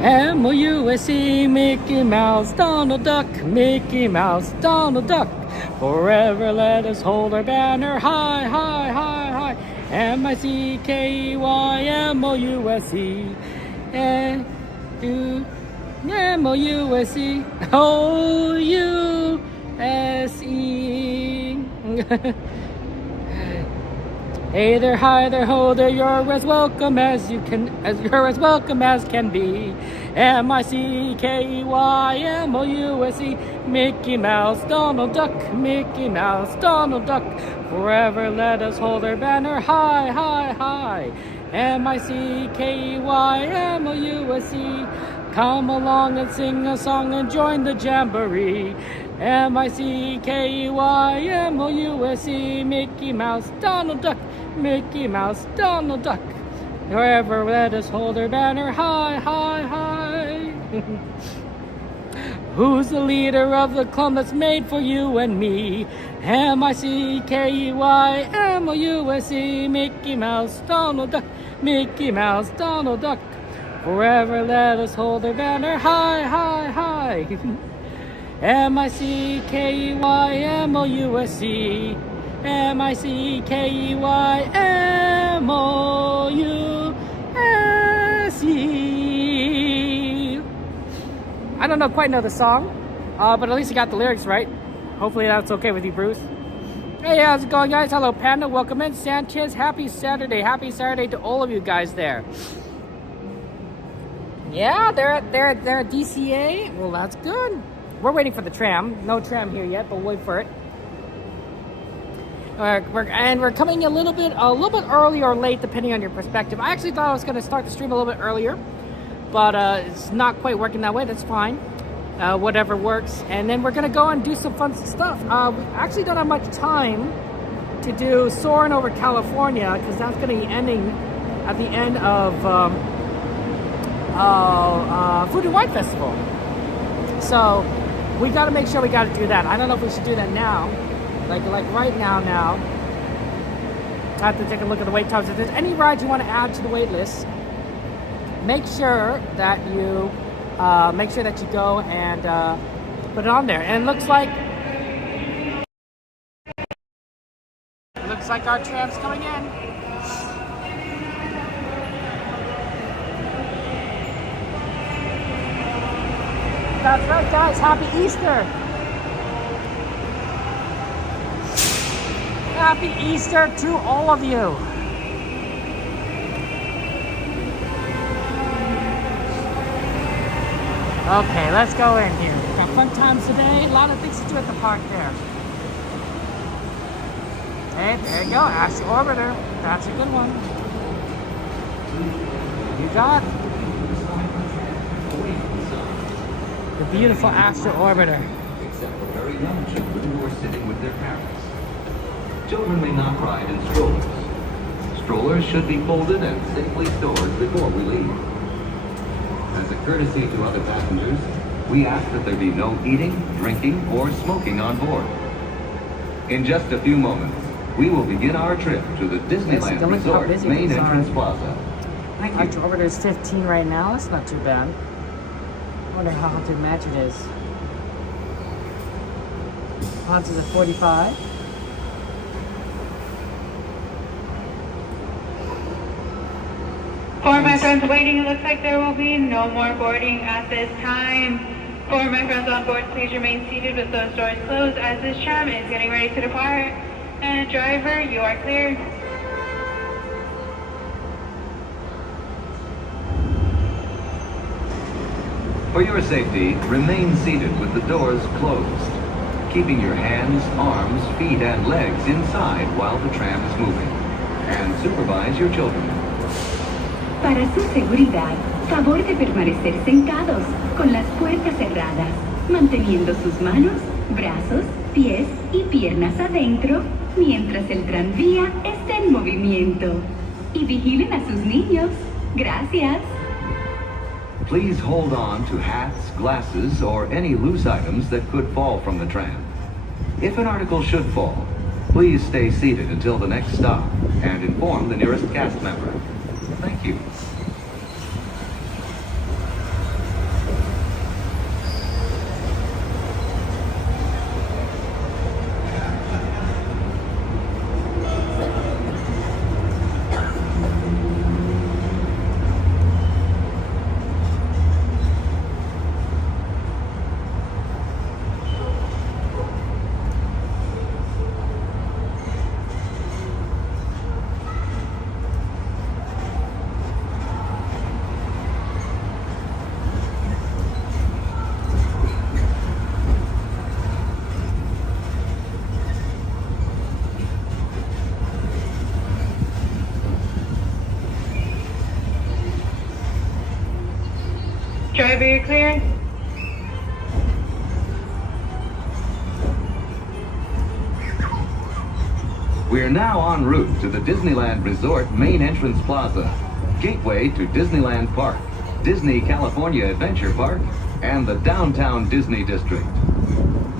M-O-U-S-E, Mickey Mouse, Donald Duck, Mickey Mouse, Donald Duck. Forever let us hold our banner high, high, high, high. M-I-C-K-E-Y, M-O-U-S-E, M-O-U-S-E, O-U-S-E. Hey there, hi there, ho there, you're as welcome as you can, you're as welcome as can be. M-I-C-K-E-Y, M-O-U-S-E, Mickey Mouse, Donald Duck, Mickey Mouse, Donald Duck. Forever let us hold our banner high, high, high. M-I-C-K-E-Y, M-O-U-S-E. Come along and sing a song and join the jamboree. M-I-C-K-E-Y, M-O-U-S-E, Mickey Mouse, Donald Duck, Mickey Mouse, Donald Duck. Forever let us hold our banner high, high, high. Who's the leader of the club that's made for you and me? M-I-C-K-E-Y, M-O-U-S-E, Mickey Mouse, Donald Duck, Mickey Mouse, Donald Duck. Forever let us hold our banner high, high, high. M-I-C-K-E-Y, M-O-U-S-E, M-I-C-K-E-Y, M-O-U-S-E. I don't quite know the song, but at least I got the lyrics right. Hopefully that's okay with you, Bruce. Hey, how's it going, guys? Hello, Panda. Welcome in. Sanchez, happy Saturday. Happy Saturday to all of you guys there. Yeah, they're at DCA. Well, that's good. We're waiting for the tram. No tram here yet, but we'll wait for it. We're coming a little bit early or late, depending on your perspective. I actually thought I was going to start the stream a little bit earlier, but it's not quite working that way. That's fine. Whatever works. And then we're going to go and do some fun stuff. We actually don't have much time to do Soarin Over California, because that's going to be ending at the end of Food and Wine Festival. So we got to make sure we got to do that. I don't know if we should do that now, like right now. I have to take a look at the wait times. If there's any rides you want to add to the wait list, make sure that you go and put it on there. And it looks like our tram's coming in. That's right, guys. Happy Easter. Happy Easter to all of you. Okay, let's go in here. We've got fun times today. A lot of things to do at the park there. Hey, there you go. Astro Orbiter. That's a good one. You got the beautiful Astro Orbiter. Except for very young children who are sitting with their parents. Children may not ride in strollers. Strollers should be folded and safely stored before we leave. As a courtesy to other passengers, we ask that there be no eating, drinking, or smoking on board. In just a few moments, we will begin our trip to the Disneyland Resort main entrance plaza. I think Astro Orbiter is 15 right now. That's not too bad. I wonder how haunted match it is. Haunted is at 45. For my friends waiting, it looks like there will be no more boarding at this time. For my friends on board, please remain seated with those doors closed as this tram is getting ready to depart. And driver, you are cleared. For your safety, remain seated with the doors closed, keeping your hands, arms, feet, and legs inside while the tram is moving. And supervise your children. Para su seguridad, favor de permanecer sentados, con las puertas cerradas, manteniendo sus manos, brazos, pies y piernas adentro, mientras el tranvía está en movimiento. Y vigilen a sus niños. Gracias. Please hold on to hats, glasses, or any loose items that could fall from the tram. If an article should fall, please stay seated until the next stop and inform the nearest cast member. Thank you. Driver, you're clear. We are now en route to the Disneyland Resort main entrance plaza, gateway to Disneyland Park, Disney California Adventure Park, and the downtown Disney District.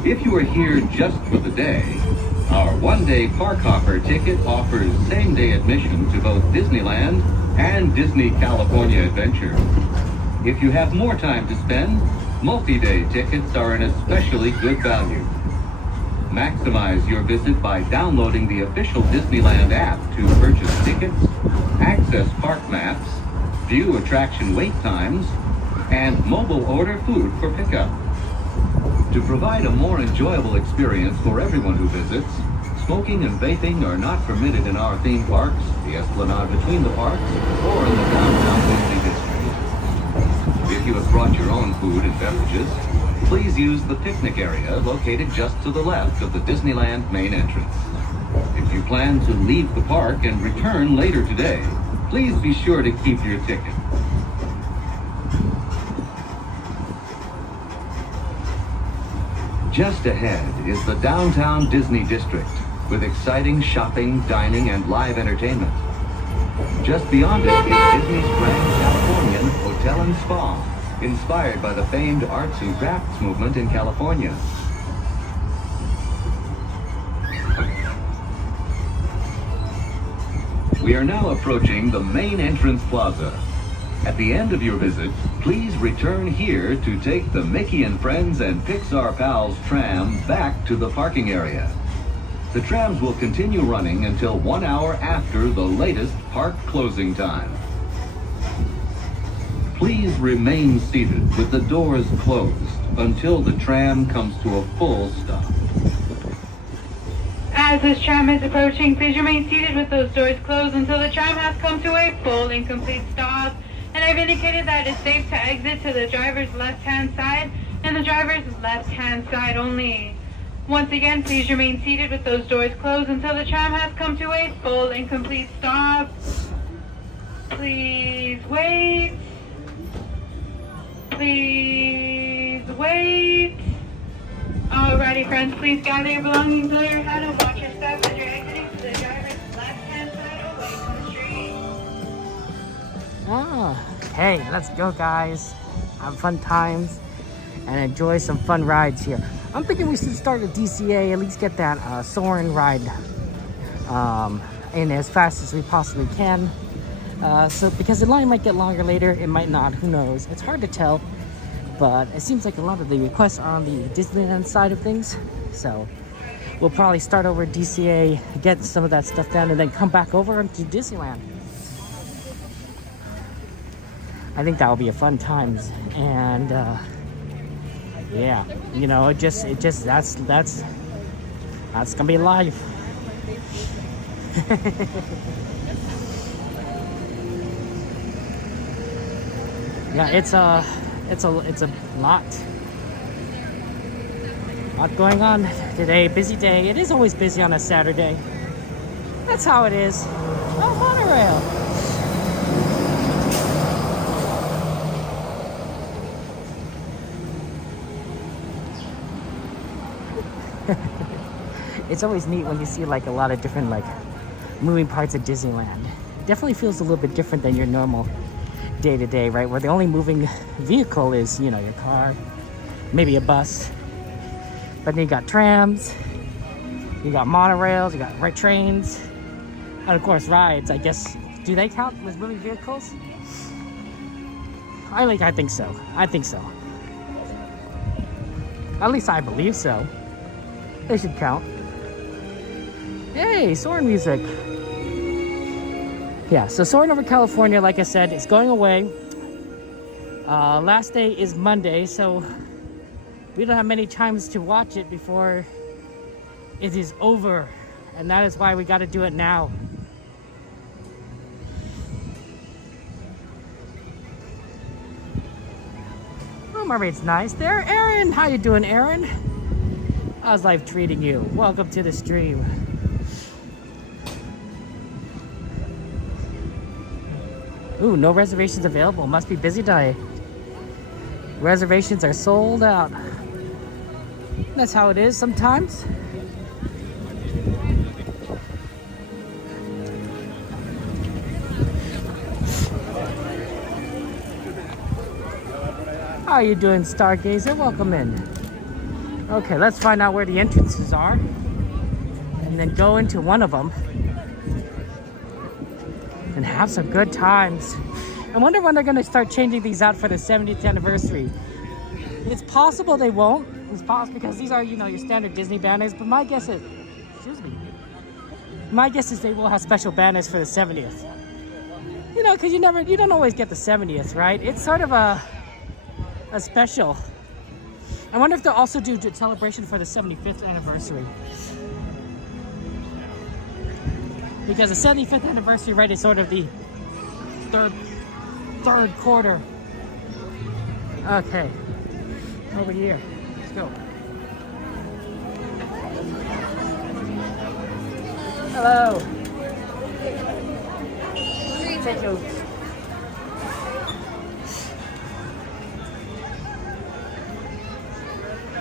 If you are here just for the day, our one-day park hopper ticket offers same-day admission to both Disneyland and Disney California Adventure. If you have more time to spend, multi-day tickets are an especially good value. Maximize your visit by downloading the official Disneyland app to purchase tickets, access park maps, view attraction wait times, and mobile order food for pickup. To provide a more enjoyable experience for everyone who visits, smoking and vaping are not permitted in our theme parks, the Esplanade between the parks, or in the downtown Disney District. If you have brought your own food and beverages, please use the picnic area located just to the left of the Disneyland main entrance. If you plan to leave the park and return later today, please be sure to keep your ticket. Just ahead is the downtown Disney District, with exciting shopping, dining, and live entertainment. Just beyond it is Disney's Grand Californian Hotel and Spa, inspired by the famed arts and crafts movement in California. We are now approaching the main entrance plaza. At the end of your visit, please return here to take the Mickey and Friends and Pixar Pals tram back to the parking area. The trams will continue running until 1 hour after the latest park closing time. Please remain seated with the doors closed until the tram comes to a full stop. As this tram is approaching, please remain seated with those doors closed until the tram has come to a full and complete stop. And I've indicated that it's safe to exit to the driver's left-hand side and the driver's left-hand side only. Once again, please remain seated with those doors closed until the tram has come to a full and complete stop. Please wait. Please wait. Alrighty, friends, please gather your belongings under your head and watch your steps as you're exiting to the driver's left-hand side away from the street. Okay, let's go, guys. Have fun times and enjoy some fun rides here. I'm thinking we should start at DCA, at least get that Soarin ride in as fast as we possibly can. So because the line might get longer later, it might not, who knows. It's hard to tell, but it seems like a lot of the requests are on the Disneyland side of things. So we'll probably start over at DCA, get some of that stuff done, and then come back over to Disneyland. I think that will be a fun time, and yeah, you know, it just that's gonna be life. Yeah, it's a lot going on today. Busy day. It is always busy on a Saturday. That's how it is. Oh, monorail. It's always neat when you see like a lot of different like moving parts of Disneyland. Definitely feels a little bit different than your normal day-to-day, right? Where the only moving vehicle is, you know, your car, maybe a bus. But then you got trams, you got monorails, you got trains, and of course rides. I guess, do they count as moving vehicles? I think so. I think so. At least I believe so. They should count. Hey, Soarin music. Yeah, so Soarin Over California, like I said, is going away. Last day is Monday, so we don't have many times to watch it before it is over. And that is why we got to do it now. Oh, Mermaid's nice there. Aaron, how you doing, Aaron? How's life treating you? Welcome to the stream. Ooh, no reservations available. Must be busy day. Reservations are sold out. That's how it is sometimes. How are you doing, Stargazer? Welcome in. Okay, let's find out where the entrances are and then go into one of them and have some good times. I wonder when they're going to start changing these out for the 70th anniversary. It's possible they won't. It's possible because these are, you know, your standard Disney banners, but my guess is, excuse me, my guess is they will have special banners for the 70th. You know, because you don't always get the 70th, right? It's sort of a special. I wonder if they'll also do a celebration for the 75th anniversary. Because the 75th anniversary, right, is sort of the third quarter. Okay, over here. Let's go. Hello. Take you.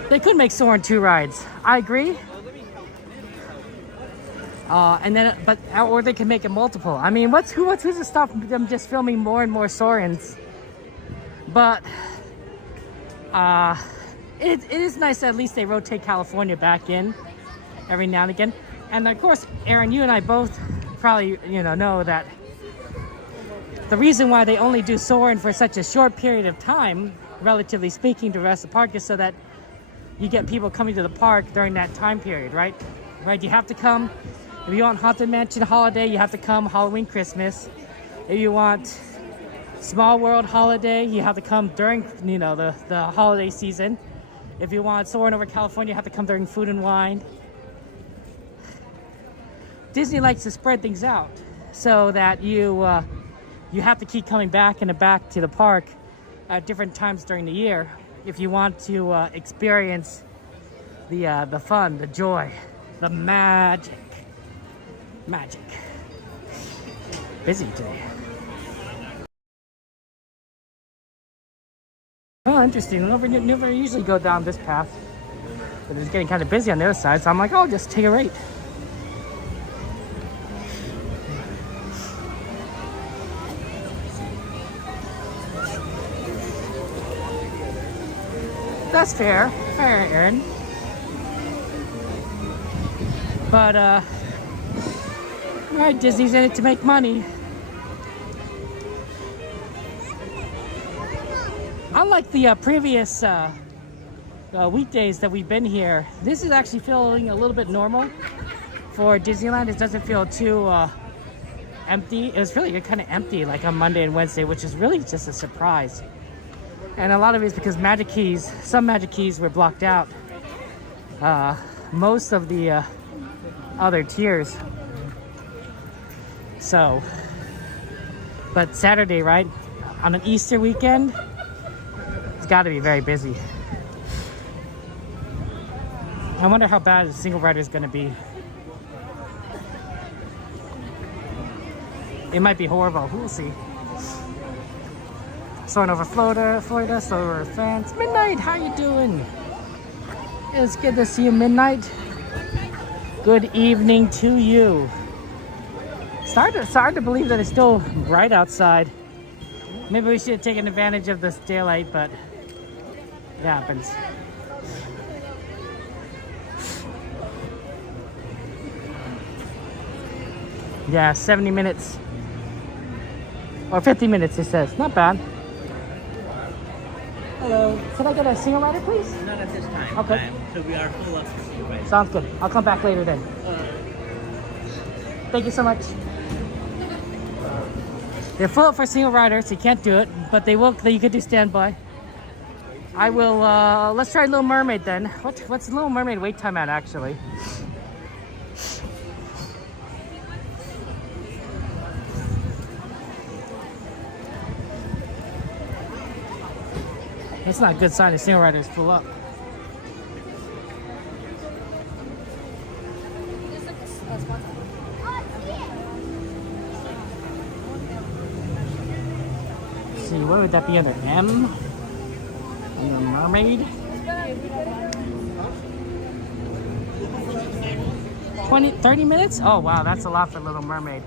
They could make Soarin' 2 rides. I agree. Or they can make it multiple. I mean, who's to stop them just filming more and more Soarins? But it is nice that at least they rotate California back in every now and again. And of course, Aaron, you and I both probably know that the reason why they only do Soarin' for such a short period of time, relatively speaking, to the rest of the park, is so that you get people coming to the park during that time period, right? Right? You have to come. If you want Haunted Mansion holiday, you have to come Halloween, Christmas. If you want Small World holiday, you have to come during, the holiday season. If you want Soarin' Over California, you have to come during Food and Wine. Disney likes to spread things out so that you have to keep coming back and back to the park at different times during the year if you want to experience the fun, the joy, the magic. Busy today. Oh, interesting. Never usually go down this path, but it's getting kind of busy on the other side, so I'm like, oh, just take a right. That's fair, Aaron. But right, Disney's in it to make money. Unlike the previous weekdays that we've been here, this is actually feeling a little bit normal for Disneyland. It doesn't feel too empty. It was really kind of empty like on Monday and Wednesday, which is really just a surprise. And a lot of it is because some Magic Keys were blocked out. Most of the other tiers. So, but Saturday, right, on an Easter weekend, it's got to be very busy. I wonder how bad the single rider is going to be. It might be horrible. We'll see. Soarin' Over Florida, Soarin' Over fans. Midnight, how you doing? It's good to see you, Midnight. Good evening to you. It's hard to believe that it's still bright outside. Maybe we should have taken advantage of this daylight, but it happens. Yeah, 70 minutes. Or 50 minutes, it says. Not bad. Hello. Can I get a single rider, please? Not at this time. Okay. So we are full up for single rider. Sounds good. I'll come back later then. Thank you so much. They're full up for single riders, so you can't do it, but they will. You could do standby. I will. Let's try Little Mermaid then. What's Little Mermaid wait time at actually? It's not a good sign the single rider is full up. Let's see, what would that be under M? And the Mermaid. 30 minutes? Oh wow, that's a lot for Little Mermaid.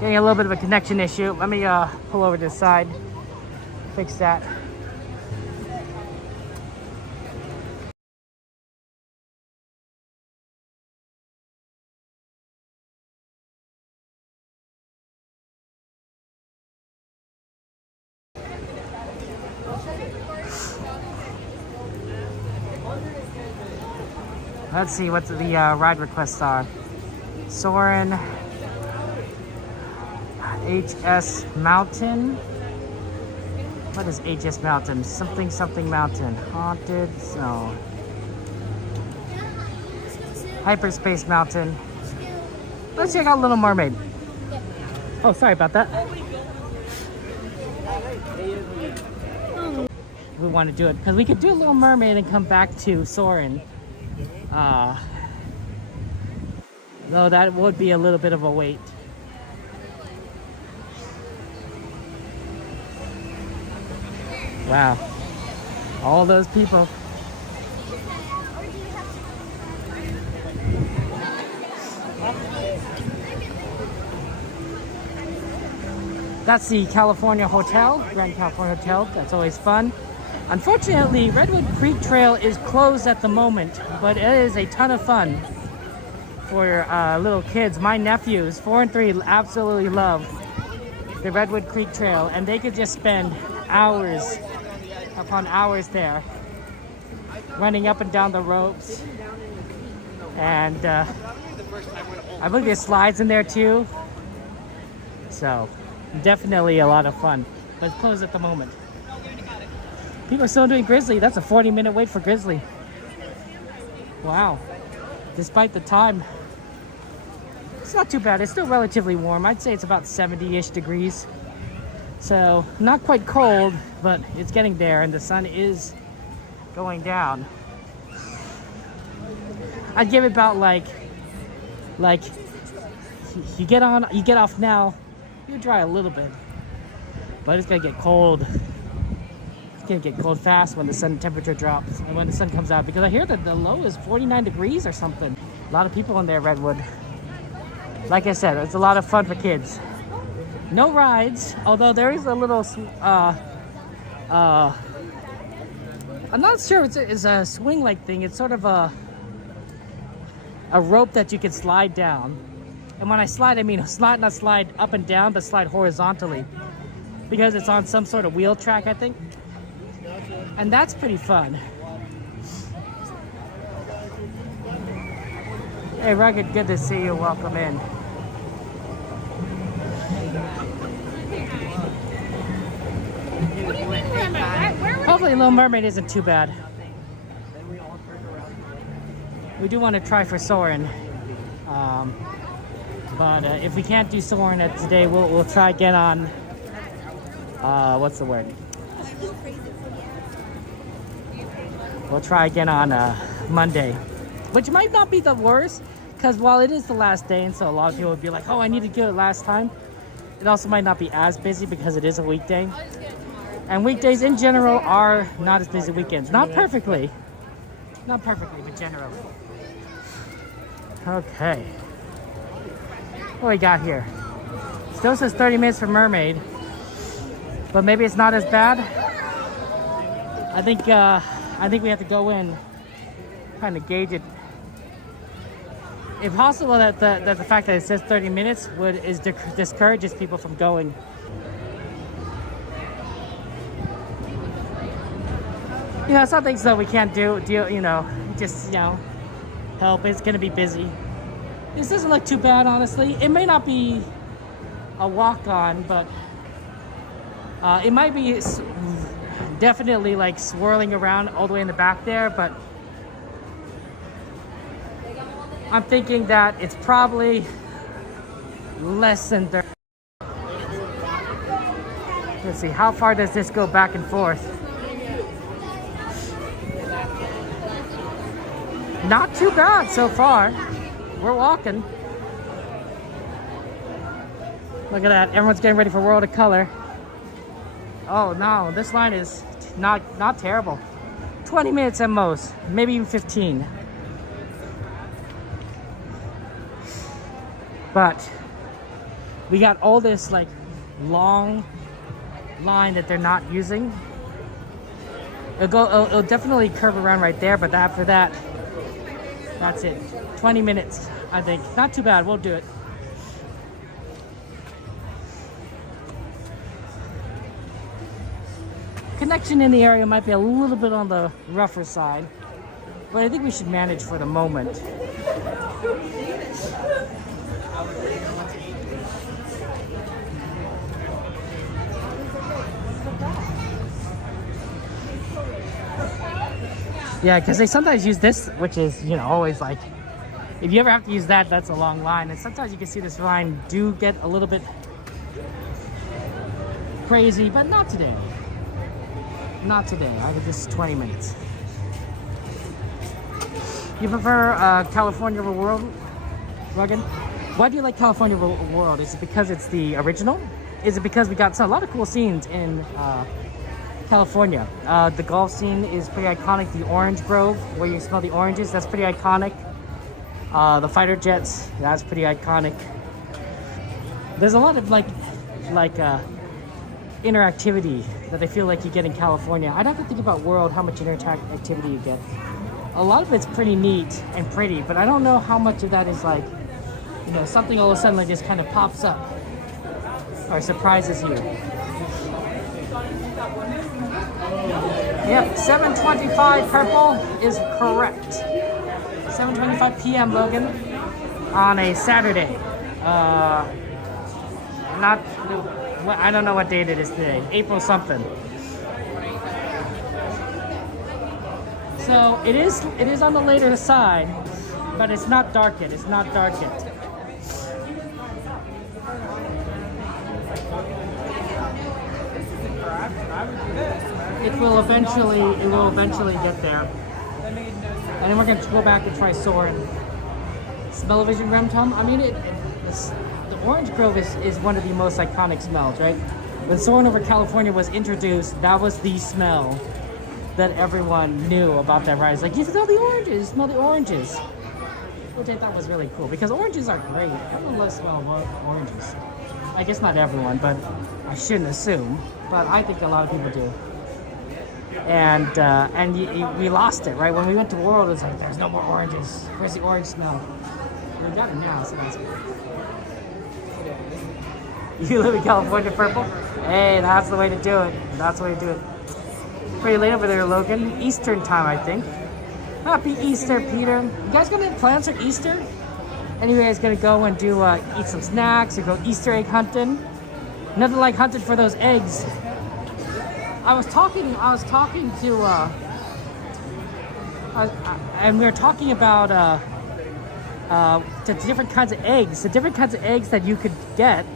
Getting a little bit of a connection issue. Let me pull over to the side, fix that. Let's see what the ride requests are. Soarin HS Mountain. What is HS Mountain? Something something mountain. Haunted Zone. Hyperspace Mountain. Let's check out Little Mermaid. Oh, sorry about that. We want to do it because we could do Little Mermaid and come back to Soarin. Though that would be a little bit of a wait. Wow. All those people. That's the California Hotel, Grand California Hotel. That's always fun. Unfortunately, Redwood Creek Trail is closed at the moment, but it is a ton of fun for little kids. My nephews, 4 and 3, absolutely love the Redwood Creek Trail, and they could just spend hours upon hours there, running up and down the ropes. And I believe there's slides in there too. So definitely a lot of fun, but it's closed at the moment. People are still doing Grizzly. That's a 40-minute wait for Grizzly. Wow. Despite the time, it's not too bad. It's still relatively warm. I'd say it's about 70-ish degrees. So not quite cold, but it's getting there, and the sun is going down. I'd give it about like you get off now, you dry a little bit, but it's gonna get cold. It's gonna get cold fast when the sun temperature drops and when the sun comes out, because I hear that the low is 49 degrees or something. A lot of people in there, Redwood. Like I said, it's a lot of fun for kids. No rides, although there is a little I'm not sure it's a swing-like thing. It's sort of a rope that you can slide down. And when I slide, I mean not slide up and down, but slide horizontally, because it's on some sort of wheel track, I think. And that's pretty fun. Hey, Rugged, good to see you. Welcome in. Hopefully Little Mermaid isn't too bad. We do want to try for Soarin'. But if we can't do Soarin' today, we'll try again on, what's the word? We'll try again on Monday, which might not be the worst, because while it is the last day, and so a lot of people would be like, oh, I need to do it last time, it also might not be as busy because it is a weekday. And weekdays in general are not as busy weekends. Not perfectly, but generally. Okay. What do we got here? Still says 30 minutes for Mermaid, but maybe it's not as bad. I think we have to go in, kind of gauge it. If possible, that the fact that it says 30 minutes discourages people from going. You know, some things that we can't do, help. It's gonna be busy. This doesn't look too bad, honestly. It may not be a walk-on, but it might be definitely like swirling around all the way in the back there, but I'm thinking that it's probably less than 30. Let's see, how far does this go back and forth? Not too bad so far. We're walking. Look at that, everyone's getting ready for World of Color. Oh no, this line is not terrible. 20 minutes at most, maybe even 15. But we got all this like long line that they're not using. It'll definitely curve around right there, but after that, that's it. 20 minutes, I think. Not too bad, we'll do it. Connection in the area might be a little bit on the rougher side, but I think we should manage for the moment. Yeah, because they sometimes use this, which is, you know, always like, if you ever have to use that, that's a long line. And sometimes you can see this line do get a little bit crazy, but not today. Not today. I think this is 20 minutes. You prefer California over World, Rugged? Why do you like California over World? Is it because it's the original? Is it because we got a lot of cool scenes in California? The golf scene is pretty iconic. The orange grove, where you smell the oranges, that's pretty iconic. The fighter jets, that's pretty iconic. There's a lot of like interactivity that I feel like you get in California. I'd have to think about World, how much interactivity you get. A lot of it's pretty neat and pretty, but I don't know how much of that is like, you know, something all of a sudden like just kind of pops up or surprises you. Yep, 7:25 purple is correct. 7:25 p.m. Logan on a Saturday. I don't know what date it is today. April something. So it is on the later side, but it's not dark yet. It's not dark yet. It will eventually get there. And then we're going to go back and try Soarin. Smell-o-vision Rem Tom. I mean, the orange grove is one of the most iconic smells, right? When Soarin Over California was introduced, that was the smell that everyone knew about that ride. It's like, you smell the oranges, smell the oranges. Which I thought was really cool, because oranges are great. Everyone loves the smell of oranges. I guess not everyone, but I shouldn't assume. But I think a lot of people do. And we lost it, right? When we went to World, it was like, there's no more oranges. Where's the orange smell? We got it now, so that's good. You live in California, purple? Hey, that's the way to do it. That's the way to do it. Pretty late over there, Logan. Eastern time, I think. Happy Easter, Peter. You guys got any plans for Easter? Any of you guys gonna go and do eat some snacks or go Easter egg hunting? Nothing like hunting for those eggs. I was talking to and we were talking about the different kinds of eggs. The different kinds of eggs that you could get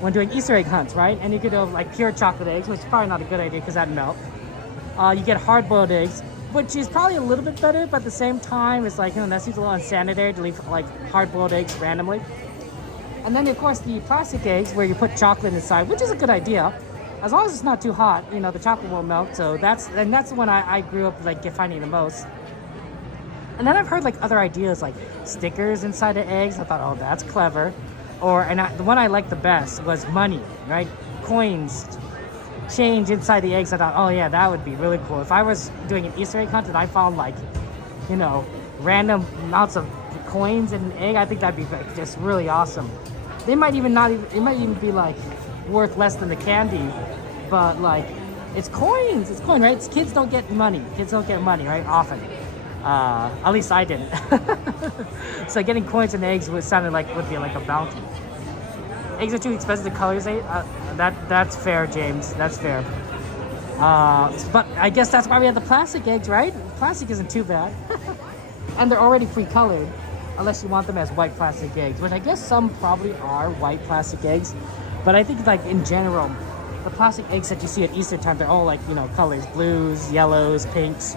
when doing Easter egg hunts, right? And you could do like pure chocolate eggs, which is probably not a good idea because that'd melt. You get hard-boiled eggs, which is probably a little bit better, but at the same time, it's like, you know, that seems a little unsanitary to leave like hard-boiled eggs randomly. And then of course the plastic eggs where you put chocolate inside, which is a good idea, as long as it's not too hot. You know, the chocolate won't melt. So that's the one I grew up like finding the most. And then I've heard like other ideas like stickers inside the eggs. I thought, oh, that's clever. The one I liked the best was money, right? Coins, change inside the eggs. I thought, oh yeah, that would be really cool. If I was doing an Easter egg hunt and I found like, you know, random amounts of coins in an egg, I think that'd be like, just really awesome. It might even be like worth less than the candy, but like it's coins. It's coin, right? Kids don't get money. Kids don't get money, right? Often. At least I didn't. So getting coins and eggs would be like a bounty. Eggs are too expensive. The colors ain't. That's fair, James. That's fair. But I guess that's why we have the plastic eggs, right? Plastic isn't too bad, and they're already pre-colored, unless you want them as white plastic eggs, which I guess some probably are white plastic eggs. But I think like in general, the plastic eggs that you see at Easter time, they're all like, you know, colors: blues, yellows, pinks,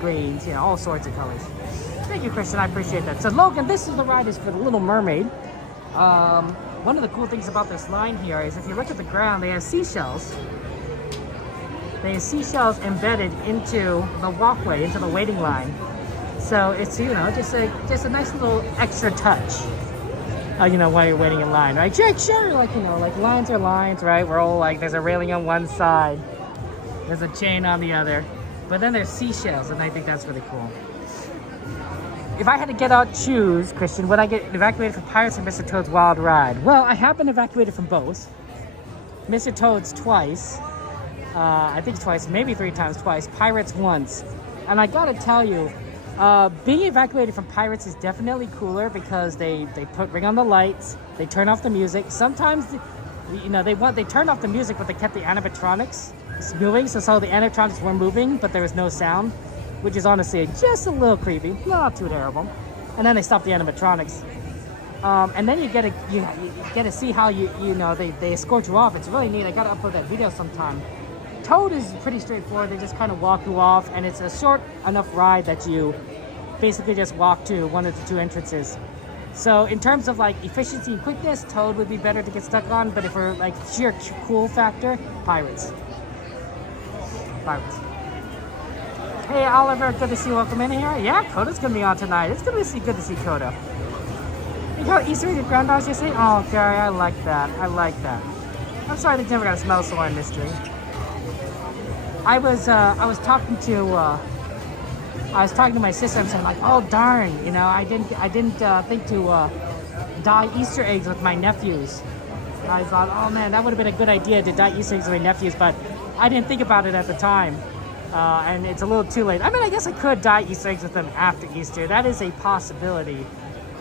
greens, you know, all sorts of colors. Thank you, Christian. I appreciate that. So Logan, this is the ride is for the Little Mermaid. One of the cool things about this line here is if you look at the ground, they have seashells. There's seashells embedded into the walkway, into the waiting line. So it's, you know, just a nice little extra touch. You know, while you're waiting in line, right? Sure, like, you know, like lines are lines, right? We're all like, there's a railing on one side, there's a chain on the other, but then there's seashells, and I think that's really cool. If I had to get out choose, Christian, would I get evacuated from Pirates or Mr. Toad's Wild Ride? Well, I have been evacuated from both. Mr. Toad's twice, I think twice, maybe 3 times twice, Pirates once. And I gotta tell you, being evacuated from Pirates is definitely cooler because they ring on the lights, they turn off the music. Sometimes, you know, they turned off the music, but they kept the animatronics moving. So the animatronics were moving, but there was no sound, which is honestly just a little creepy, not too terrible. And then they stopped the animatronics, and then you get to see how you know they escort you off. It's really neat. I gotta upload that video sometime. Toad is pretty straightforward. They just kind of walk you off, and it's a short enough ride that you basically just walk to one of the 2 entrances. So in terms of like efficiency and quickness, Toad would be better to get stuck on, but if we're like sheer cool factor, Pirates. Hey Oliver, good to see you. Welcome in here. Yeah, Coda's gonna be on tonight. It's gonna be good to see Coda. You got Easter egg at Granddad's yesterday? Oh, Gary, I like that. I'm sorry they never got to smell Soarin Mystery. I was talking to my sister. I'm saying like, oh darn, you know, I didn't think to dye Easter eggs with my nephews. I thought, oh man, that would have been a good idea to dye Easter eggs with my nephews, but I didn't think about it at the time, and it's a little too late. I mean, I guess I could dye Easter eggs with them after Easter. That is a possibility,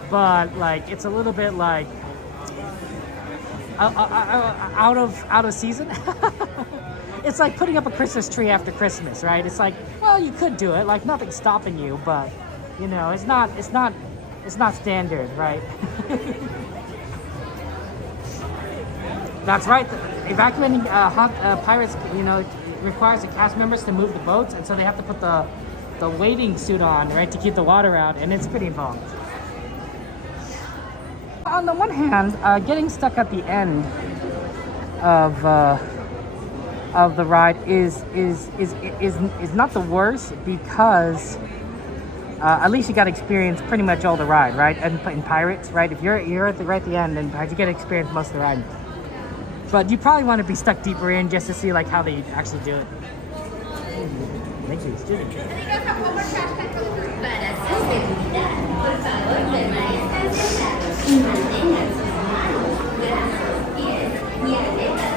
but like it's a little bit like out of season. It's like putting up a Christmas tree after Christmas, right? It's like, well, you could do it, like nothing's stopping you, but you know, it's not standard, right? That's right. Evacuating pirates, you know, requires the cast members to move the boats, and so they have to put the wading suit on, right, to keep the water out, and it's pretty involved. On the one hand, getting stuck at the end of the ride is not the worst, because at least you got to experience pretty much all the ride, right? And in Pirates, right? If you're at the end, then you get to experience most of the ride. But you probably want to be stuck deeper in just to see like how they actually do it. Thank you, student.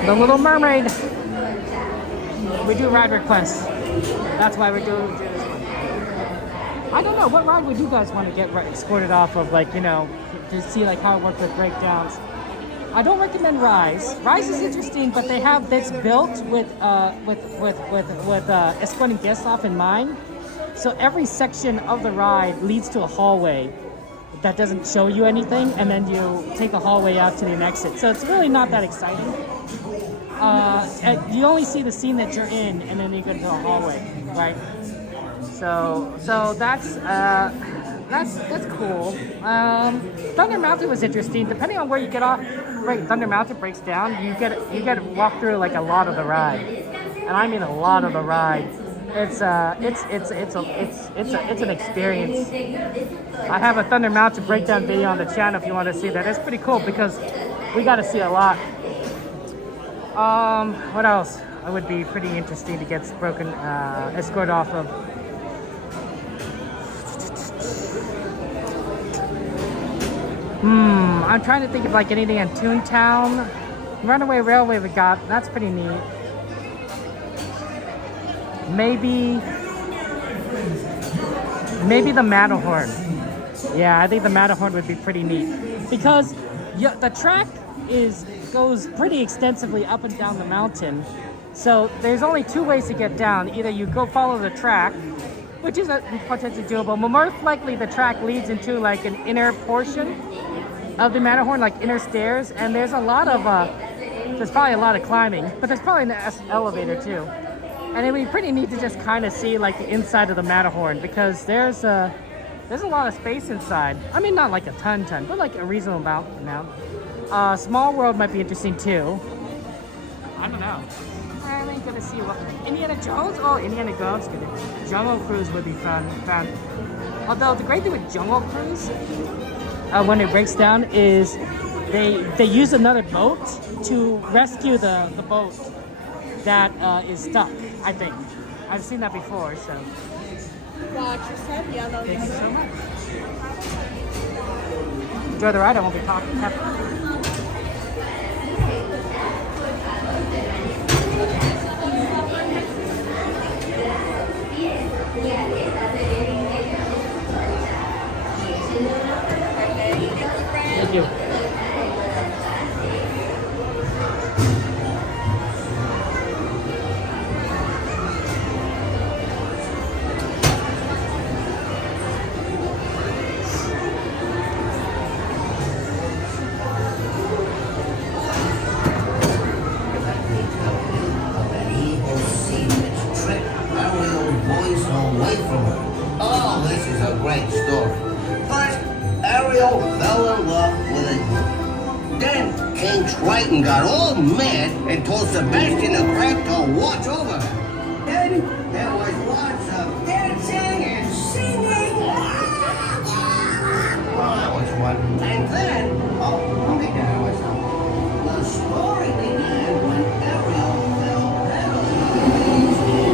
The Little Mermaid. We do ride requests. That's why we're doing this one. I don't know, what ride would you guys want to get escorted off of, like, you know, to see like how it works with breakdowns? I don't recommend Rise. Rise is interesting, but they have this built with escorting guests off in mind. So every section of the ride leads to a hallway that doesn't show you anything, and then you take a hallway out to the exit. So it's really not that exciting. You only see the scene that you're in, and then you go to a hallway, right? So that's cool. Thunder Mountain was interesting. Depending on where you get off, right? Thunder Mountain breaks down. You get to walk through like a lot of the ride, and I mean a lot of the ride. It's an experience. I have a Thunder Mountain breakdown video on the channel if you want to see that. It's pretty cool because we got to see a lot. What else? It would be pretty interesting to get escort off of. I'm trying to think of like anything in Toontown. Runaway Railway we got. That's pretty neat. Maybe the Matterhorn. Yeah, I think the Matterhorn would be pretty neat because the track goes pretty extensively up and down the mountain. So there's only 2 ways to get down. Either you go follow the track, which is potentially doable, but most likely the track leads into like an inner portion of the Matterhorn, like inner stairs, and there's probably a lot of climbing, but there's probably an elevator too. And it'd be pretty neat to just kind of see like the inside of the Matterhorn because there's a lot of space inside. I mean, not like a ton, but like a reasonable amount. Small World might be interesting too. I don't know. Really? gonna see what Indiana Jones? Oh, Indiana Jones. Jungle Cruise would be fun. Although the great thing with Jungle Cruise, when it breaks down, is they use another boat to rescue the boat that is stuck. I think I've seen that before. So Watch your step, yellow. thank you so much. Enjoy the ride. I won't be talking. Have fun. Thank you. Oh, this is a great story. First, Ariel fell in love with a... Then King Triton got all mad and told Sebastian the Crab to watch over her. Then there was lots of dancing and singing. Oh, that was fun. And then, okay, there was some. The story began when Ariel fell heavily in love.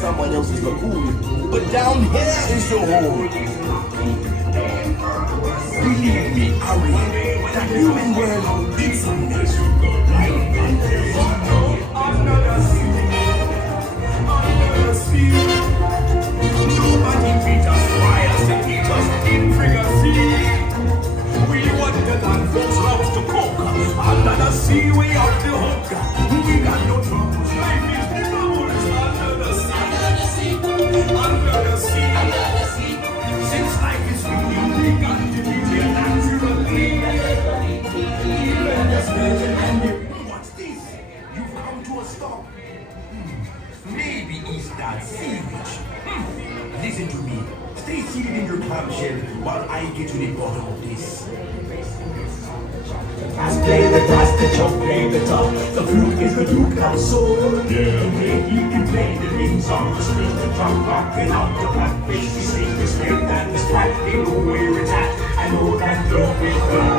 Someone else's lagoon, but down here is your home. Believe me, Ari, that human world is amazing. Under the sea, nobody beat us, fires and eat us in frigate. We want the land folks love to cook. Under the sea, we up the hook. We got no troubles. Life is the bubbles under the sea. Under the sea, since life is real, we got to be here naturally. And what's this? You've come to a stop. Maybe it's that sea witch. Listen to me. Stay seated in your clamshell while I get to the bottom of this. Play the brass, the chop, play the top. The flute is the Duke of Soul. Yeah, you can play the main song, the string, the drum, rocking out the blackfish. We sing the snare and the strap. They know where it's at. I know that love is good.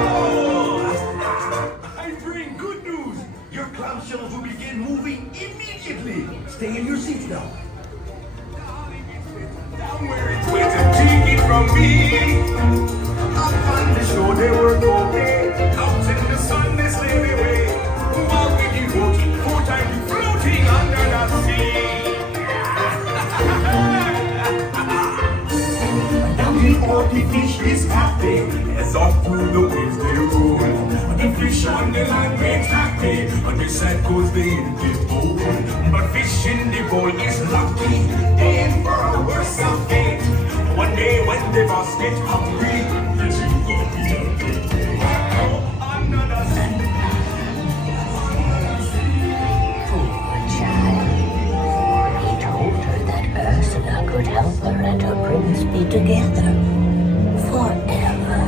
I bring good news. Your clamshells will begin moving immediately. Stay in your seats now. Down where it's waiting, take it from me. Up on the shore, they were okay. Out in the sun, they slave away. Walk with you, walking, 4 times you floating under the sea. Down in all the fish is happy, as off through the waves they roll. The fish on the land makes happy, and the sad goes they get old. But fish in the bowl is lucky, they in for a worse of fate. One day when the boss get hungry, could help her and her prince be together forever.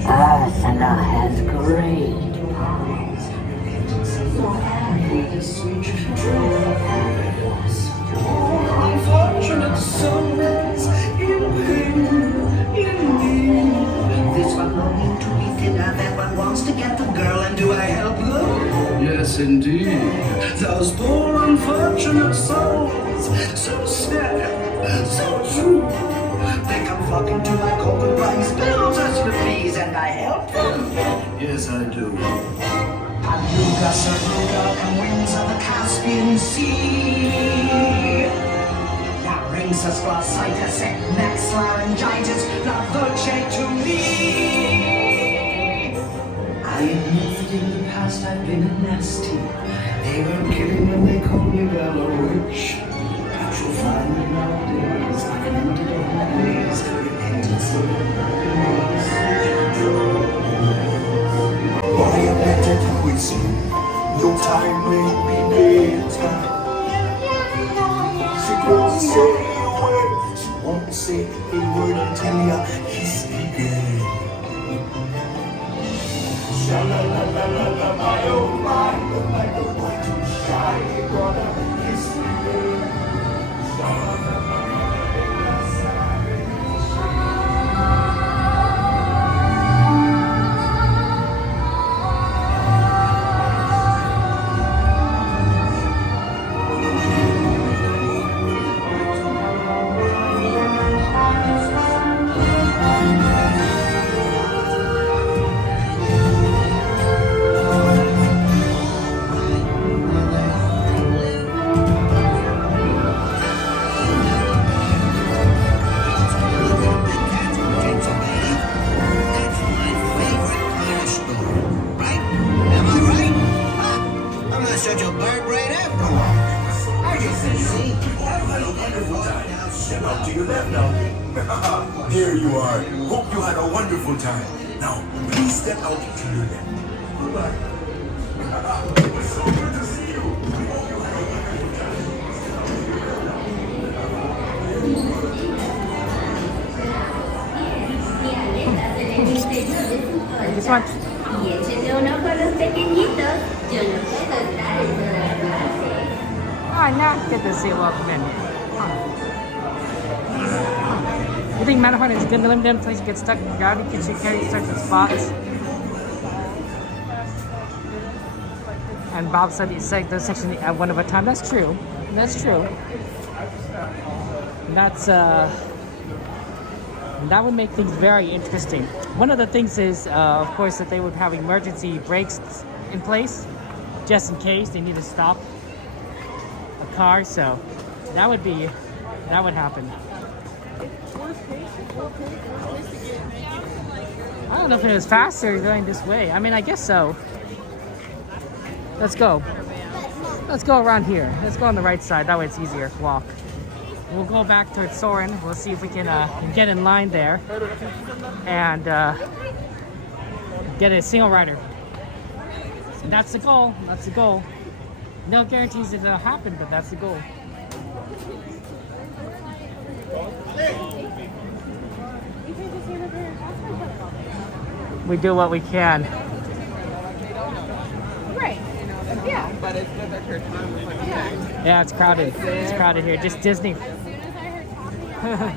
Ursula has great powers. Unfortunate souls in pain, indeed. This one longing to be thinner, that one wants to get the girl, and do I help them? Yes, Yes, indeed. Those poor unfortunate souls. So sad, so true. They come flocking to my corporate rhymes, bills as the fees, and I help them. Yes, I do. Aluga, Saruga, and winds of the Caspian Sea. Larynxus, glossitis, next laryngitis, la voce to me. I admit that in the past I've been a nasty. They were kidding when they called me Bella Witch. But you'll find that nowadays I've ended all my days repentance of the why am I to do it soon? No time may be later. She won't say a word. She won't say a word until you kiss me again. Sha-la-la-la-la-la, my oh my, but I don't want to shy. Gonna kiss me again. Here you are. Hope you had a wonderful time. Now, please step out to your left. Goodbye. It was so good to see you. Hope you had a wonderful time. This one. Y échenle un ojo a los pequeñitos. Yo no puedo estar en todas partes. Oh, not good to see welcome in. You think Matterhorn is a good limited place to get stuck in gravity? Can you carry certain spots? And Bob said he said those sections at one of a time. That's true. That's true. That's that would make things very interesting. One of the things is, of course, that they would have emergency brakes in place, just in case they need to stop a car. So that would happen. I don't know if it was faster going this way. I mean, I guess so. Let's go. Let's go around here. Let's go on the right side. That way it's easier to walk. We'll go back towards Soarin. We'll see if we can get in line there and get a single rider. So that's the goal. That's the goal. No guarantees it'll happen, but that's the goal. We do what we can. Right. Yeah. But it's with a church. Yeah, it's crowded. It's crowded here. Just Disney. As soon as I heard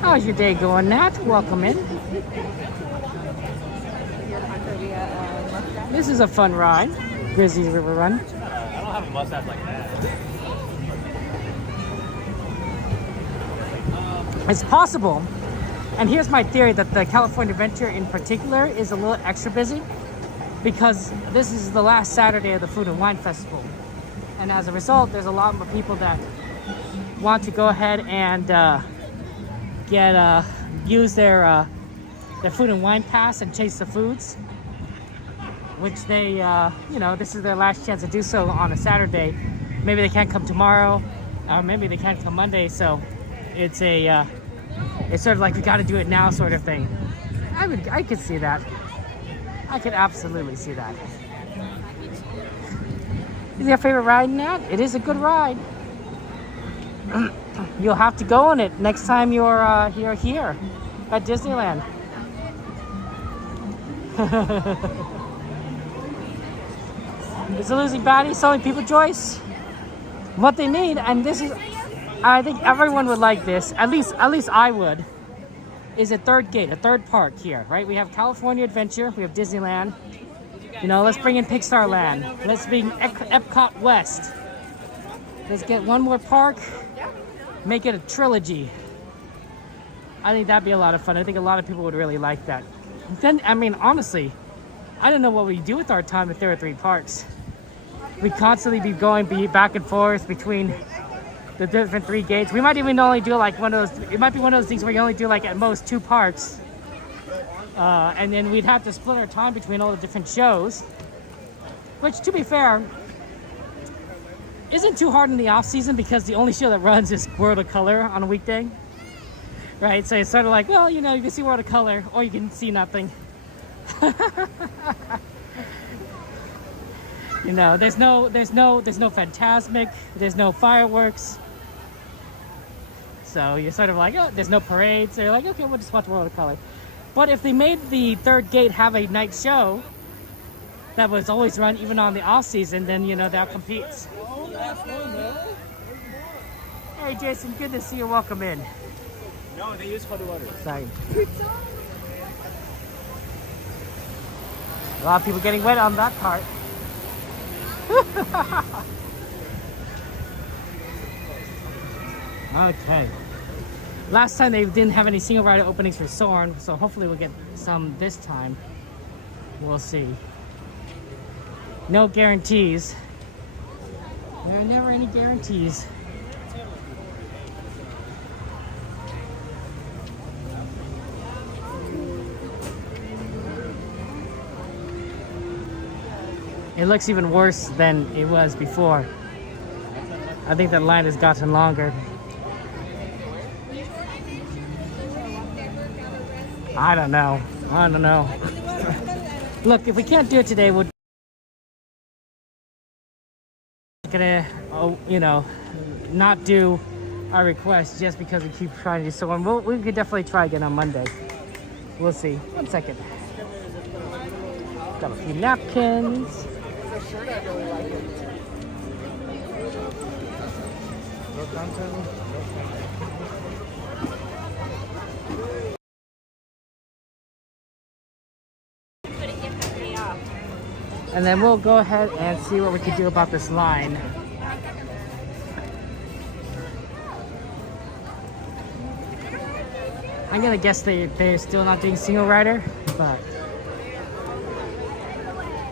How's your day going, Nat? Welcome in. This is a fun ride. Grizzlies River Run. I don't have a mustache like that. It's possible, and here's my theory, that the California Adventure in particular is a little extra busy because this is the last Saturday of the Food and Wine Festival. And as a result, there's a lot more people that want to go ahead and use their Food and Wine Pass and chase the foods, which they, this is their last chance to do so on a Saturday. Maybe they can't come tomorrow, maybe they can't come Monday, so it's it's sort of like we got to do it now sort of thing. I could see that. I could absolutely see that. Is your favorite ride, Nat? It is a good ride. You'll have to go on it next time you're here at Disneyland. It's a losing baddie, selling people choice. What they need, and this is, I think everyone would like this. At least I would. is a third gate, a third park here, right? We have California Adventure, we have Disneyland. You know, let's bring in Pixar Land. Let's bring Epcot West. Let's get one more park, make it a trilogy. I think that'd be a lot of fun. I think a lot of people would really like that. Then, I mean, honestly, I don't know what we'd do with our time if there were 3 parks. We'd constantly be going back and forth between the different 3 gates. We might even only do like one of those, it might be one of those things where you only do like at most 2 parks. And then we'd have to split our time between all the different shows. Which, to be fair, isn't too hard in the off season because the only show that runs is World of Color on a weekday. Right, so it's sort of like, well, you know, you can see World of Color or you can see nothing. You know, there's no Fantasmic, there's no fireworks. So you're sort of like, oh, there's no parades. So you're like, okay, we'll just watch World of Color. But if they made the third gate have a night show that was always run even on the off season, then you know that competes. Hey Jason, good to see you. Welcome in. No, they use cold water. Sorry. A lot of people getting wet on that part. Okay. Last time they didn't have any single rider openings for Soarin, so hopefully we'll get some this time. We'll see. No guarantees. There are never any guarantees. It looks even worse than it was before. I think that line has gotten longer. I don't know. Look, if we can't do it today, we're gonna, you know, not do our request just because we keep trying to do so. And we could definitely try again on Monday. We'll see. 1 second. Got a few napkins. And then we'll go ahead and see what we can do about this line. I'm gonna guess they're still not doing single rider, but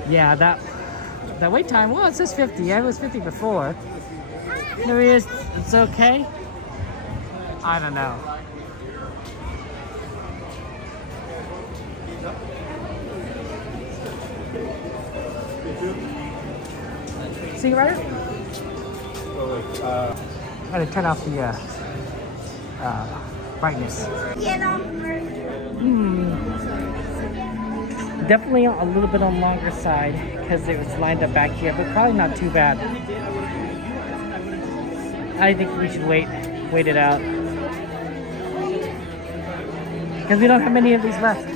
yeah, that wait time, well, it says 50. It was 50 before. There he is. It's okay. I don't know. Single rider? I'm gonna turn off the brightness. Definitely a little bit on the longer side because it was lined up back here, but probably not too bad. I think we should wait it out because we don't have many of these left.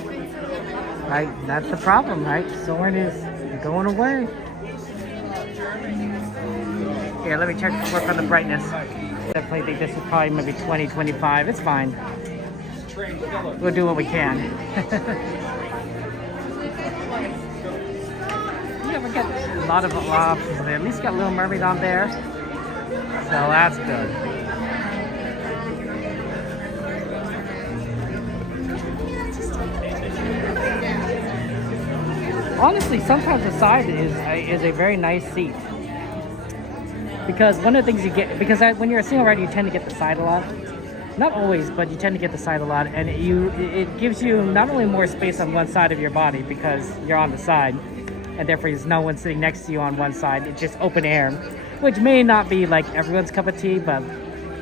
Right, that's the problem, right? Soarin is going away. Here, let me work on the brightness. Definitely think this is probably maybe 20, 25. It's fine. We'll do what we can. Yeah, we got a lot of options there. At least got Little Mermaid on there. So that's good. Honestly, sometimes the side is a very nice seat. Because one of the things you get, when you're a single rider, you tend to get the side a lot. Not always, but you tend to get the side a lot, and it gives you not only more space on one side of your body because you're on the side, and therefore there's no one sitting next to you on one side. It's just open air, which may not be like everyone's cup of tea, but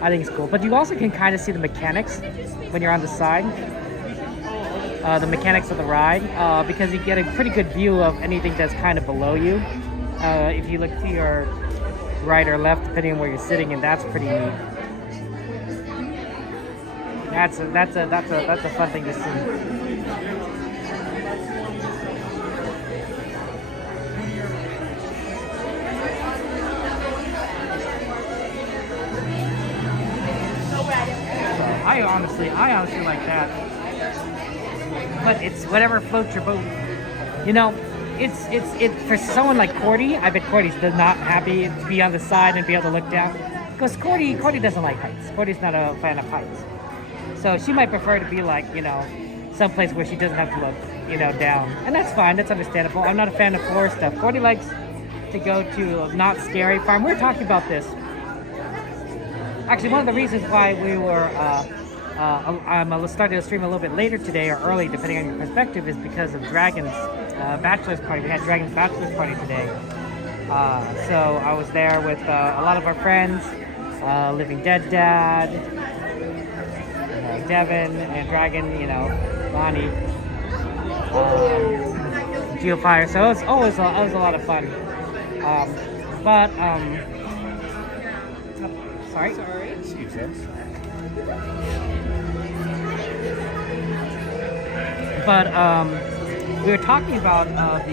I think it's cool. But you also can kind of see the mechanics when you're on the side, the mechanics of the ride, because you get a pretty good view of anything that's kind of below you. If you look to your right or left, depending on where you're sitting, and that's pretty neat. That's a fun thing to see. I honestly like that. but it's whatever floats your boat. You know, it's for someone like Cordy. I bet Cordy's not happy to be on the side and be able to look down, because Cordy doesn't like heights. Cordy's not a fan of heights, so she might prefer to be like, you know, someplace where she doesn't have to look, you know, down, and that's fine. That's understandable. I'm not a fan of floor stuff. Cordy likes to go to a not scary farm. We were talking about this. Actually, one of the reasons why we were I'm starting to stream a little bit later today, or early, depending on your perspective, is because of Dragon's bachelor's party. We had Dragon's bachelor's party today. So I was there with a lot of our friends, Living Dead Dad, Devin, and Dragon, you know, Lonnie, Geofire. So it was a lot of fun. Sorry. But we were talking about the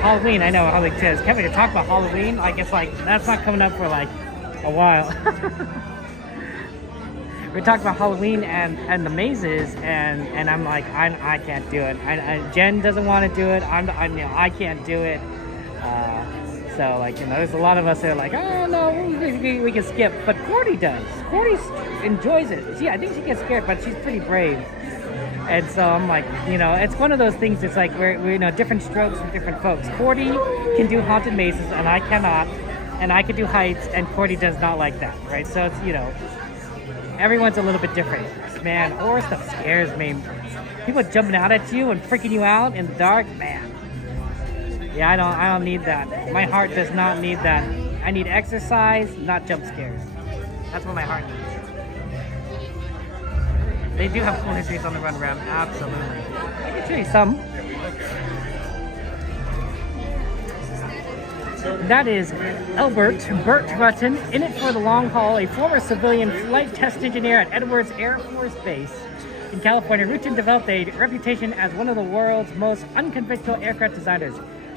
Halloween. I know Halloween says Kevin to talk about Halloween. I guess like that's not coming up for like a while. We're talking about Halloween and the mazes, and I'm like I can't do it. Jen doesn't want to do it. I can't do it. So like, you know, there's a lot of us that are like, oh no, we can skip. But Cordy does. Cordy enjoys it. I think she gets scared, but she's pretty brave. And so I'm like, you know, it's one of those things. It's like we're you know, different strokes for different folks. Cordy can do haunted mazes, and I cannot. And I can do heights, and Cordy does not like that, right? So it's, you know, everyone's a little bit different. Man, horror stuff scares me. People jumping out at you and freaking you out in the dark, man. Yeah, I don't need that. My heart does not need that. I need exercise, not jump scares. That's what my heart needs. They do have cool histories on the run around, absolutely. I can show you some. That is Burt Rutten, in it for the long haul, a former civilian flight test engineer at Edwards Air Force Base in California. Rutten developed a reputation as one of the world's most unconventional aircraft designers.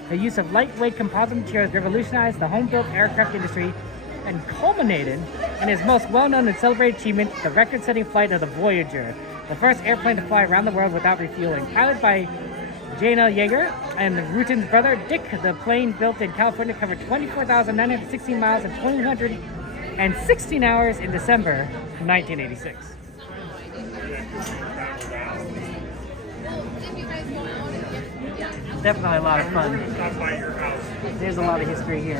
The use of lightweight composite materials revolutionized the home-built aircraft industry and culminated in his most well-known and celebrated achievement, the record-setting flight of the Voyager, the first airplane to fly around the world without refueling. Piloted by J.L. Yeager and Rutten's brother Dick, the plane built in California covered 24,916 miles and 216 hours in December 1986. Definitely a lot of fun. There's a lot of history here.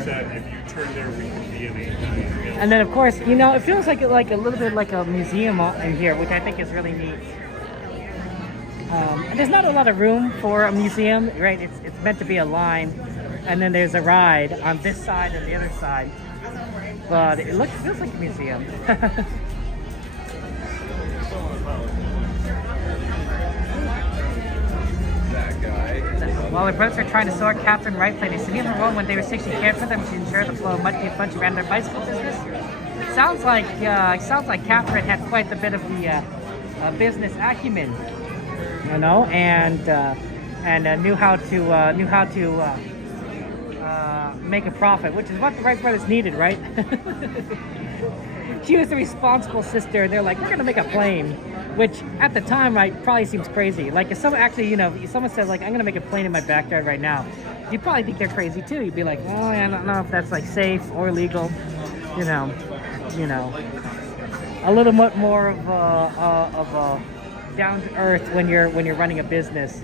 And then, of course, you know, it feels like a little bit like a museum in here, which I think is really neat. And there's not a lot of room for a museum, right? It's meant to be a line, and then there's a ride on this side and the other side. But it feels like a museum. While their brothers are trying to soar, Catherine Wright played a significant role when they were 6. She cared for them to ensure the flow of money and funds around their bicycle business. It sounds like Catherine had quite a bit of the business acumen, you know, and knew how to make a profit, which is what the Wright brothers needed, right? She was the responsible sister, and they're like, we're gonna make a plane, which at the time, right, probably seems crazy. Like if someone actually, you know, if someone says like, I'm gonna make a plane in my backyard right now, you'd probably think they're crazy too. You'd be like, oh, I don't know if that's like safe or legal, you know, a little bit more of a down to earth when you're running a business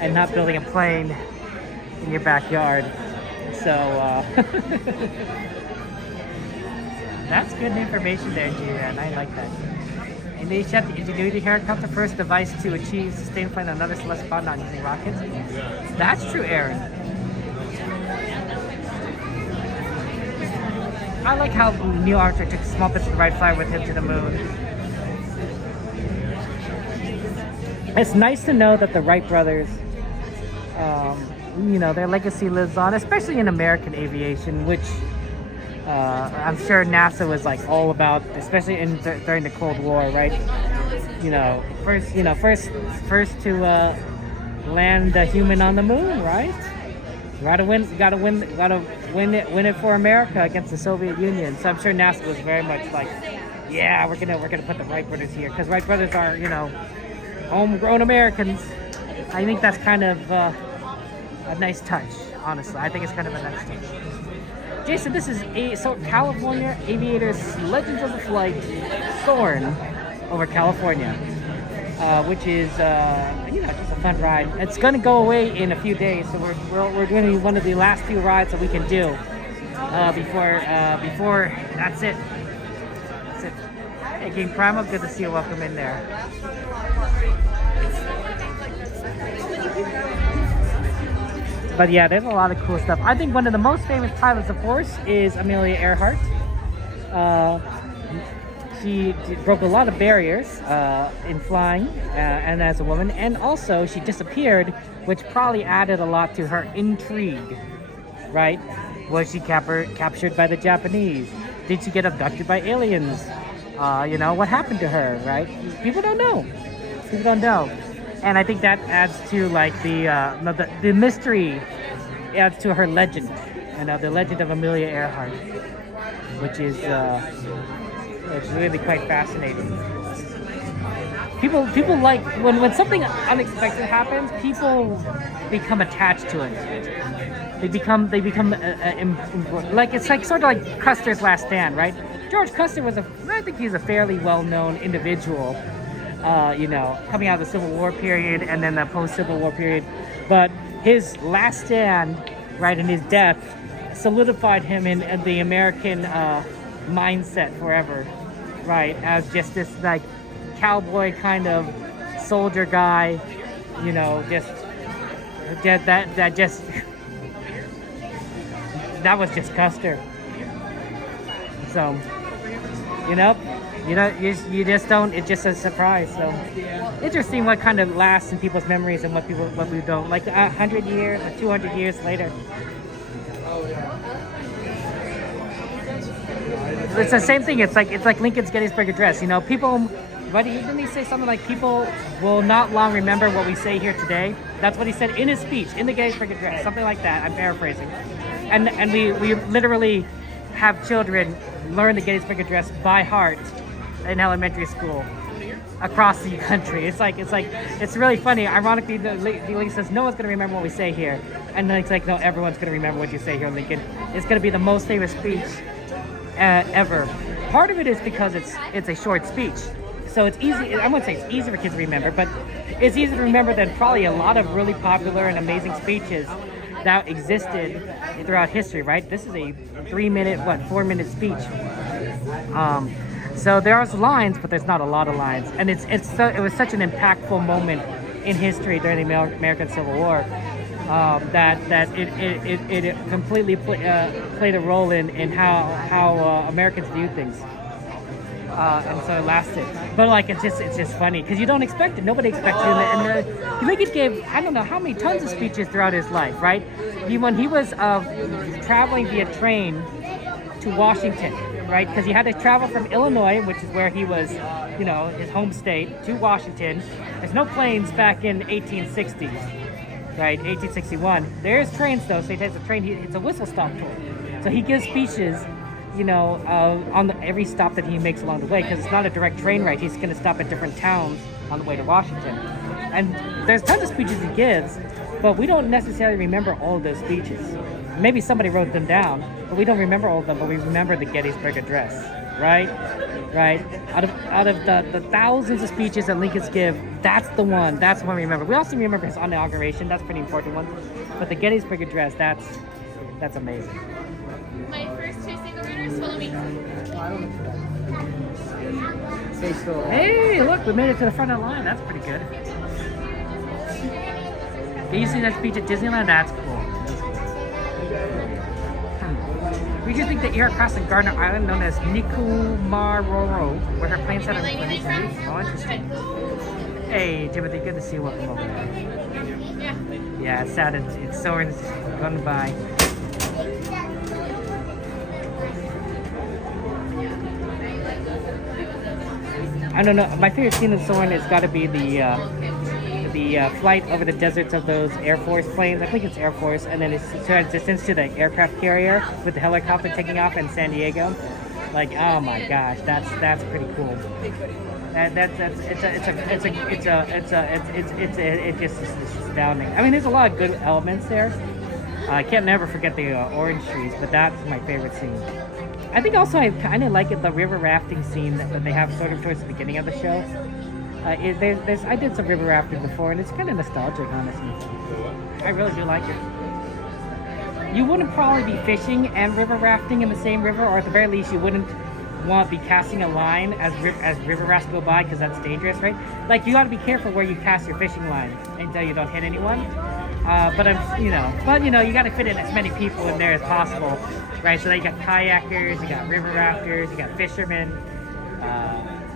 and not building a plane in your backyard. So that's good information there, G-Man. I like that. In the ingenuity helicopter, the first device to achieve sustained flight on another celestial body not using rockets. That's true, Aaron. I like how Neil Armstrong took small bits of the right fly with him to the moon. It's nice to know that the Wright brothers, you know, their legacy lives on, especially in American aviation, which I'm sure NASA was like all about, especially during the Cold War, right? You know, first to land a human on the moon, right? Gotta win it for America against the Soviet Union. So I'm sure NASA was very much like, yeah, we're gonna put the Wright brothers here, because Wright brothers are, you know, homegrown Americans. I think that's kind of a nice touch, honestly. I think it's kind of a nice touch. Jason, this is California Aviators Legends of the Flight Soarin Over California, which is just a fun ride. It's going to go away in a few days, so we're going to be one of the last few rides that we can do before that's it. That's it. Hey, King Primal, good to see you. Welcome in there. But yeah, there's a lot of cool stuff. I think one of the most famous pilots, of course, is Amelia Earhart. She broke a lot of barriers in flying and as a woman, and also she disappeared, which probably added a lot to her intrigue, right? Was she captured by the Japanese? Did she get abducted by aliens? What happened to her, right? People don't know. People don't know. And I think that adds to like the mystery, adds to her legend, the legend of Amelia Earhart, which is it's really quite fascinating. People like when something unexpected happens, people become attached to it. They become like, it's like sort of like Custer's Last Stand, right? George Custer I think he's a fairly well-known individual. Coming out of the Civil War period and then the post-Civil War period. But his last stand, right, and his death solidified him in the American mindset forever, right, as just this, like, cowboy kind of soldier guy, that was just Custer. So, you just don't. It's just a surprise. So interesting what kind of lasts in people's memories and what we don't. Like 100 years or 200 years later. It's the same thing. It's like Lincoln's Gettysburg Address. People. But didn't he say something like people will not long remember what we say here today? That's what he said in his speech in the Gettysburg Address. Something like that. I'm paraphrasing. And we literally have children learn the Gettysburg Address by heart in elementary school across the country. It's really funny. Ironically, the lady says no one's going to remember what we say here, and then it's like, no, everyone's going to remember what you say here, Lincoln. It's going to be the most famous speech ever. Part of it is because it's a short speech, so it's easy. I wouldn't say it's easy for kids to remember, but it's easier to remember than probably a lot of really popular and amazing speeches that existed throughout history, right? This is a 4-minute speech. So there's lines, but there's not a lot of lines, and it was such an impactful moment in history during the American Civil War that it completely played a role in how Americans viewed things. And so it lasted. But like it's just funny because you don't expect it. Nobody expected it. And Lincoln gave I don't know how many tons of speeches throughout his life, right? When he was traveling via train to Washington, right? Because he had to travel from Illinois, which is where he was, his home state, to Washington. There's no planes back in 1860s, right? 1861. There's trains though, so he takes a train. It's a whistle stop tour. So he gives speeches on every stop that he makes along the way, because it's not a direct train ride. He's going to stop at different towns on the way to Washington. And there's tons of speeches he gives, but we don't necessarily remember all of those speeches. Maybe somebody wrote them down, but we don't remember all of them, but we remember the Gettysburg Address, right? Right? Out of the thousands of speeches that Lincoln's give, that's the one we remember. We also remember his inauguration. That's a pretty important one. But the Gettysburg Address, that's amazing. My first 2 single riders, follow me. Hey, look, we made it to the front of the line. That's pretty good. Did you see that speech at Disneyland? That's cool. We just think the air across the Gardner Island, known as Nikumaroro, where her plane set up in 2023. Oh, interesting. Hey, Timothy, good to see you. Welcome over there. Yeah, it's sad. It's Soarin's going by. I don't know. My favorite scene of Soarin has got to be the flight over the deserts of those Air Force planes. I think it's Air Force, and then it transitions to the aircraft carrier with the helicopter taking off in San Diego. Like, oh my gosh, that's pretty cool. It's just astounding. I mean, there's a lot of good elements there. I can't never forget the orange trees, but that's my favorite scene. I think also I kind of like it, the river rafting scene that they have sort of towards the beginning of the show. I did some river rafting before, and it's kind of nostalgic, honestly. I really do like it. You wouldn't probably be fishing and river rafting in the same river, or at the very least, you wouldn't want to be casting a line as river rafts go by, because that's dangerous, right? Like, you got to be careful where you cast your fishing line until you don't hit anyone. But you got to fit in as many people in there as possible, right? So you got kayakers, you got river rafters, you got fishermen,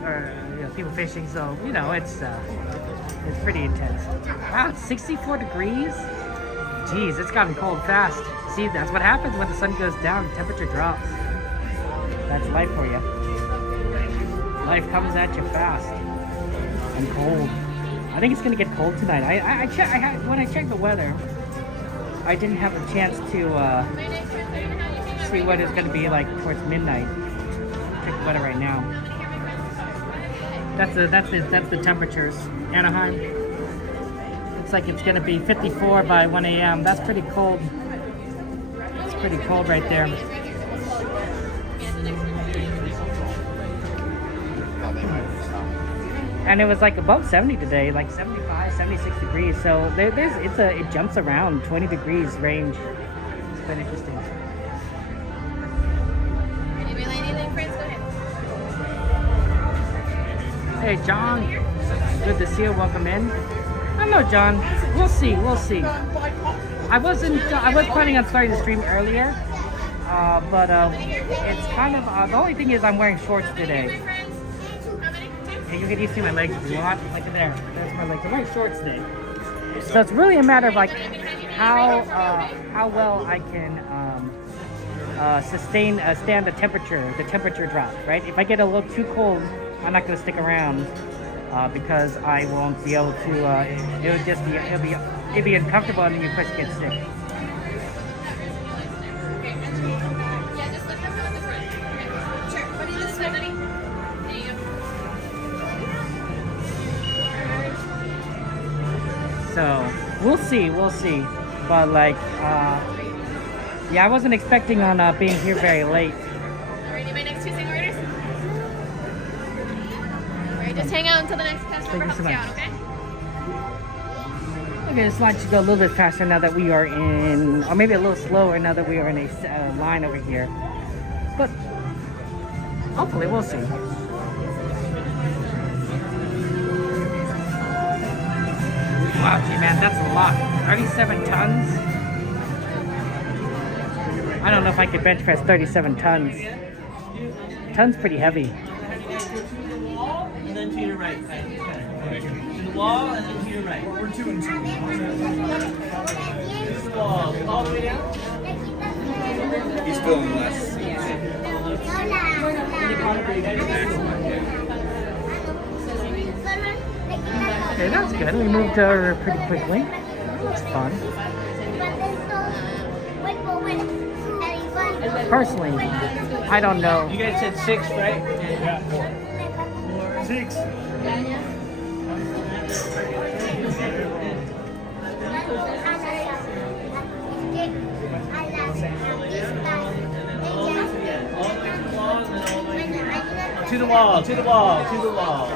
or people fishing. So it's pretty intense. Wow, it's 64 degrees. Jeez, it's gotten cold fast. See, that's what happens when the sun goes down. The temperature drops. That's life for you. Life comes at you fast and cold. I think it's gonna get cold tonight. When I checked the weather, I didn't have a chance to see what it's gonna be like towards midnight. Check the weather right now. That's the temperatures. Anaheim. Looks like it's gonna be 54 by 1 a.m. That's pretty cold. It's pretty cold right there. And it was like above 70 today, like 75, 76 degrees. So it jumps around 20 degrees range. It's been interesting. Anybody landing there, friends? Go ahead. Hey, John. Good to see you. Welcome in. I don't know, John. We'll see. We'll see. I was planning on starting the stream earlier, but it's kind of the only thing is I'm wearing shorts today. You can see my legs if you want. Like there, that's my legs. I'm wearing shorts today. So it's really a matter of like how well I can stand the temperature drop, right? If I get a little too cold, I'm not going to stick around because I won't be able to. It'll be uncomfortable and your push gets sick. So we'll see, but like, yeah, I wasn't expecting on being here very late. Alright, my next 2 single orders. Alright, just hang out until the next customer helps you out, okay? Okay, just want you to go a little bit faster now that we are in, or maybe a little slower now that we are in a line over here. But hopefully, we'll see. Wow, gee, man, that's a lot. 37 tons? I don't know if I could bench press 37 tons. Tons pretty heavy. And then to your right. To the wall and then to your right. We're 2 and 2. To the wall. All the way down? He's feeling less. Okay, that's good. We moved pretty quickly. That's fun. Personally, I don't know. You guys said 6, right? Yeah. 6. To the wall, to the wall, to the wall.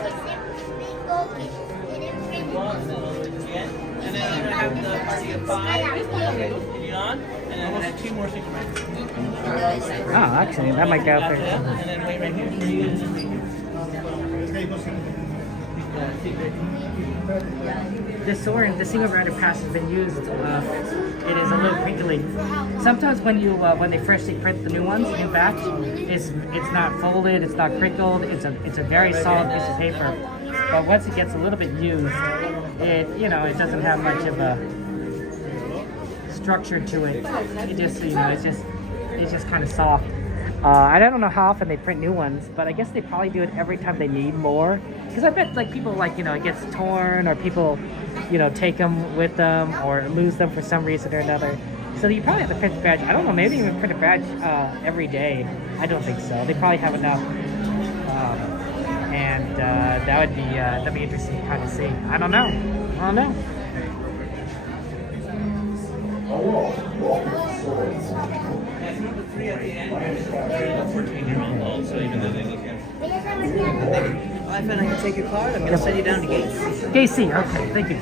And then I'm going to have the party of 5. Get on. And then I'm going to have 2 more 6 right. Oh, actually, that might go for it. And then wait right here. The single rider pass has been used. It is a little crinkly. Sometimes when they freshly print the new ones, new batch, it's not folded, it's not crinkled. It's a very solid piece of paper. But once it gets a little bit used, it doesn't have much of a structure to it. It's just kind of soft. I don't know how often they print new ones, but I guess they probably do it every time they need more. Because I bet like people it gets torn, or people take them with them or lose them for some reason or another. So you probably have to print the badge. I don't know, maybe even print a badge every day. I don't think so. They probably have enough. and that'd be interesting to kind of see. I don't know. I find I can take your card. I'm going to send you down to gate C. Gate C, okay, thank you.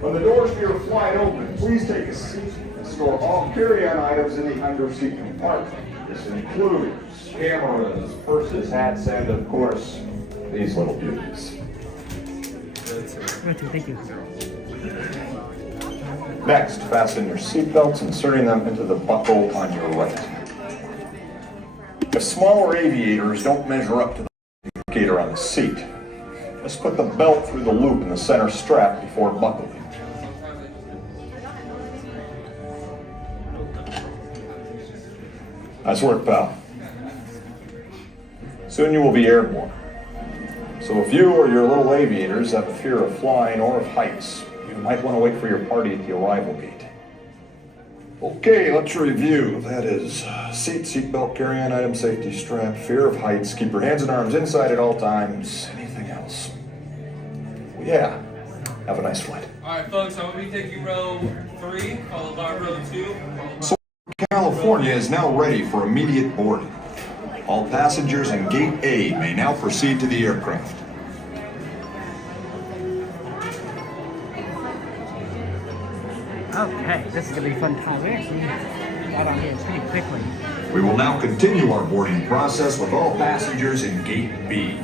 When the doors to your flight open, please take a seat and store all carry-on items in the under-seat compartment. This includes cameras, purses, hats, and of course, these little beauties. Thank you. Next, fasten your seatbelts, inserting them into the buckle on your right. If smaller aviators don't measure up to the indicator on the seat, just put the belt through the loop in the center strap before buckling. Nice work, pal. Soon you will be airborne. So if you or your little aviators have a fear of flying or of heights, you might want to wait for your party at the arrival gate. Okay, let's review. That is seatbelt, carry-on item, safety strap, fear of heights, keep your hands and arms inside at all times. Anything else? Well, yeah. Have a nice flight. All right, folks, I'm going to be taking row 3, followed by row 2. California is now ready for immediate boarding. All passengers in Gate A may now proceed to the aircraft. Okay, this is gonna be a fun time. We actually got on here pretty quickly. We will now continue our boarding process with all passengers in Gate B.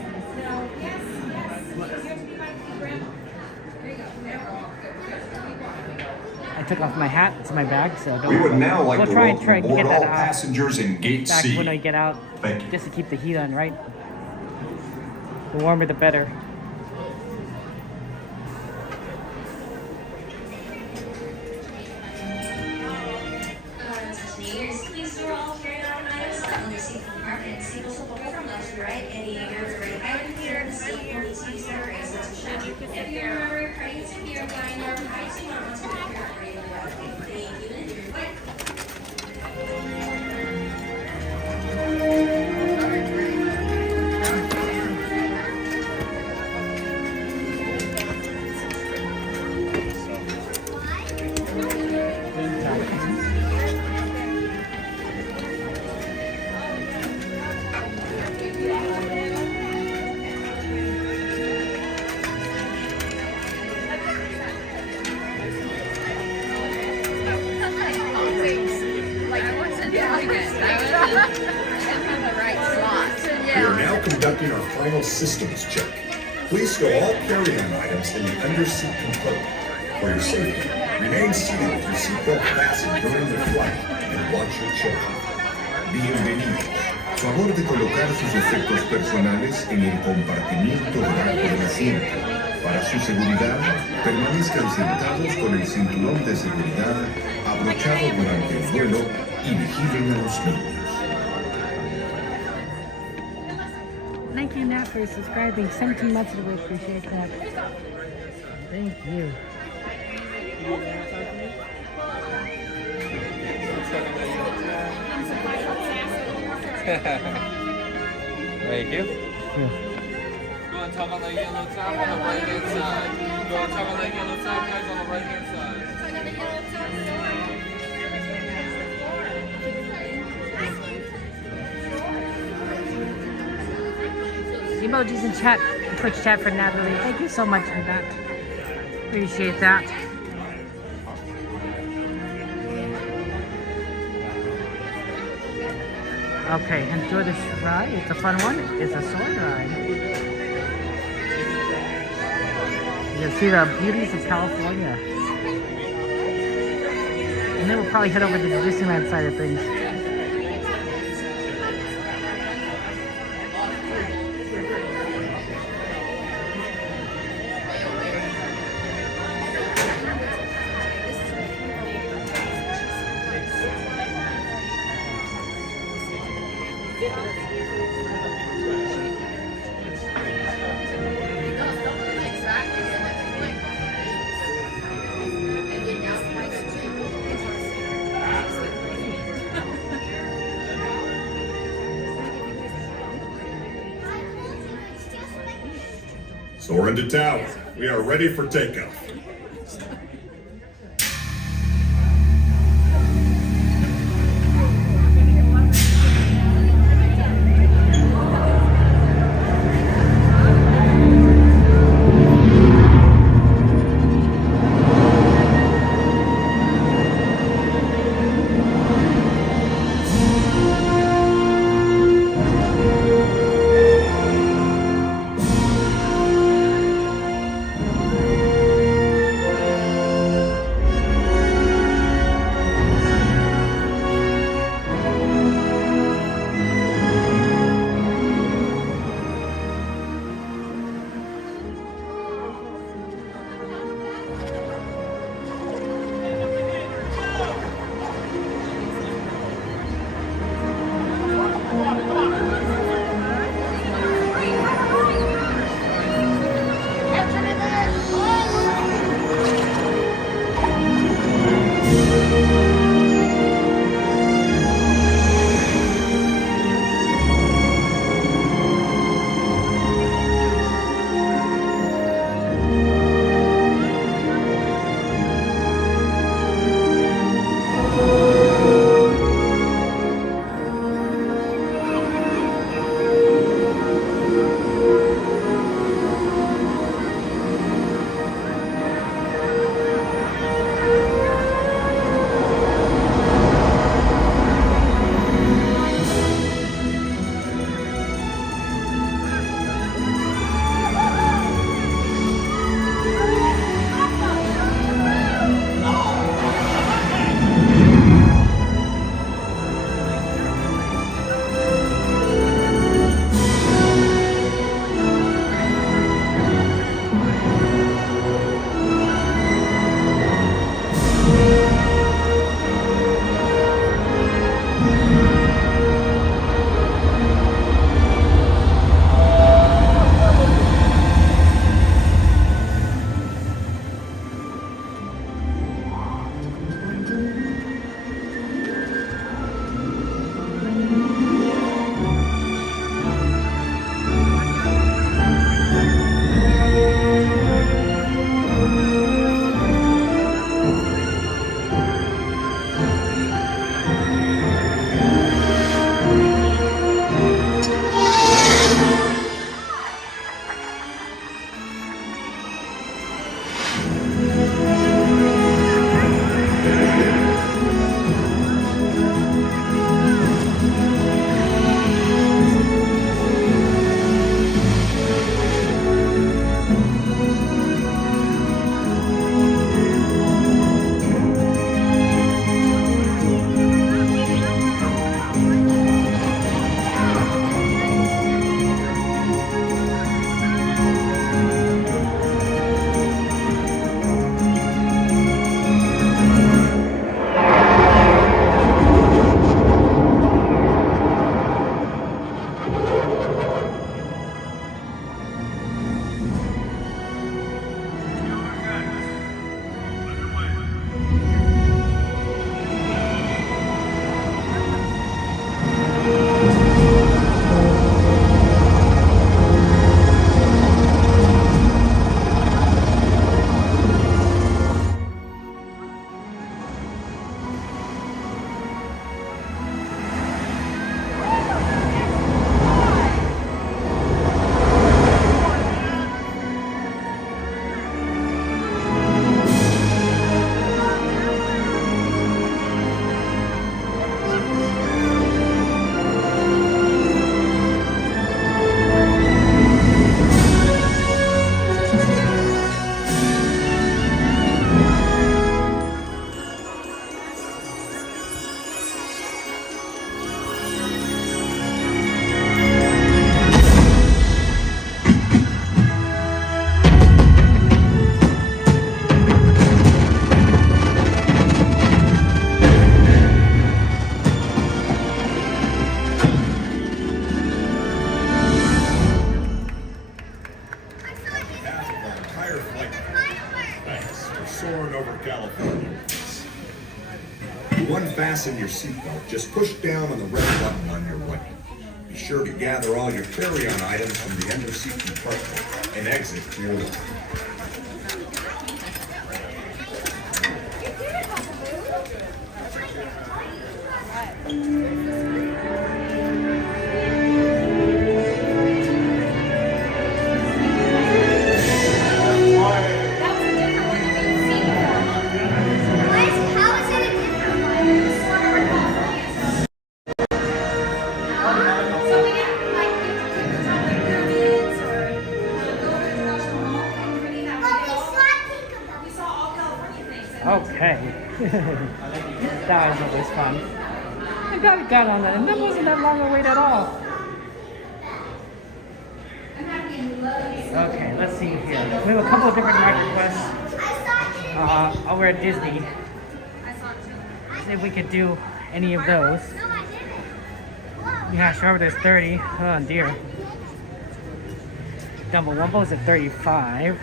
I took off my hat, it's in my bag, so don't We would now like we'll to try welcome to aboard get that all passengers in Gate back C. when I get out. Thank you. Just to keep the heat on, right? The warmer the better. Please store all carry-on items on the seat compartment. Seat will swap over from left to right. Any aircraft item here, the seat will need to be separated to show. If you remember, parties in here, flying over heights, you want to be careful in the way. Thank you, and enjoy your flight. We are now conducting our final systems check. Please store all carry-on items in the under-seat compartment. For your safety, remain seated with your seatbelt fastened during the flight and watch your children. Bienvenidos. Favor de colocar sus efectos personales en el compartimiento debajo del asiento. Para su seguridad, permanezcan sentados con el cinturón de seguridad abrochado durante el vuelo y vigilen a los niños. Thank you, Nat, for subscribing 17 months ago. We appreciate that. Thank you. Thank you. Yeah. Go and tug on the yellow tab on the right hand side. Go and tug on the yellow tab, guys, on the right hand side. Emojis in chat, Twitch chat for Natalie. Thank you so much for that. Appreciate that. Okay, enjoy this ride. It's a fun one. It's a sword ride. You'll see the beauties of California. And then we'll probably head over to the Disneyland side of things. Soarin to tower. We are ready for takeoff. Soarin Over California. To unfasten your seatbelt, just push down on the red button on your right. Be sure to gather all your carry-on items from the under-seat compartment and exit to your left. Okay. That was always fun. I got on that, and that wasn't that long a wait at all. Okay, let's see here. We have a couple of different ride requests over at Disney. See if we could do any of those. Yeah, sure, there's 30. Oh dear. Dumbo Wumbo's at 35.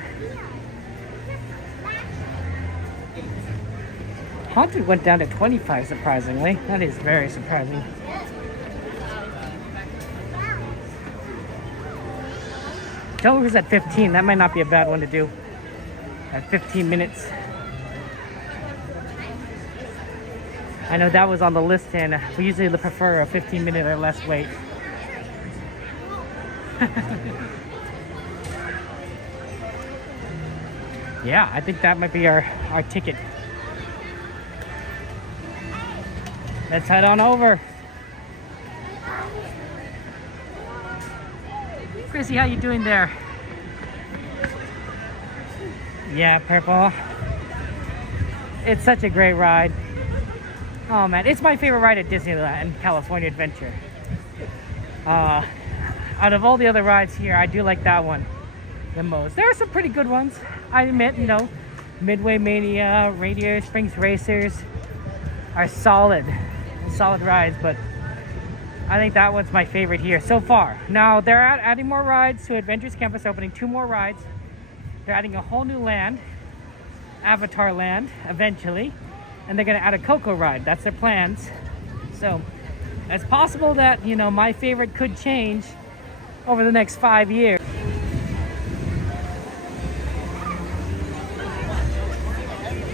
Haunted went down to 25, surprisingly. That is very surprising. Joker's at 15. That might not be a bad one to do at 15 minutes. I know that was on the list, and we usually prefer a 15-minute or less wait. Yeah, I think that might be our ticket. Let's head on over. Chrissy, how you doing there? Yeah, Purple. It's such a great ride. Oh man, it's my favorite ride at Disneyland California Adventure. Out of all the other rides here, I do like that one the most. There are some pretty good ones, I admit. You know, Midway Mania, Radiator Springs Racers are solid rides, but I think that one's my favorite here so far. Now they're adding more rides to Adventures Campus, opening 2 more rides. They're adding a whole new land, Avatar Land, eventually, and they're going to add a Coco ride. That's their plans. So it's possible that, you know, my favorite could change over the next 5 years.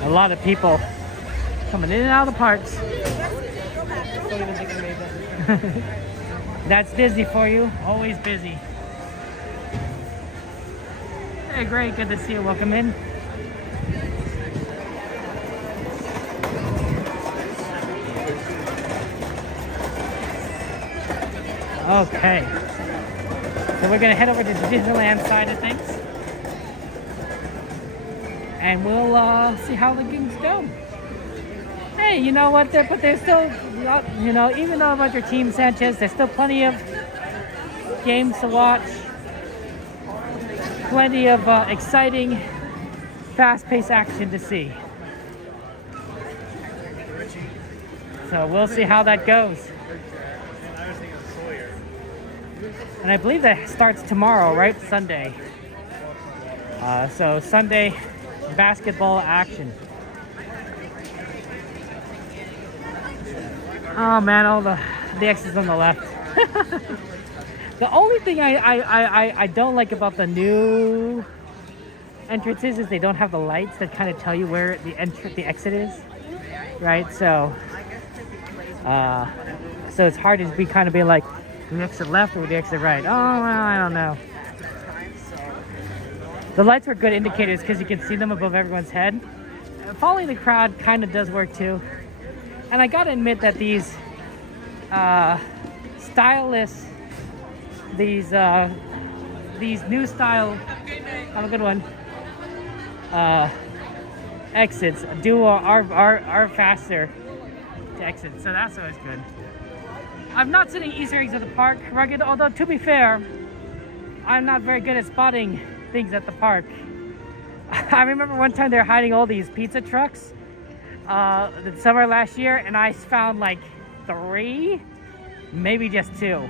A lot of people coming in and out of the parks. That's Disney for you, always busy. Hey, great, good to see you. Welcome in. Okay, so we're gonna head over to the Disneyland side of things, and we'll see how the games go. Hey, you know what? But there's still, you know, even though about your Team Sanchez, there's still plenty of games to watch. Plenty of exciting, fast-paced action to see. So we'll see how that goes. And I believe that starts tomorrow, right? Sunday. So Sunday basketball action. Oh man, all the exits on the left. The only thing I don't like about the new entrances is they don't have the lights that kind of tell you where the exit is, right? So it's hard to be kind of be like, the exit left or the exit right? Oh, well, I don't know. The lights were good indicators because you can see them above everyone's head. Following the crowd kind of does work too. And I gotta admit that these stylish, these new style, have a good one, exits are faster to exit, so that's always good. I'm not sitting Easter eggs at the park, rugged, although to be fair, I'm not very good at spotting things at the park. I remember one time they were hiding all these pizza trucks the summer last year, and I found like 3, maybe just 2.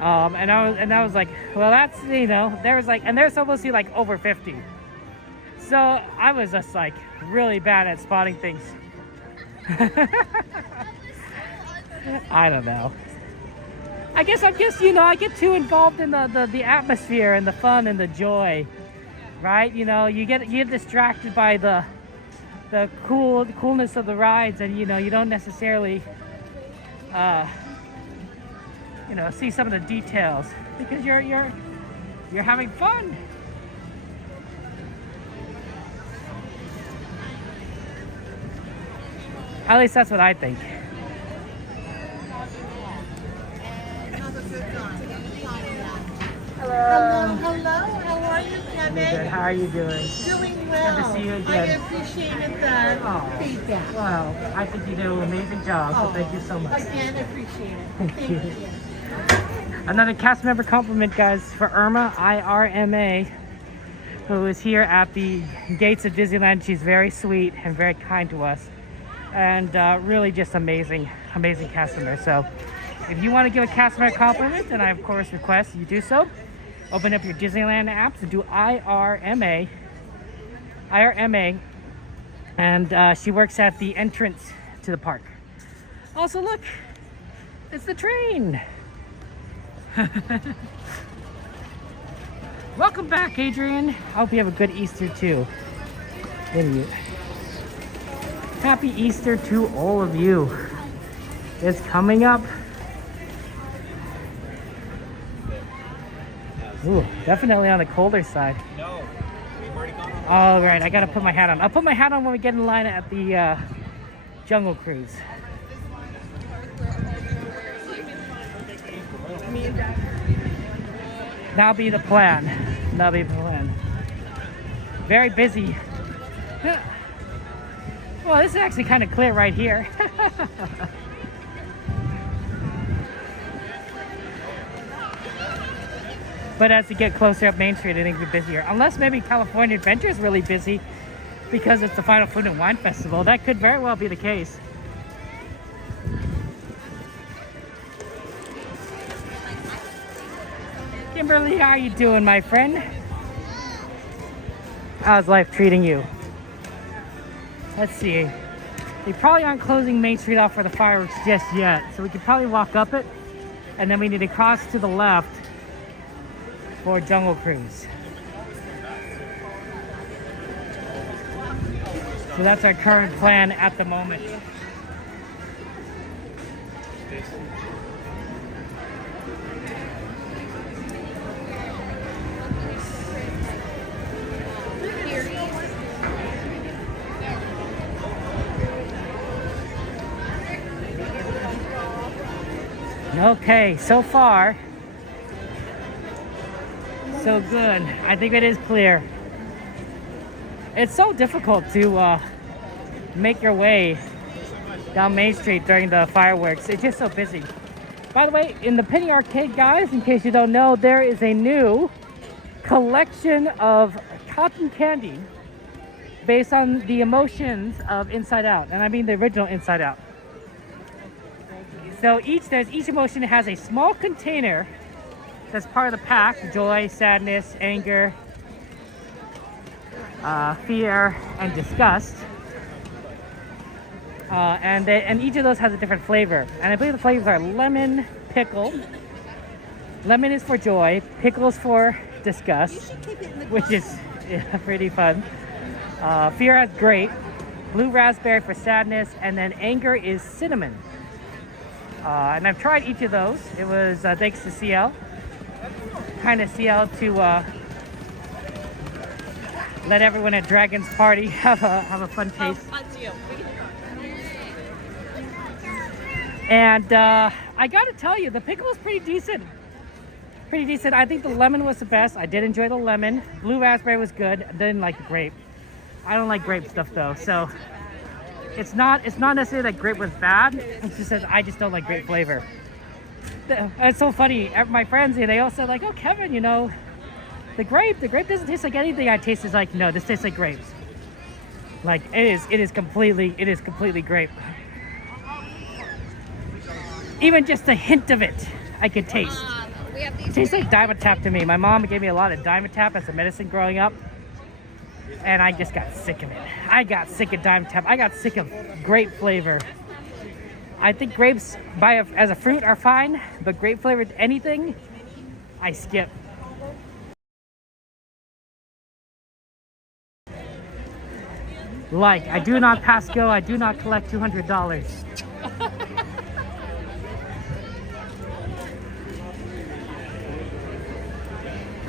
And I was like, well, that's, you know, there was like, and they're supposed to be like over 50. So I was just like really bad at spotting things. I don't know. I guess I'm just, you know, I get too involved in the atmosphere and the fun and the joy, right? You know, you get distracted by the coolness of the rides, and you know, you don't necessarily you know, see some of the details because you're having fun. At least that's what I think. Hello, how are you, Kevin? Good. How are you doing? Doing well. Good to see you again. I appreciated that feedback. Well, I think you do an amazing job, so thank you so much. Again, appreciate it. Thank you. Another cast member compliment, guys, for Irma, IRMA, who is here at the gates of Disneyland. She's very sweet and very kind to us, and really just amazing cast member. So if you want to give a cast member a compliment, then I of course request you do so. Open up your Disneyland apps and do IRMA, and she works at the entrance to the park. Also, look, it's the train. Welcome back, Adrian. I hope you have a good Easter too. Happy Easter to all of you. It's coming up. Ooh, definitely on the colder side. No, we've already gone on. All right, I gotta put my hat on. I'll put my hat on when we get in line at the Jungle Cruise. That'll be the plan. That'll be the plan. Very busy. Well, this is actually kind of clear right here. But as you get closer up Main Street, I think it'll be busier. Unless maybe California Adventure is really busy because it's the Final Food and Wine Festival. That could very well be the case. Kimberly, how are you doing, my friend? How's life treating you? Let's see. They probably aren't closing Main Street off for the fireworks just yet, so we could probably walk up it, and then we need to cross to the left for Jungle Cruise. So that's our current plan at the moment. Okay, so far, so good. I think it is clear. It's so difficult to make your way down Main Street during the fireworks. It's just so busy. By the way, in the Penny Arcade, guys, in case you don't know, there is a new collection of cotton candy based on the emotions of Inside Out, and I mean the original Inside Out. So each emotion has a small container that's part of the pack: joy, sadness, anger, fear, and disgust. And each of those has a different flavor. And I believe the flavors are lemon, pickle. Lemon is for joy, pickle is for disgust, which is pretty fun. Fear has grape, blue raspberry for sadness, and then anger is cinnamon. And I've tried each of those. It was thanks to CL. Kind of CL to let everyone at Dragon's Party have a fun taste. And I gotta tell you, the pickle was pretty decent. Pretty decent. I think the lemon was the best. I did enjoy the lemon. Blue raspberry was good. I didn't like the grape. I don't like grape stuff though, so it's not necessarily that grape was bad. It's just that I just don't like grape flavor. It's so funny. My friends, they all said like, "Oh, Kevin, you know, the grape doesn't taste like anything I taste." Is like, no, this tastes like grapes. Like it is completely grape. Even just a hint of it, I could taste. It tastes like Dimetap to me. My mom gave me a lot of Dimetap as a medicine growing up, and I just got sick of it. I got sick of Dimetap. I got sick of grape flavor. I think grapes as a fruit are fine, but grape flavored anything, I skip. Like, I do not pass go, I do not collect $200.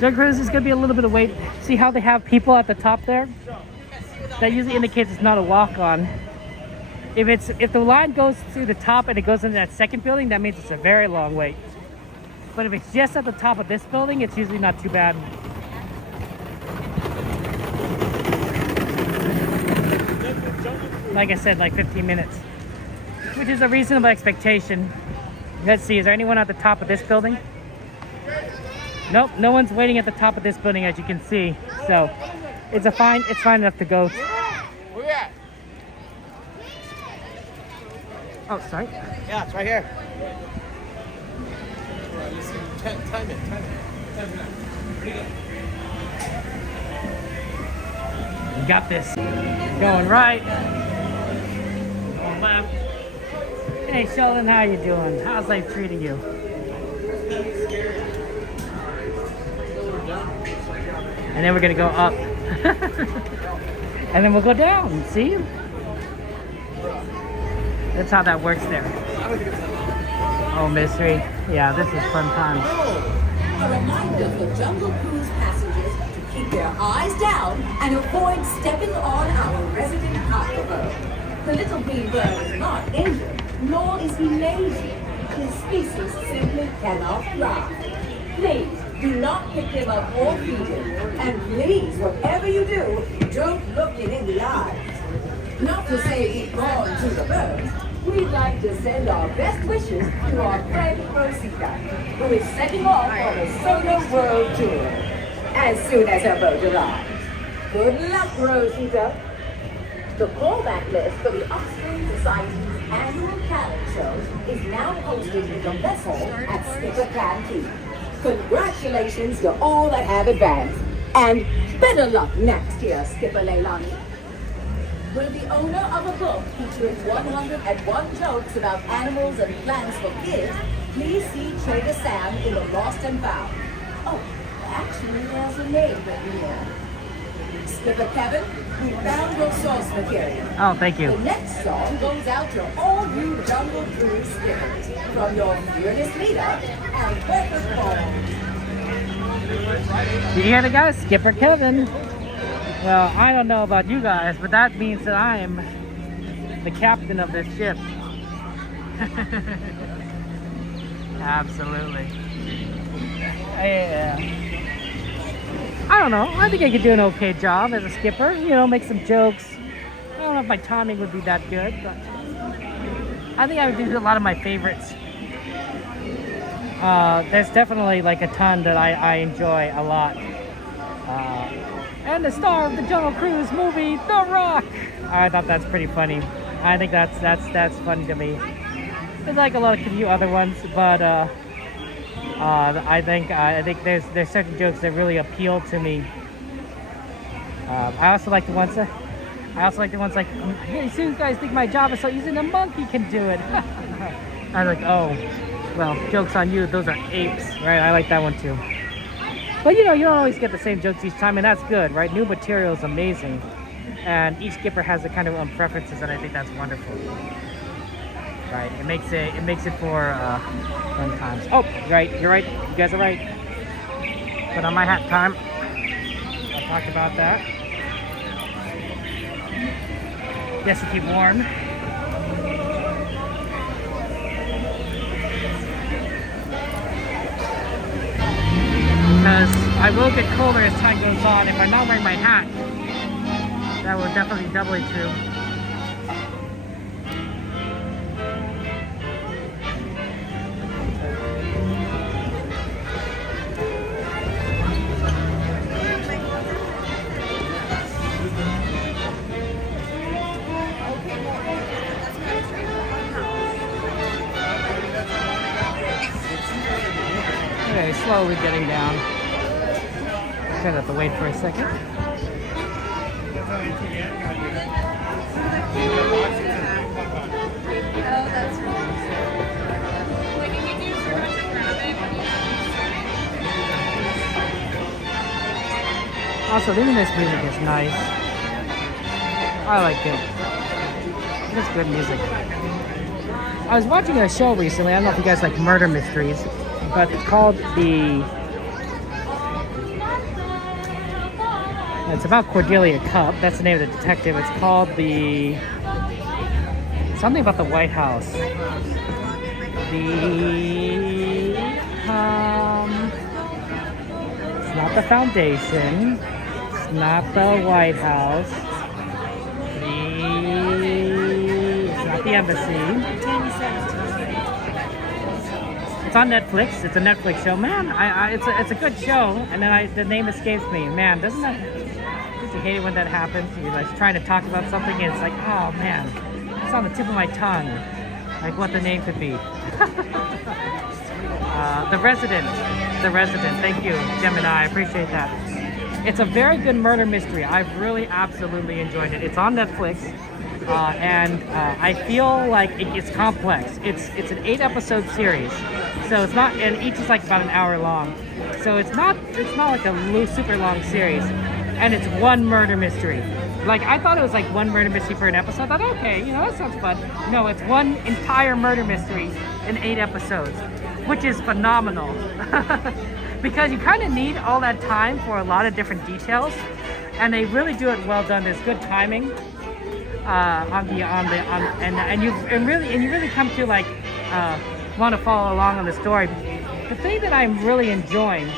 Jungle Cruise is gonna be a little bit of wait. See how they have people at the top there? That usually indicates it's not a walk-on. If the line goes through the top and it goes into that second building, that means it's a very long wait. But if it's just at the top of this building, it's usually not too bad. Like I said, like 15 minutes, which is a reasonable expectation. Let's see, is there anyone at the top of this building? Nope, no one's waiting at the top of this building, as you can see. So it's fine enough to go. Where you at? Oh, sorry. Yeah, it's right here. Time it. You got this. Going right. Going left. Hey Sheldon, how you doing? How's life treating you? And then we're gonna go up. And then we'll go down, see? That's how that works there. Oh, mystery. Yeah, this is fun times. A reminder for Jungle Cruise passengers to keep their eyes down and avoid stepping on our resident cargo bird. The little green bird is not injured, nor is he lazy. His species simply cannot fly. Please, do not pick him up or feed him. And please, whatever you do, don't look him in the eyes. Not to say he's gone to the birds, we'd like to send our best wishes to our friend Rosita, who is setting off on a solo world tour as soon as her boat arrives. Good luck, Rosita. The callback list for the Upstream Society's annual talent show is now posted in the vessel at Skipper Canteen. Congratulations to all that have advanced, and better luck next year, Skipper Leilani. Will the owner of a book featuring 101 jokes about animals and plants for kids please see Trader Sam in The Lost and Found? Oh, actually, there's a name written here. Skipper Kevin, we found your source material. Oh, thank you. The next song goes out to all you Jungle Cruise skippers from your fearless leader, Alberto Paul. Did you hear the guys? Skipper Kevin. Well, I don't know about you guys, but that means that I am the captain of this ship. Absolutely. Yeah. I don't know. I think I could do an okay job as a skipper. You know, make some jokes. I don't know if my timing would be that good, but I think I would do a lot of my favorites. There's definitely like a ton that I enjoy a lot. And the star of the Jungle Cruise movie, The Rock. I thought that's pretty funny. I think that's funny to me. There's like a few other ones, but I think there's certain jokes that really appeal to me. I also like the ones like, hey, so you guys think my job is so easy, the monkey can do it. I was like, oh, well, joke's on you, those are apes, right? I like that one too. But you know, you don't always get the same jokes each time, and that's good, right? New material is amazing, and each skipper has a kind of preferences, and I think that's wonderful. Right, it makes it for fun times. Oh, right, you're right. You guys are right. Put on my hat time. I talked about that. Just to keep warm. Because I will get colder as time goes on. If I'm not wearing my hat, that will definitely be doubly true. Okay, slowly getting down. Gonna have to wait for a second. Oh, that's right. Also, even this music is nice. I like it. It's good music. I was watching a show recently. I don't know if you guys like murder mysteries, but it's called the... It's about Cordelia Cup. That's the name of the detective. It's called the... Something about the White House. It's not the Foundation. It's not the White House. It's not the Embassy. It's on Netflix. It's a Netflix show. Man, it's a good show. And then the name escapes me. Man, doesn't you hate it when that happens? You're like trying to talk about something and it's like, oh man, it's on the tip of my tongue. Like what the name could be. The Resident. Thank you, Gemini. I appreciate that. It's a very good murder mystery. I've really absolutely enjoyed it. It's on Netflix. And I feel like it's complex. It's an 8-episode series, so it's not, and each is like about an hour long. So it's not like a super long series, and it's one murder mystery. Like I thought it was like one murder mystery per an episode. I thought, okay, that sounds fun. No, it's one entire murder mystery in 8 episodes, which is phenomenal. Because you kind of need all that time for a lot of different details, and they really do it well done. There's good timing. You really come to like want to follow along on the story. The thing that I'm really enjoying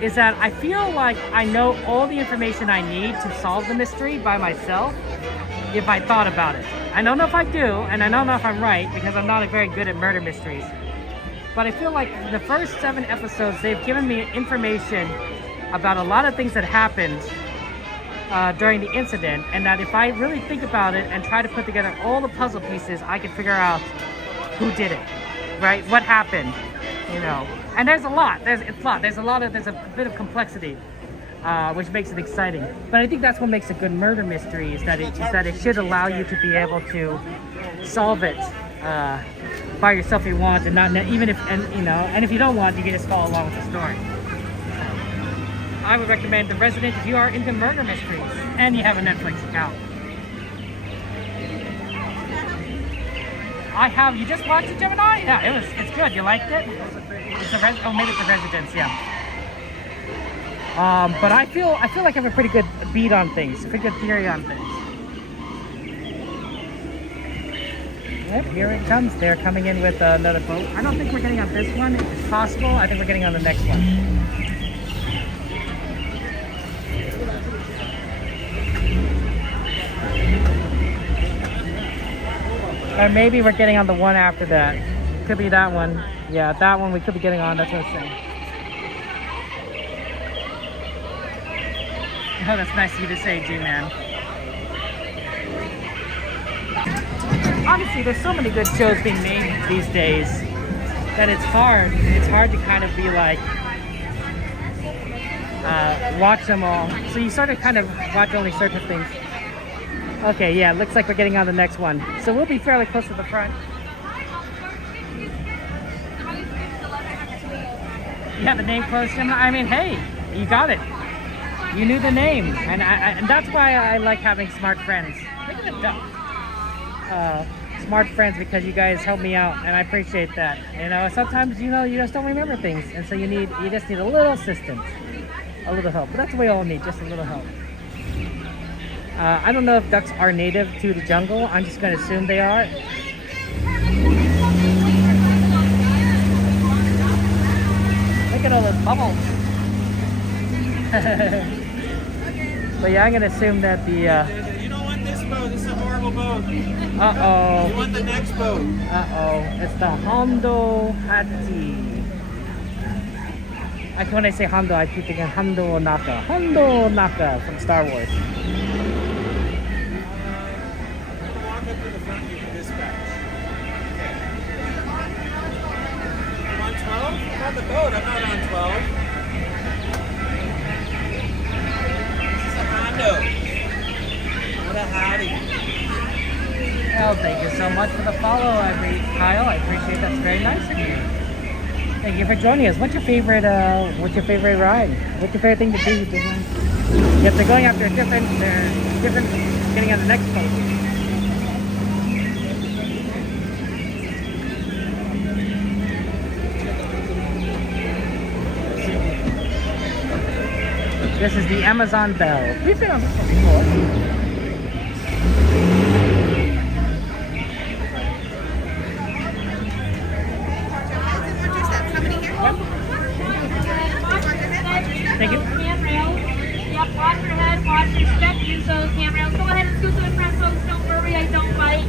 is that I feel like I know all the information I need to solve the mystery by myself if I thought about it. I don't know if I do, and I don't know if I'm right because I'm not very good at murder mysteries. But I feel like the first 7 episodes, they've given me information about a lot of things that happened during the incident, and that if I really think about it and try to put together all the puzzle pieces, I can figure out who did it, right? What happened, And there's a lot. There's a bit of complexity, which makes it exciting. But I think that's what makes a good murder mystery is that it should allow you to be able to solve it by yourself if you want, and not even if and if you don't want, you can just follow along with the story. I would recommend The Resident if you are into murder mysteries and you have a Netflix account. You just watched it, Gemini? Yeah, it's good. You liked it? Maybe it's The Residence, yeah. But I feel like I have a pretty good beat on things, a pretty good theory on things. Yep, here it comes. They're coming in with another boat. I don't think we're getting on this one. It's possible. I think we're getting on the next one. Or maybe we're getting on the one after that. Could be that one. Yeah, that one we could be getting on. That's what I'm saying. Oh, that's nice of you to say, G-Man. Honestly, there's so many good shows being made these days that it's hard. It's hard to kind of be like, watch them all. So you sort of kind of watch only certain things. Okay, yeah, looks like we're getting on the next one. So we'll be fairly close to the front. You have the name close to him? I mean, hey, you got it. You knew the name. And that's why I like having smart friends. Look at the duck. Smart friends, because you guys help me out, and I appreciate that. Sometimes, you just don't remember things. And so you just need a little assistance. A little help. But that's what we all need, just a little help. I don't know if ducks are native to the jungle. I'm just going to assume they are. Look at all those bubbles. But yeah, I'm going to assume that the... You don't want this boat. This is a horrible boat. Uh-oh. You want the next boat. Uh-oh. It's the Hondo Hachi. When I say Hondo, I keep thinking Hondo Naka. Hondo Naka from Star Wars. I'm on the boat, I'm not on 12. This is a Hondo. What a howdy. Well, thank you so much for the follow, Kyle. I appreciate that. It's very nice of you. Thank you for joining us. What's your favorite ride? What's your favorite thing to do? Yes, they're going after they're different, getting on the next post. This is the Amazon Bell. We've been on this one before. Thank you. Handrails. Yep, watch your head, watch your step, use those handrails. Go ahead and scoot to the front, folks. Don't worry, I don't bite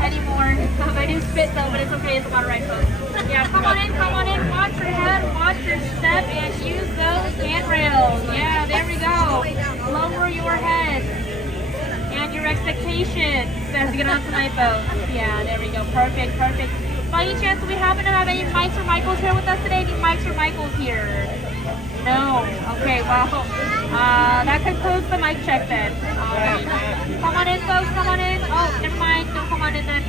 anymore. I do spit though, but it's okay, it's about right, folks. Yeah, come on in, watch your head, watch your step, and use those handrails. Yeah, there we go. Lower your head and your expectations as you get onto my boat. Yeah, there we go. Perfect, perfect. By any chance, do we happen to have any Mikes or Michaels here with us today? Any Mikes or Michaels here? No. Okay, well, that concludes the mic check then. Alright. Come on in, folks, come on in. Oh, never mind. Don't come on in then.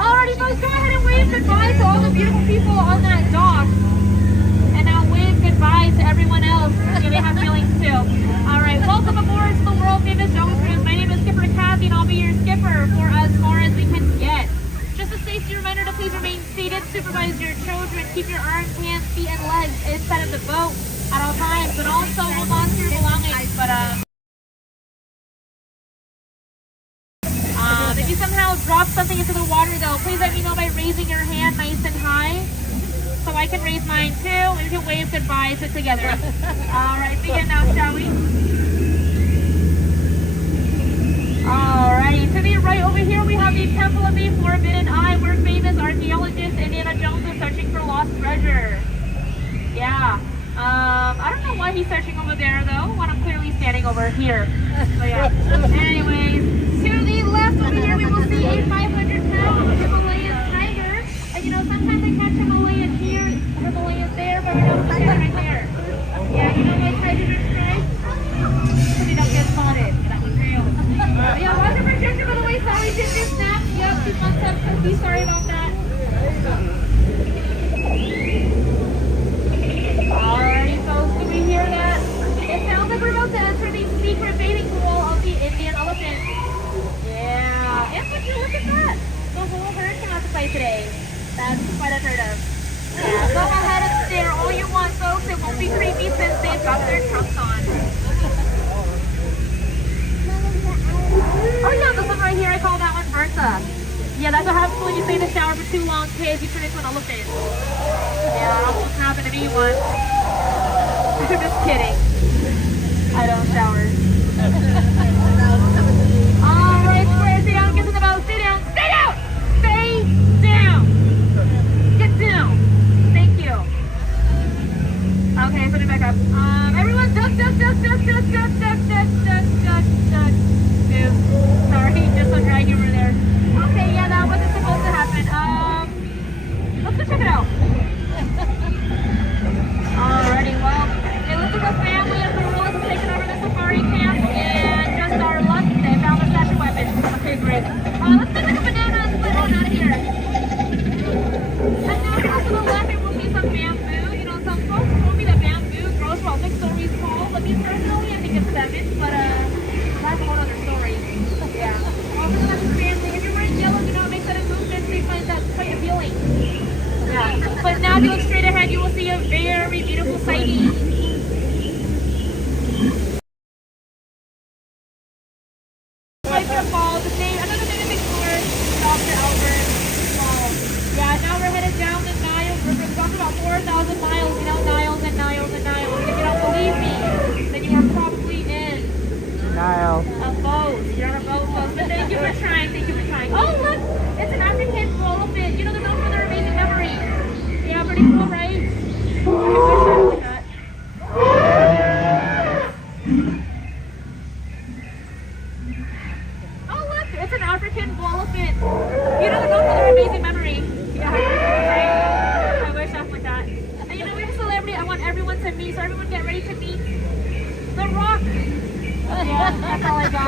Alrighty, folks, go ahead and wave goodbye to all the beautiful people on that dock. And now wave goodbye to everyone else. You may have feelings too. Alright, welcome aboard to the world famous Jungle Cruise. My name is Skipper Kathy, and I'll be your skipper for as far as we can get. Just a safety reminder to please remain seated, supervise your children, keep your arms, hands, feet, and legs inside of the boat at all times, but also hold on to your belongings. But if you somehow drop something into the water though, please let me know by raising your hand nice and high, so I can raise mine too, and we can wave goodbye to together. Alright, begin now, shall we? Alrighty, to the right over here we have the Temple of the Forbidden Eye, where famous archaeologist Indiana Jones is searching for lost treasure. Yeah. I don't know why he's searching over there though, when I'm clearly standing over here. So yeah. Anyways, to the left over here we will see a 500-pound Himalayan tiger. And you know, sometimes they catch Himalayan here, Himalayan there, but we don't see that right there. Yeah, you know why tigers are striped? Because they don't get spotted. Yeah, watch your projection, by the way. Sorry, ginger snaps. Yep, 2 months up. Cookie, sorry about that. Alrighty, folks, do we hear that? It sounds like we're about to enter the secret bathing pool of the Indian elephant. Yeah, and would you look at that? The whole herd came out to play today. That's quite unheard of. Yeah, go ahead and stare all you want, folks. It won't be creepy since they've got their trucks on. Oh yeah, this one right here, I call that one Bertha. Yeah, that's what happens when you stay in the shower for too long, kids. You turn into an elephant. Yeah, that almost happened to me once. I'm just kidding. I don't shower. Alright, square, sit down, get to the boat, sit down, stay down! Stay down! Get down! Thank you. Okay, put it back up. Everyone duck, duck, duck, duck, duck, duck, duck, duck, duck, duck, duck. Sorry, just so dry humor there. Okay, yeah, that wasn't supposed to happen. Let's go check it out. Alrighty, well, it looks like a family of gorillas have taken over the safari camp, and just our luck, they found a stash of weapons. Okay, great. Let's pick up a banana and split on out of here. And now to the left, and we'll see some bamboo. You know, some folks told me that bamboo grows about 6 stories tall, but me personally, I think it's 7, but that's a whole other story. Yeah. Also, the family, if you're wearing yellow, you know, it makes that a movement, so you find that quite appealing. Yeah. But now if you look straight ahead, you will see a very beautiful sighting. Hypixel Falls, another famous explorer, Dr. Albert Falls. Yeah, now we're headed down the Nile River. We've gone about 4,000 miles, you know, Niles and Niles and Niles. If you don't believe me, then you are probably in Nile. A boat. You're on a boat, folks. But thank you for trying. Thank you for trying. Oh, look! It's an African elephant. You know, they're known for their amazing memory. Yeah, pretty cool, right? I wish I was that. Oh, look! It's an African elephant. You know, they're known for their amazing memory. Yeah, right? I wish I was like that. And you know, we have a celebrity I want everyone to meet, so everyone get ready to meet The Rock. Yeah, that's all I got.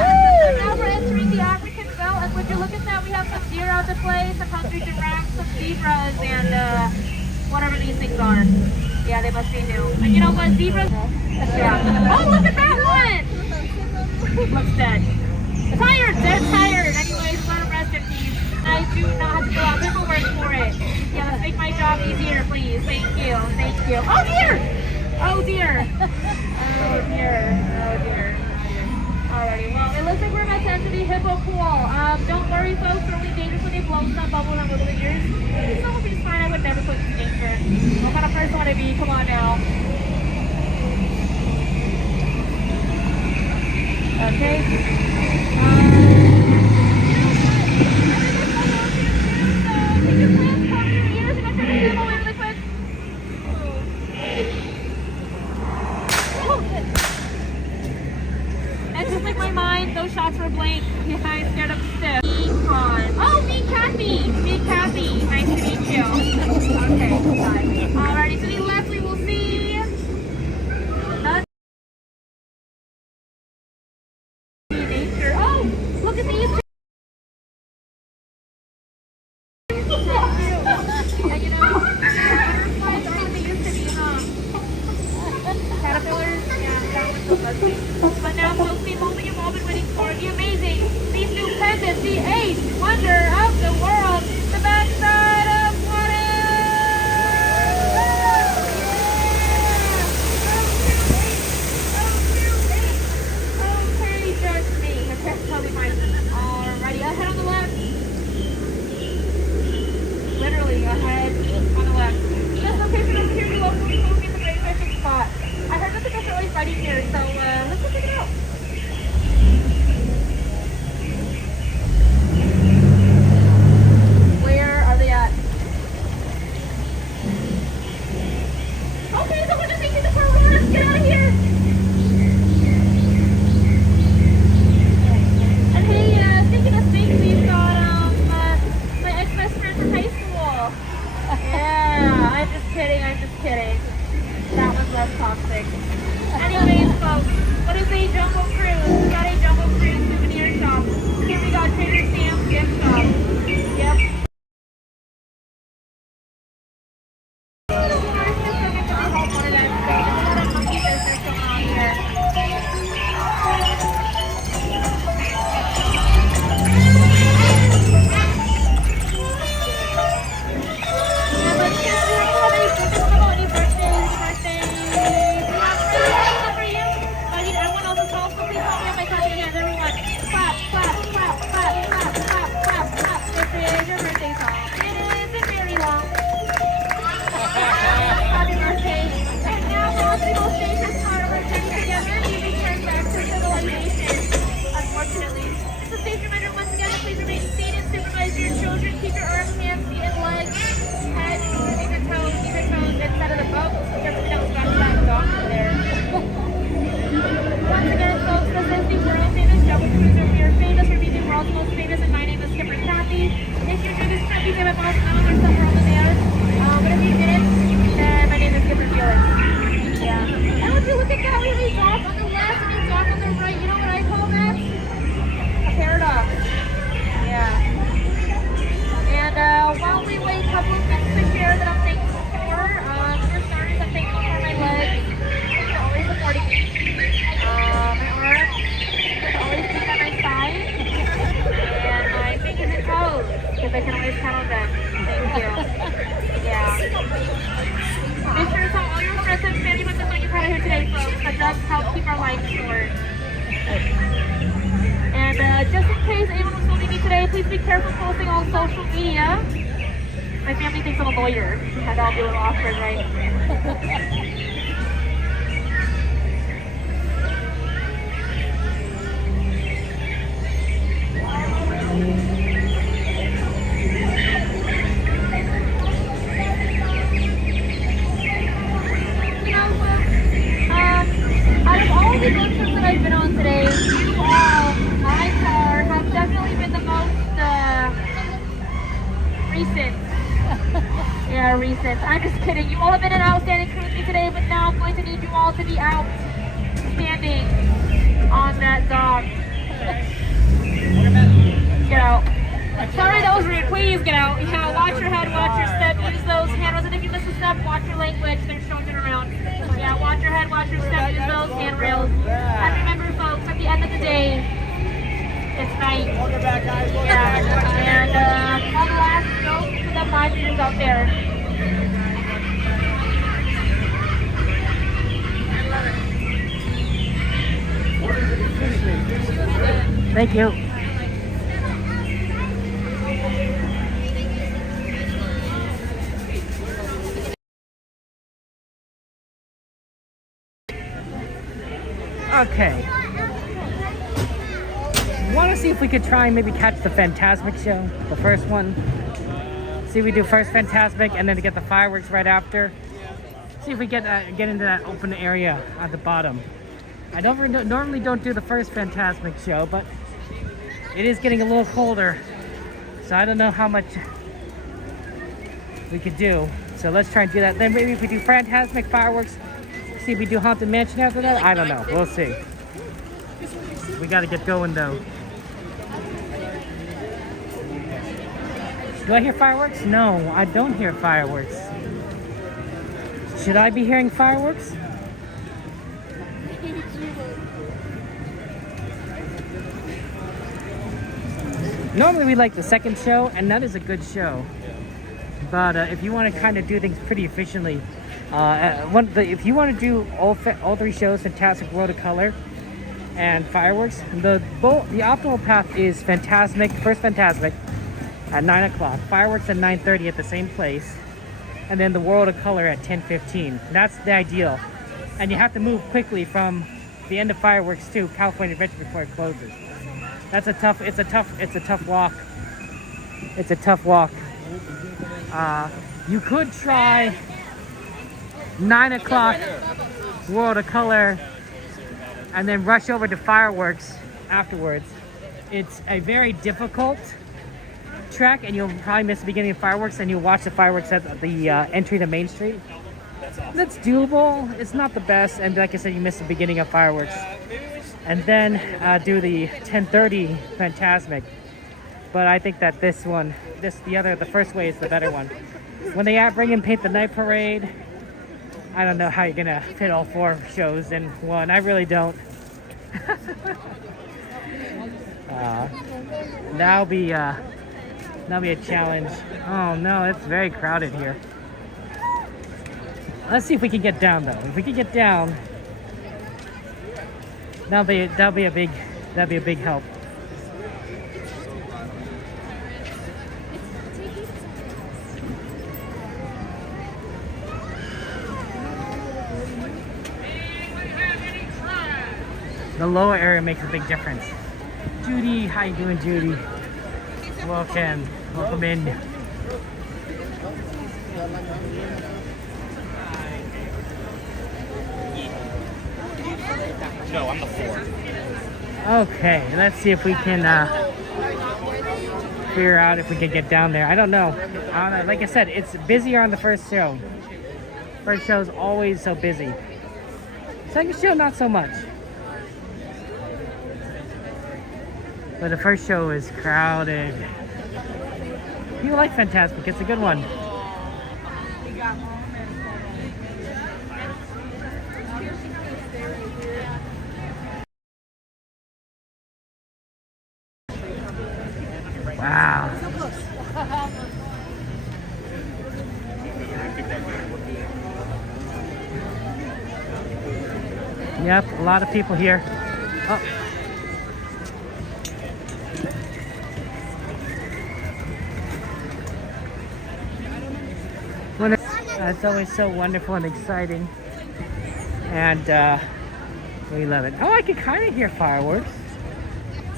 Now we're entering the African Bell look, would you look at that? We have some deer out to play, some hungry giraffes, some zebras, and whatever these things are. Yeah, they must be new. And you know what, zebras? Yeah. Oh, look at that one! Looks dead. Tired, they're tired. Anyways, let them rest in peace. I do not have to fill out paperwork for it. Yeah, let's make my job easier, please. Thank you, thank you. Oh dear! Oh dear! Oh dear, oh dear. Alrighty, well, it looks like we're about to enter the hippo pool. Don't worry, folks, they're only dangerous when they blow some bubble gum over the ears. It's all be fine, I would never put you in danger. What kind of person would I be? Come on now. Okay. And just like my mind, those shots were blank. I scared up stiff. Oh, meet Kathy! Meet Kathy. Nice to meet you. Okay, bye. Alrighty, to the left we will see nature. Oh, look at these. And you know, butterflies are what they used to be, huh? Caterpillars? Yeah, that was so fuzzy. But now, folks, the moment you've all been waiting for, the amazing, the stupendous, the eighth wonder of the world, the backside of water! Okay, just me. Okay, totally fine. Alrighty, ahead on the left. Literally ahead on the left. Just location over here below, so we will be in the great fishing spot. I heard that the fish are always fighting here, so let's go check it out. Where are they at? Okay, so we're just taking the car. Let's get out of here. And hey, speaking of snakes, we've got my ex-best friend from high school. Yeah, I'm just kidding. That was less toxic. Anyways, folks, what is a Jungle Cruise? We got a Jungle Cruise souvenir shop. Here we got Trader Sam's gift shop. Yep. I can always count on them. Thank you. Yeah. Make sure to tell all your friends and family members what you've had here today, folks. That does help keep our lives short. And just in case anyone was filming me today, please be careful posting on social media. My family thinks I'm a lawyer. And that'll be a little awkward, right? The road trips that I've been on today, you all, my car, have definitely been the most recent. Yeah, recent. I'm just kidding. You all have been an outstanding crew with me today, but now I'm going to need you all to be out standing on that dock. Get out. Sorry, that was rude. Please get out. Yeah, watch your head, watch your step. Use those handrails. And if you miss a step, watch your language. They're showing it around. Yeah, watch your head, watch your step. Use those handrails. And remember, folks, at the end of the day, it's night. Yeah. And one last note to the passengers out there. Thank you. Okay. Want to see if we could try and maybe catch the Fantasmic show, the first one. See if we do first Fantasmic and then get the fireworks right after. See if we get into that open area at the bottom. I normally don't do the first Fantasmic show, but it is getting a little colder, so I don't know how much we could do. So let's try and do that. Then maybe if we do Fantasmic fireworks, see if we do Haunted Mansion after that. I don't know. We'll see. We got to get going though. Do I hear fireworks? No, I don't hear fireworks. Should I be hearing fireworks? Normally we like the second show, and that is a good show. But if you want to kind of do things pretty efficiently, if you want to do all three shows, Fantastic, World of Color, and fireworks, the optimal path is Fantasmic, first Fantasmic at 9 o'clock, fireworks at 9:30 at the same place, and then the World of Color at 10:15. That's the ideal. And you have to move quickly from the end of fireworks to California Adventure before it closes. It's a tough walk. It's a tough walk. You could try 9 o'clock World of Color and then rush over to fireworks afterwards. It's a very difficult trek, and you'll probably miss the beginning of fireworks, and you'll watch the fireworks at the entry to Main Street. That's doable. It's not the best, and like I said, you miss the beginning of fireworks. And then do the 10:30 Fantasmic. But I think that the first way is the better one. When they bring in Paint the Night Parade, I don't know how you're gonna fit all four shows in one. I really don't. That'll be a challenge. Oh no, it's very crowded here. Let's see if we can get down though. If we can get down, that'll be a big help. The lower area makes a big difference. Judy, how you doing, Judy? Welcome in. No, I'm the fourth. Okay, let's see if we can figure out if we can get down there. I don't know. Like I said, it's busier on the first show. First show is always so busy. Second show, not so much. But the first show is crowded. People like Fantasmic. It's a good one. Wow. Yep, a lot of people here. Oh. It's always so wonderful and exciting, and we love it. Oh, I can kind of hear fireworks.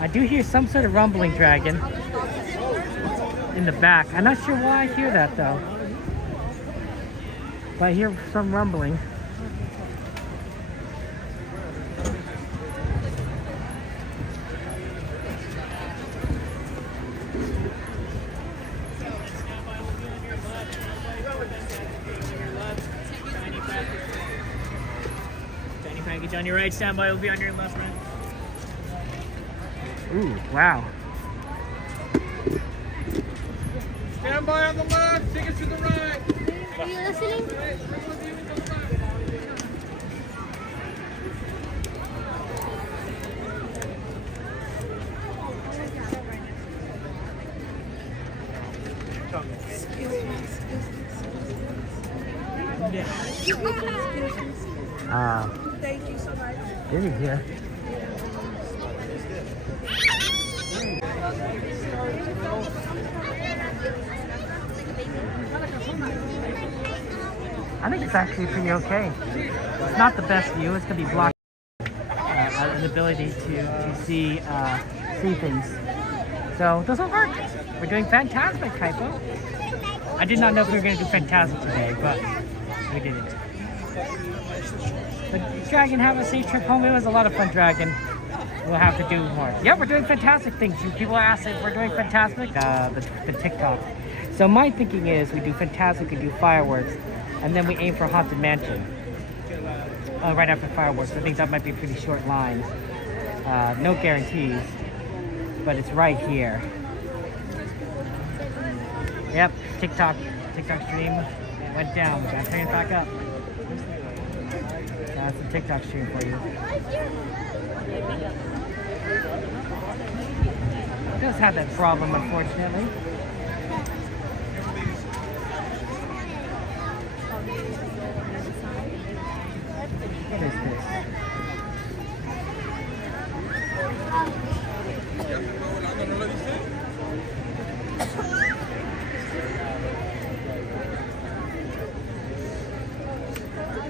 I do hear some sort of rumbling dragon in the back. I'm not sure why I hear that though, but I hear some rumbling. On your right, standby will be on your left, man. Ooh, wow. Stand by on the left, take it to the right. Are you listening? Thank you so much. Busy here. I think it's actually pretty okay. It's not the best view. It's going to be blocked. An ability to see things. So this will work. We're doing Fantasmic, Hypo. I did not know if we were going to do Fantasmic today, but we didn't. But Dragon, have a safe trip home. It was a lot of fun, Dragon. We'll have to do more. Yeah, we're doing fantastic things. People ask if we're doing Fantasmic, the TikTok. So my thinking is we do Fantasmic, we do fireworks, and then we aim for Haunted Mansion. Right after fireworks. I think that might be a pretty short line. No guarantees, but it's right here. Yep, TikTok stream went down. We gotta turn it back up. That's the TikTok stream for you. It does have that problem, unfortunately. What is this?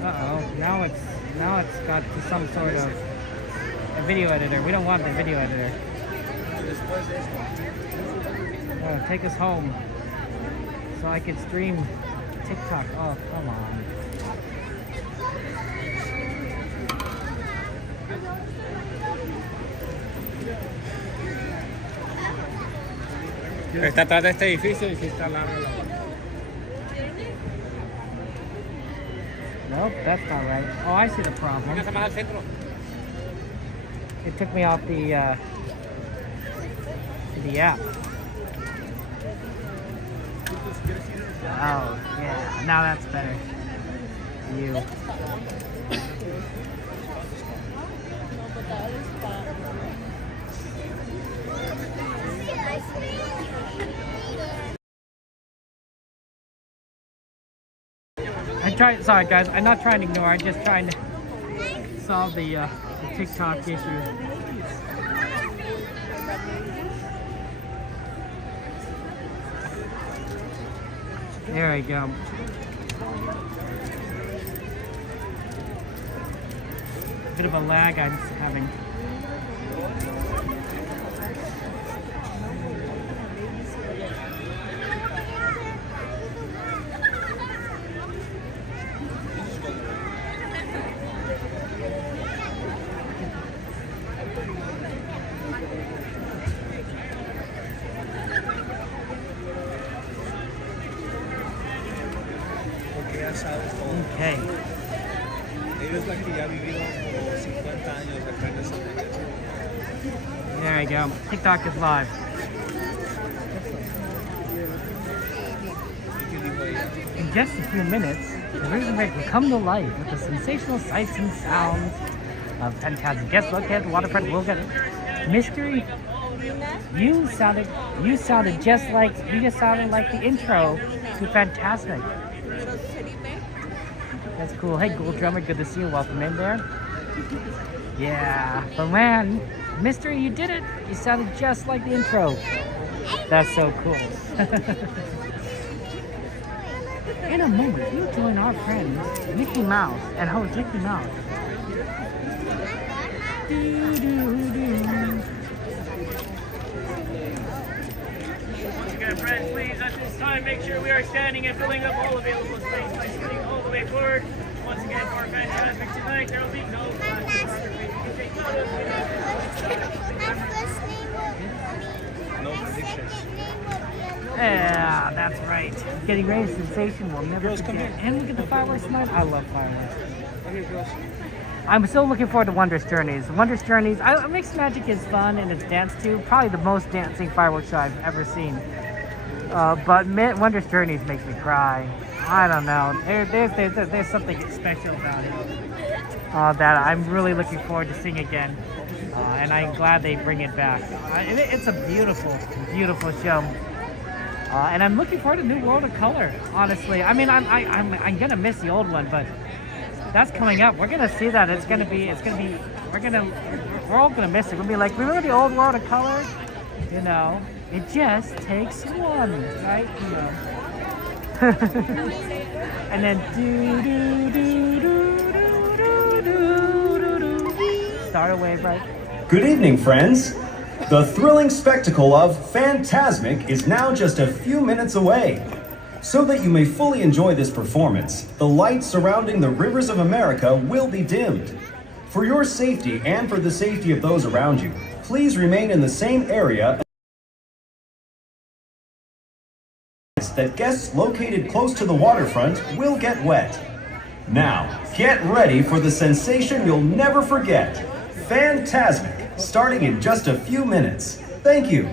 Uh-oh, now it's got some sort of a video editor. We don't want the video editor. Take us home so I can stream TikTok. Oh, come on. Está atrás de este edificio y si está largo. Nope, that's not right. Oh, I see the problem. It took me off the app. Oh, yeah. Now that's better. You. Sorry guys, I'm not trying to ignore, I'm just trying to solve the TikTok issue. There we go. Bit of a lag I'm having. Okay. There you go. TikTok is live. In just a few minutes, the Mermaid will come to life with the sensational sights and sounds of Fantasmic. Guess what, kids? Waterfront will get it. Mystery. You just sounded like the intro to Fantasmic. That's cool. Hey, Gold Drummer, good to see you. Welcome in there. Yeah, but man, Mystery, you did it. You sounded just like the intro. That's so cool. In a moment, you'll join our friends, Mickey Mouse and host Mickey Mouse. Once again, friends, please, at this time, make sure we are standing and filling up all available space by sitting all the way forward. Once again, for Fantasmic tonight, there will be no No predictions. Yeah, that's right. Getting ready, sensation will never forget. And look at the fireworks tonight. I love fireworks. I'm still looking forward to Wondrous Journeys. Wondrous Journeys, Mixed Magic is fun and it's danced to. Probably the most dancing fireworks show I've ever seen. But Wondrous Journeys makes me cry. I don't know. There's something special about it that I'm really looking forward to seeing again. And I'm glad they bring it back. It's a beautiful, beautiful show. And I'm looking forward to New World of Color, honestly. I mean, I'm gonna miss the old one, but that's coming up. We're gonna see that. We're all gonna miss it. We'll be like, remember the old World of Color? You know, it just takes one, right? You know. And then start a wave, right? Good evening, friends. The thrilling spectacle of Fantasmic is now just a few minutes away. So that you may fully enjoy this performance, the lights surrounding the rivers of America will be dimmed. For your safety and for the safety of those around you, please remain in the same area. That guests located close to the waterfront will get wet. Now, get ready for the sensation you'll never forget. Fantasmic, starting in just a few minutes. Thank you.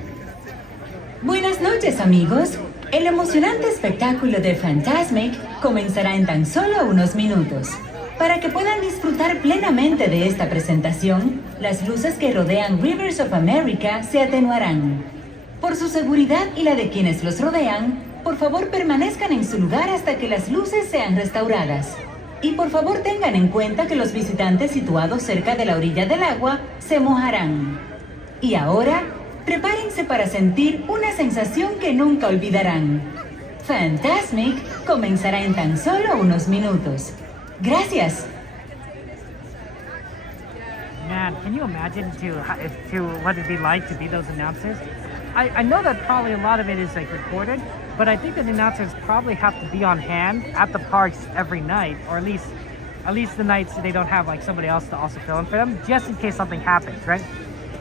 Buenas noches, amigos. El emocionante espectáculo de Fantasmic comenzará en tan solo unos minutos. Para que puedan disfrutar plenamente de esta presentación, las luces que rodean Rivers of America se atenuarán. Por su seguridad y la de quienes los rodean, por favor permanezcan en su lugar hasta que las luces sean restauradas. Y por favor tengan en cuenta que los visitantes situados cerca de la orilla del agua se mojarán. Y ahora, prepárense para sentir una sensación que nunca olvidarán. Fantasmic comenzará en tan solo unos minutos. Gracias. Man, can you imagine to what it'd be like to be those announcers? I know that probably a lot of it is like recorded, but I think that the announcers probably have to be on hand at the parks every night, or at least the nights they don't have like somebody else to also fill in for them, just in case something happens, right?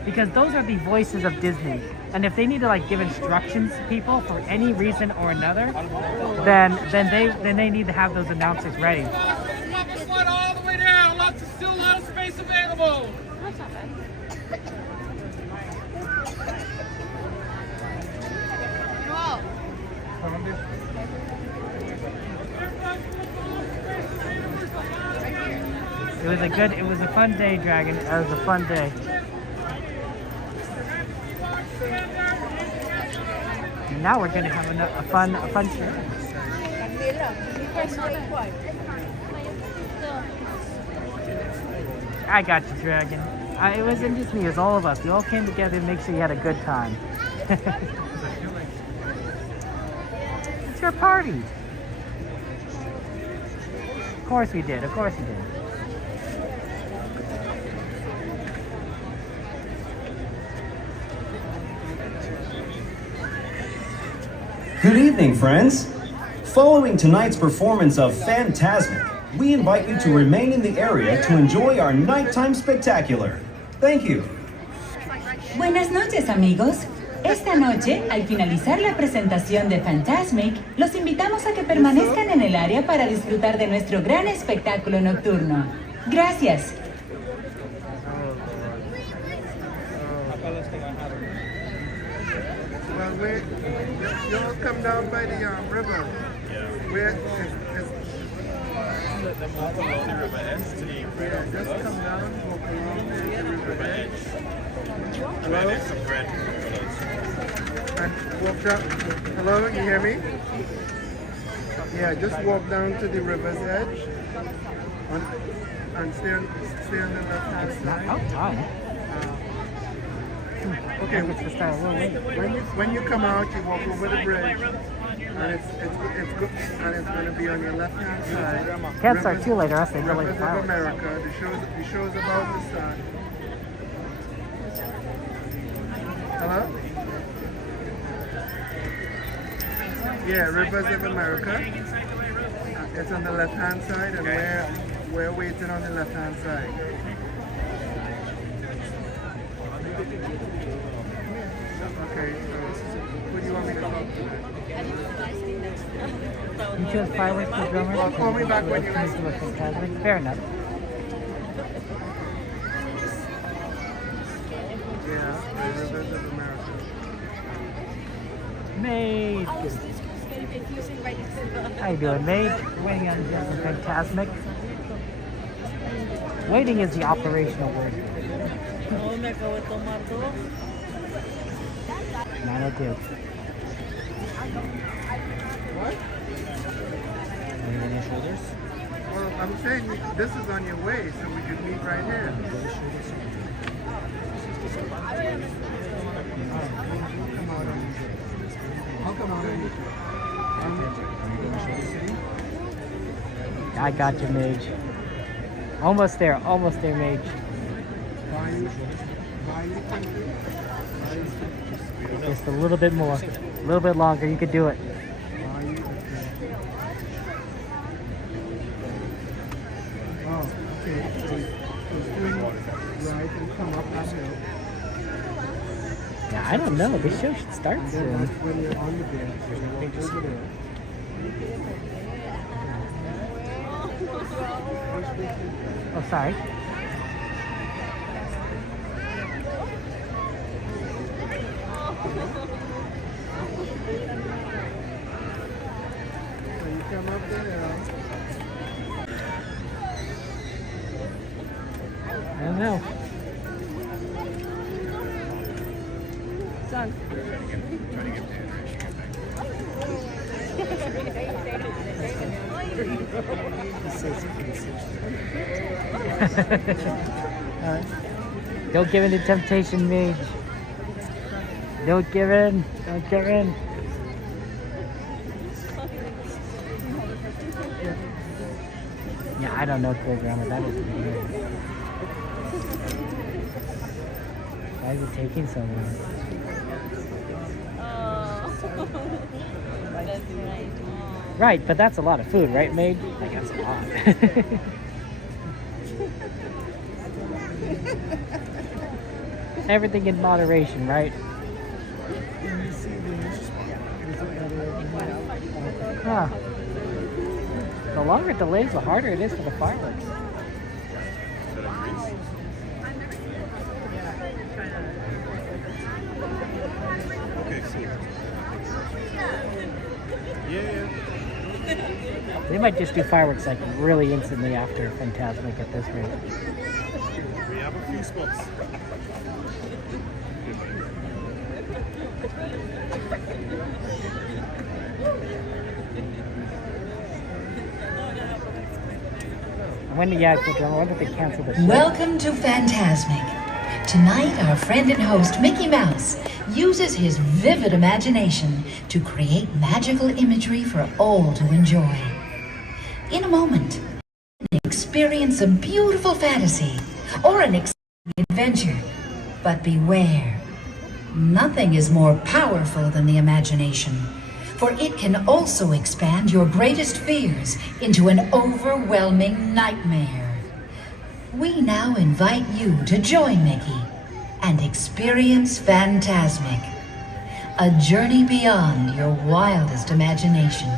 Because those are the voices of Disney, and if they need to like give instructions to people for any reason or another, then they need to have those announcers ready. Slide all the way down. Still a lot of space available. That's not bad. It was a fun day, Dragon. It was a fun day. And now we're gonna have a fun show. I got you, Dragon. It wasn't just me, it was all of us. We all came together to make sure you had a good time. It's your party. Of course we did, of course we did. Good evening, friends. Following tonight's performance of Fantasmic, we invite you to remain in the area to enjoy our nighttime spectacular. Thank you. Buenas noches, amigos. Esta noche, al finalizar la presentación de Fantasmic, los invitamos a que permanezcan en el área para disfrutar de nuestro gran espectáculo nocturno. Gracias. You'll come down by the river. Where Just come down, walk along the river edge. Hello? And walk down. Hello, you hear me? Yeah, just walk down to the river's edge and stay on the left hand side. Okay, when you come out, you walk over the bridge, and it's good, and it's going to be on your left hand side. Can't start too late, or else they go like Rivers of America. The show's about to start. Hello? Yeah, Rivers of America. It's on the left hand side, and we're waiting on the left hand side. Okay, what do you want me to talk to? You chose fireworks for drummers? Well, call me back when you're ready. Fair enough. Yeah, the Rivers of America. Maid. How you doing, Maid? Waiting on Fantasmic. Waiting is the operational word. 902. What? Shoulders? Well, I'm saying this is on your way, so we could meet right here. I'll come out and I got you, Mage. Almost there, Mage. Just a little bit more, a little bit longer. You could do it. Oh, okay. So doing right and come up that hill. Yeah, I don't know. This show should start And then soon. that's when you're on the bed. So you walk over there. Oh, sorry. So you come up the hill. I don't know. Son. Don't give in to temptation, Mage. Don't give in. Don't give in. Yeah, I don't know programmer. That is weird. Why is it taking so long? Right, but that's a lot of food, right, Maid? Like, that's a lot. Everything in moderation, right? Huh. The longer it delays, the harder it is for the fireworks. They might just do fireworks like really instantly after Fantasmic at this rate. We have a few spots. I wonder if they cancel the show. Welcome to Fantasmic. Tonight, our friend and host, Mickey Mouse, uses his vivid imagination to create magical imagery for all to enjoy. In a moment, experience a beautiful fantasy or an exciting adventure. But beware, nothing is more powerful than the imagination, for it can also expand your greatest fears into an overwhelming nightmare. We now invite you to join Mickey and experience Fantasmic, a journey beyond your wildest imagination.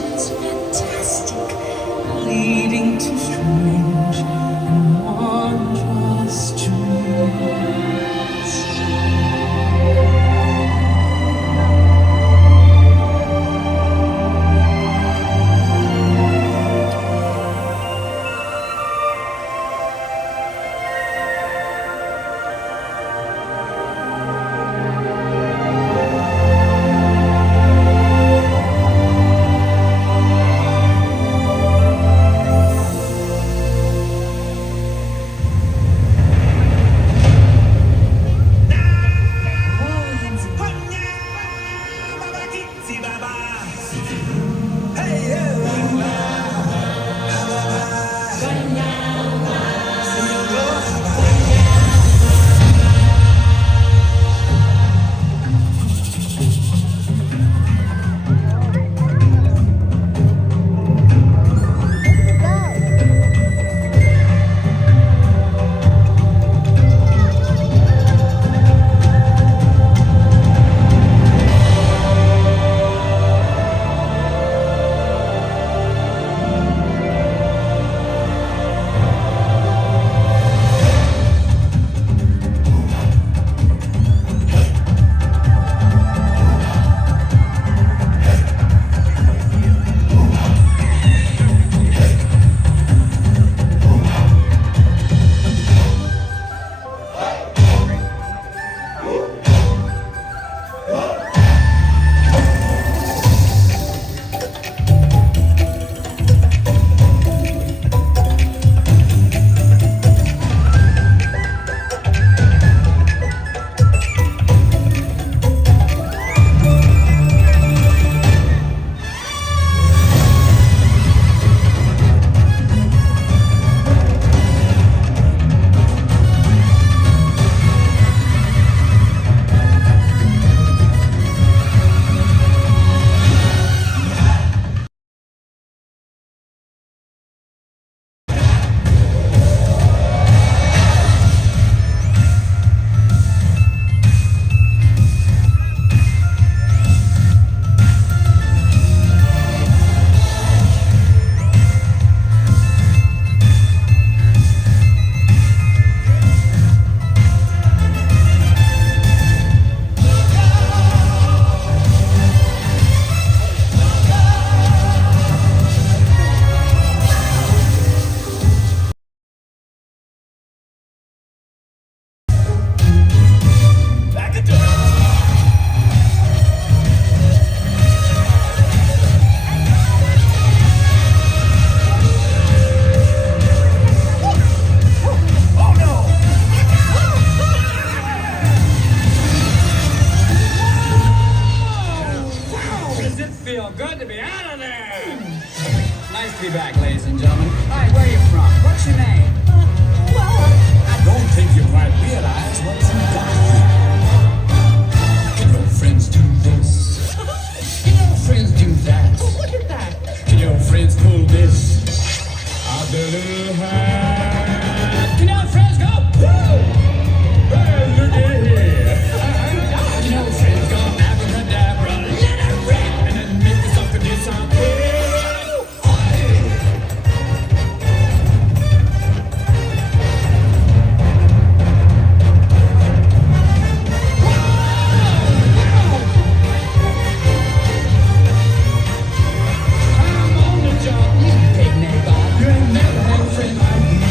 imagination's fantastic, leading to strange and wondrous dreams. Nice to be back, ladies and gentlemen. Hi, where are you from? What's your name? I don't think you quite realize what you got here. Can your friends do this? Can your friends do that? Oh, look at that. Can your friends pull this? Out the little hand. Can your friends go? Woo! Well, look at here. Can your friends go abracadabra? Let it rip and then make this up and disappear. You ain't never had a friend like me.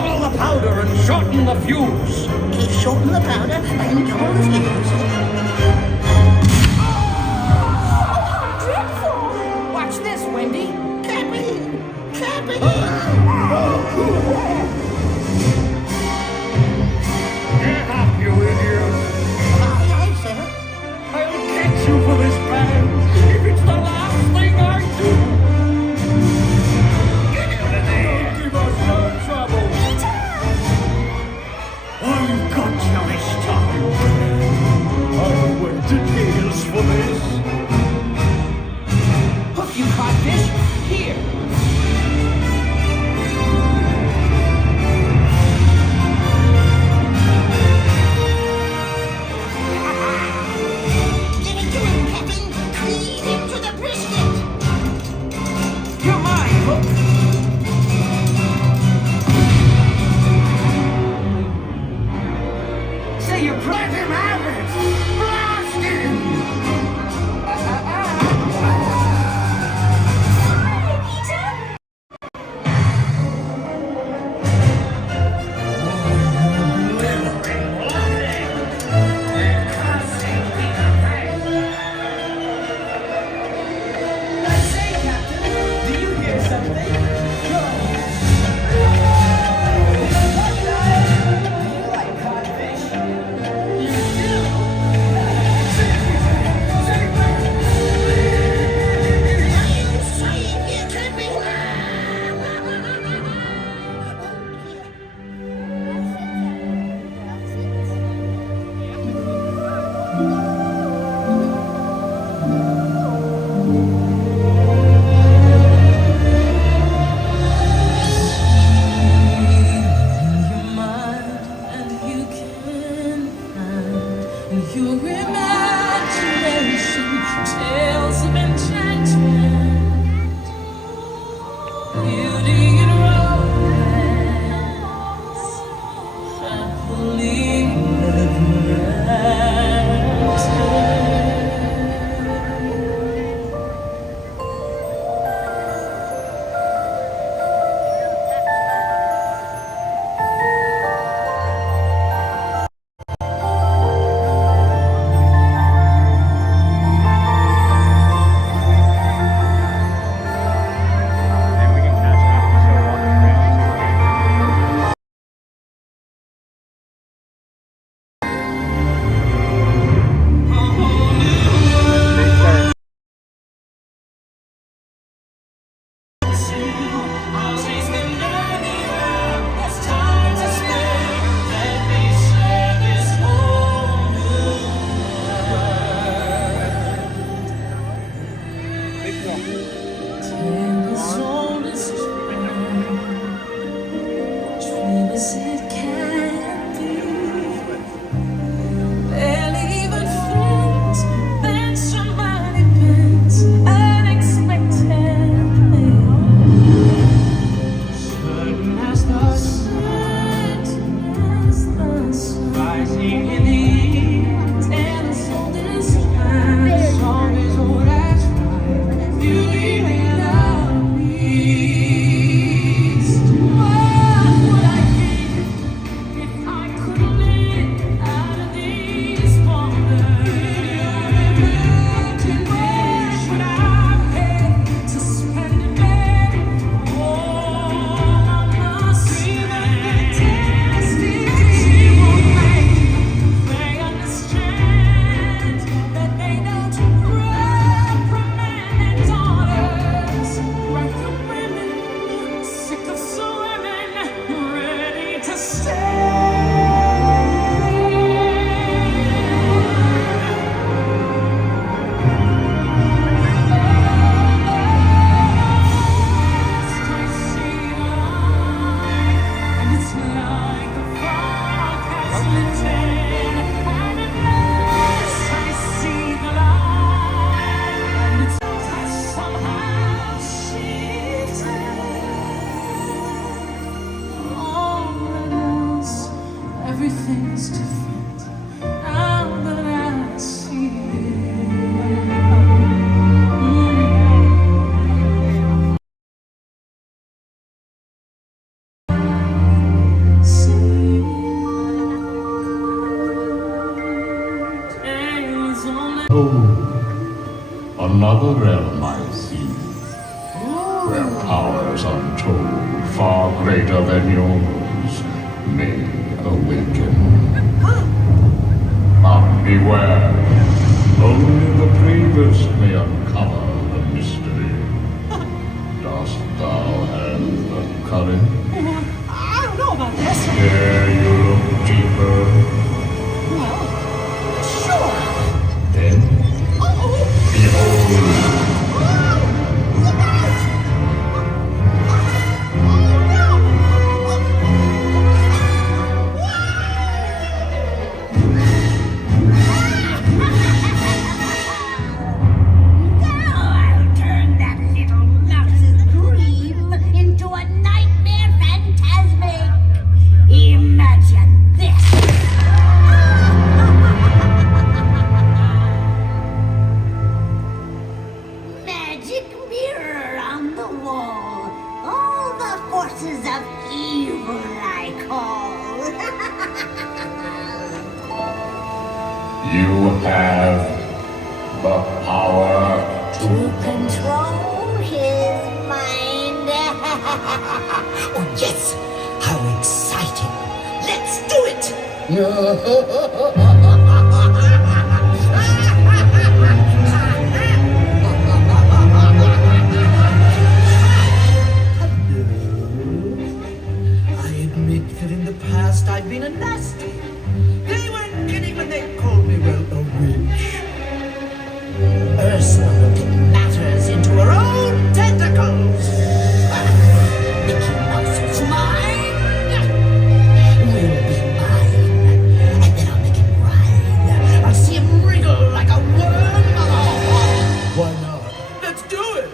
Double the powder and shorten the fuse. Okay, shorten the powder and double the fuse. Dreadful! Watch this, Wendy. Cappy! Cappy! Get up, you idiot! Aye, aye, sir. I'll get you for this plan, if it's the last thing I do! Get out of there! Don't give us no trouble! I've got you this time! I went to jails for this! Hook, you codfish. Here. Give it to him, Captain! Feed him to the brisket! You're mine, Hook. Say you're Let him have it! Blast him! Say, Captain, do you hear something? Go. You like codfish? You do? Your imagination, tales of enchantment, beauty and romance, happily ever after. Another realm I see, where powers untold, far greater than yours, may awaken. But beware, only the bravest may uncover the mystery. Dost thou have the courage? I don't know about this. Dare you look deeper? Well, sure. Then, behold. You have the power To control his mind. Oh, yes! How exciting! Let's do it! I admit that in the past I've been a nasty. They weren't kidding when they called me, well, a witch. Ursula will get matters into her own tentacles. Mickey Mouse's mind will be mine. And then I'll make him writhe. I'll see him wriggle like a worm. Why not? Let's do it!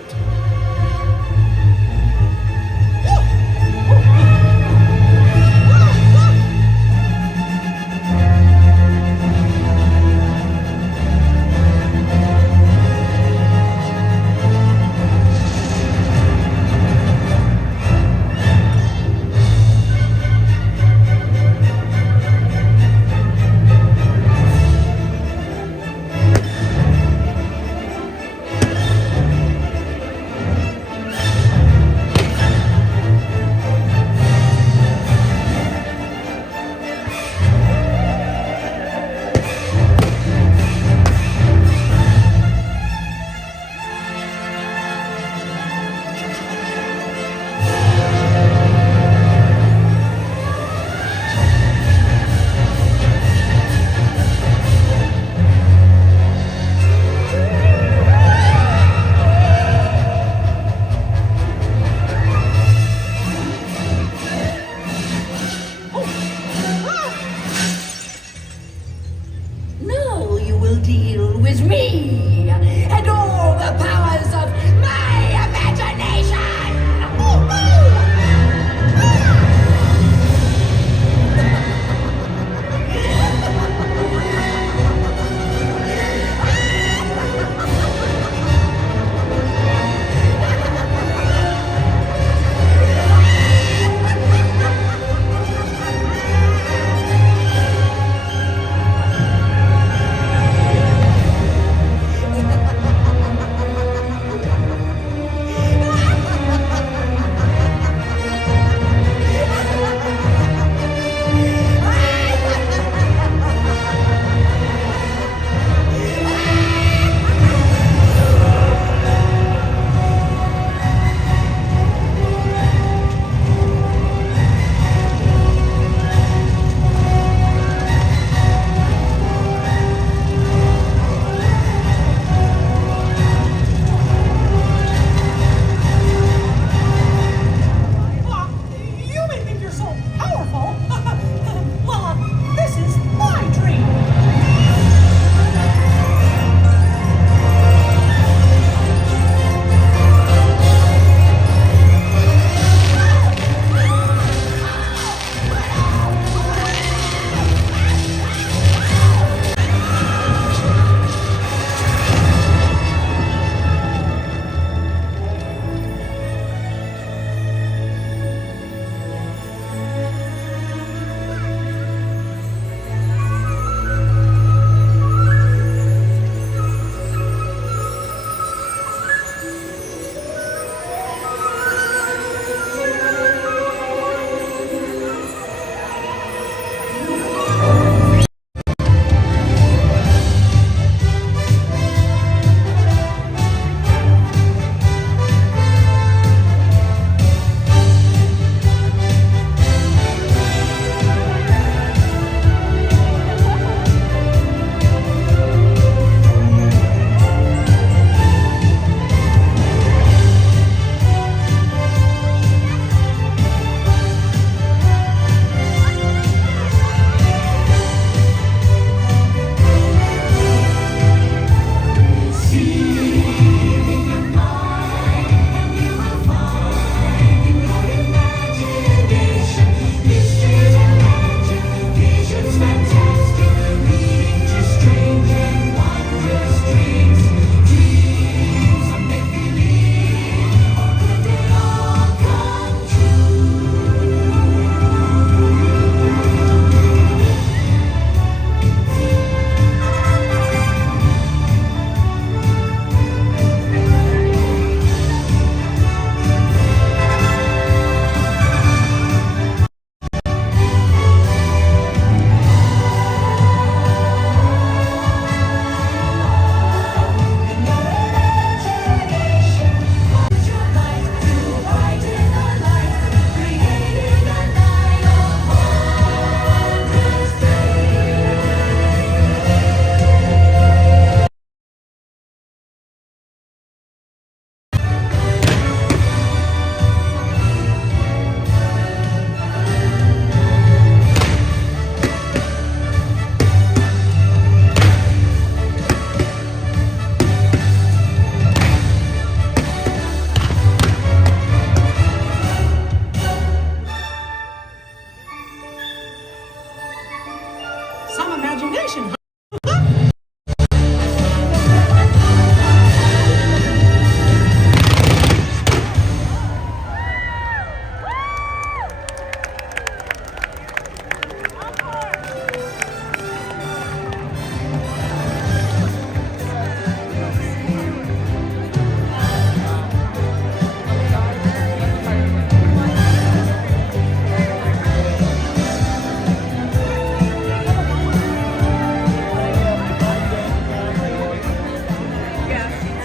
celebration.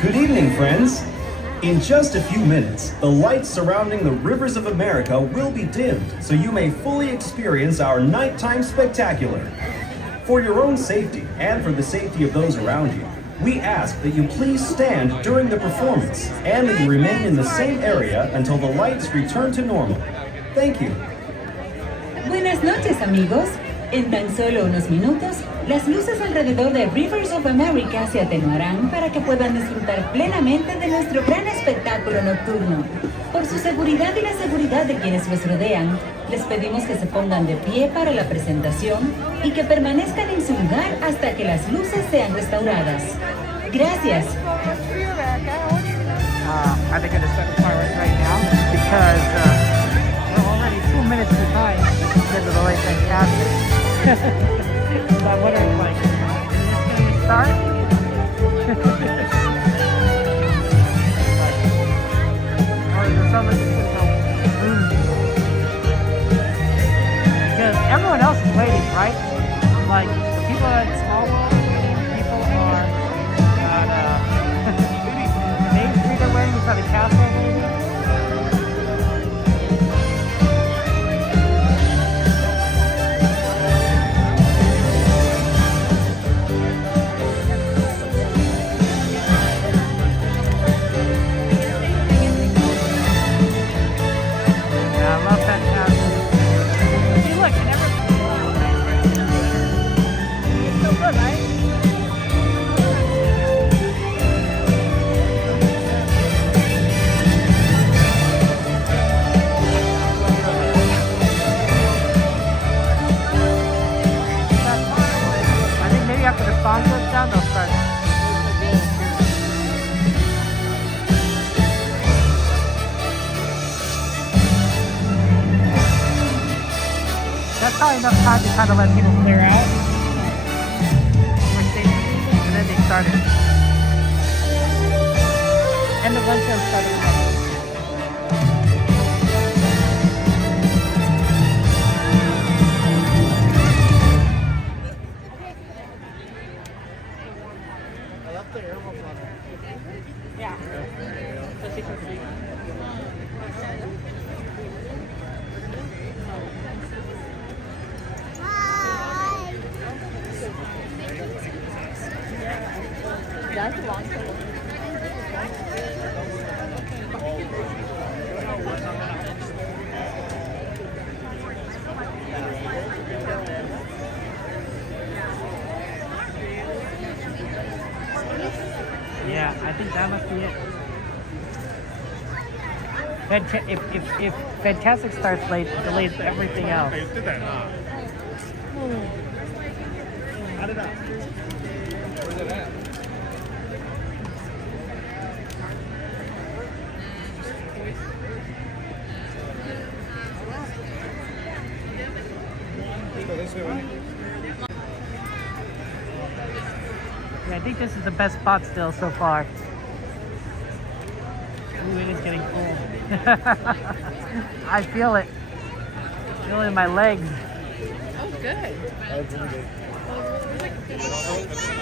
Good evening, friends. In just a few minutes, the lights surrounding the rivers of America will be dimmed so you may fully experience our nighttime spectacular. For your own safety and for the safety of those around you, we ask that you please stand during the performance and that you remain in the same area until the lights return to normal. Thank you. Buenas noches, amigos. En tan solo unos minutos, las luces alrededor de Rivers of America se atenuarán para que puedan disfrutar plenamente de nuestro gran espectáculo nocturno. Por su seguridad y la seguridad de quienes los rodean, les pedimos que se pongan de pie para la presentación y que permanezcan en su lugar hasta que las luces sean restauradas. Gracias. I think I'm going to set the fire right now because we're already 2 minutes behind because of the late Fantasmic. So I'm wondering, like, is this going to start? Or is there something that's going to go? Because everyone else is waiting, right? Like, the people at Small World, people are at Main Street are waiting inside the castle, maybe. That's probably enough time to kind of let people clear out. And then they started. And the lunch started. Yeah. So she can see. That's a long time. Yeah, I think that must be it. If Fantastic starts late, it delays everything else. Where's it at? Yeah, I think this is the best spot still so far. Ooh, it is getting cold. I feel it. I feel it in my legs. Oh, good. Flashing.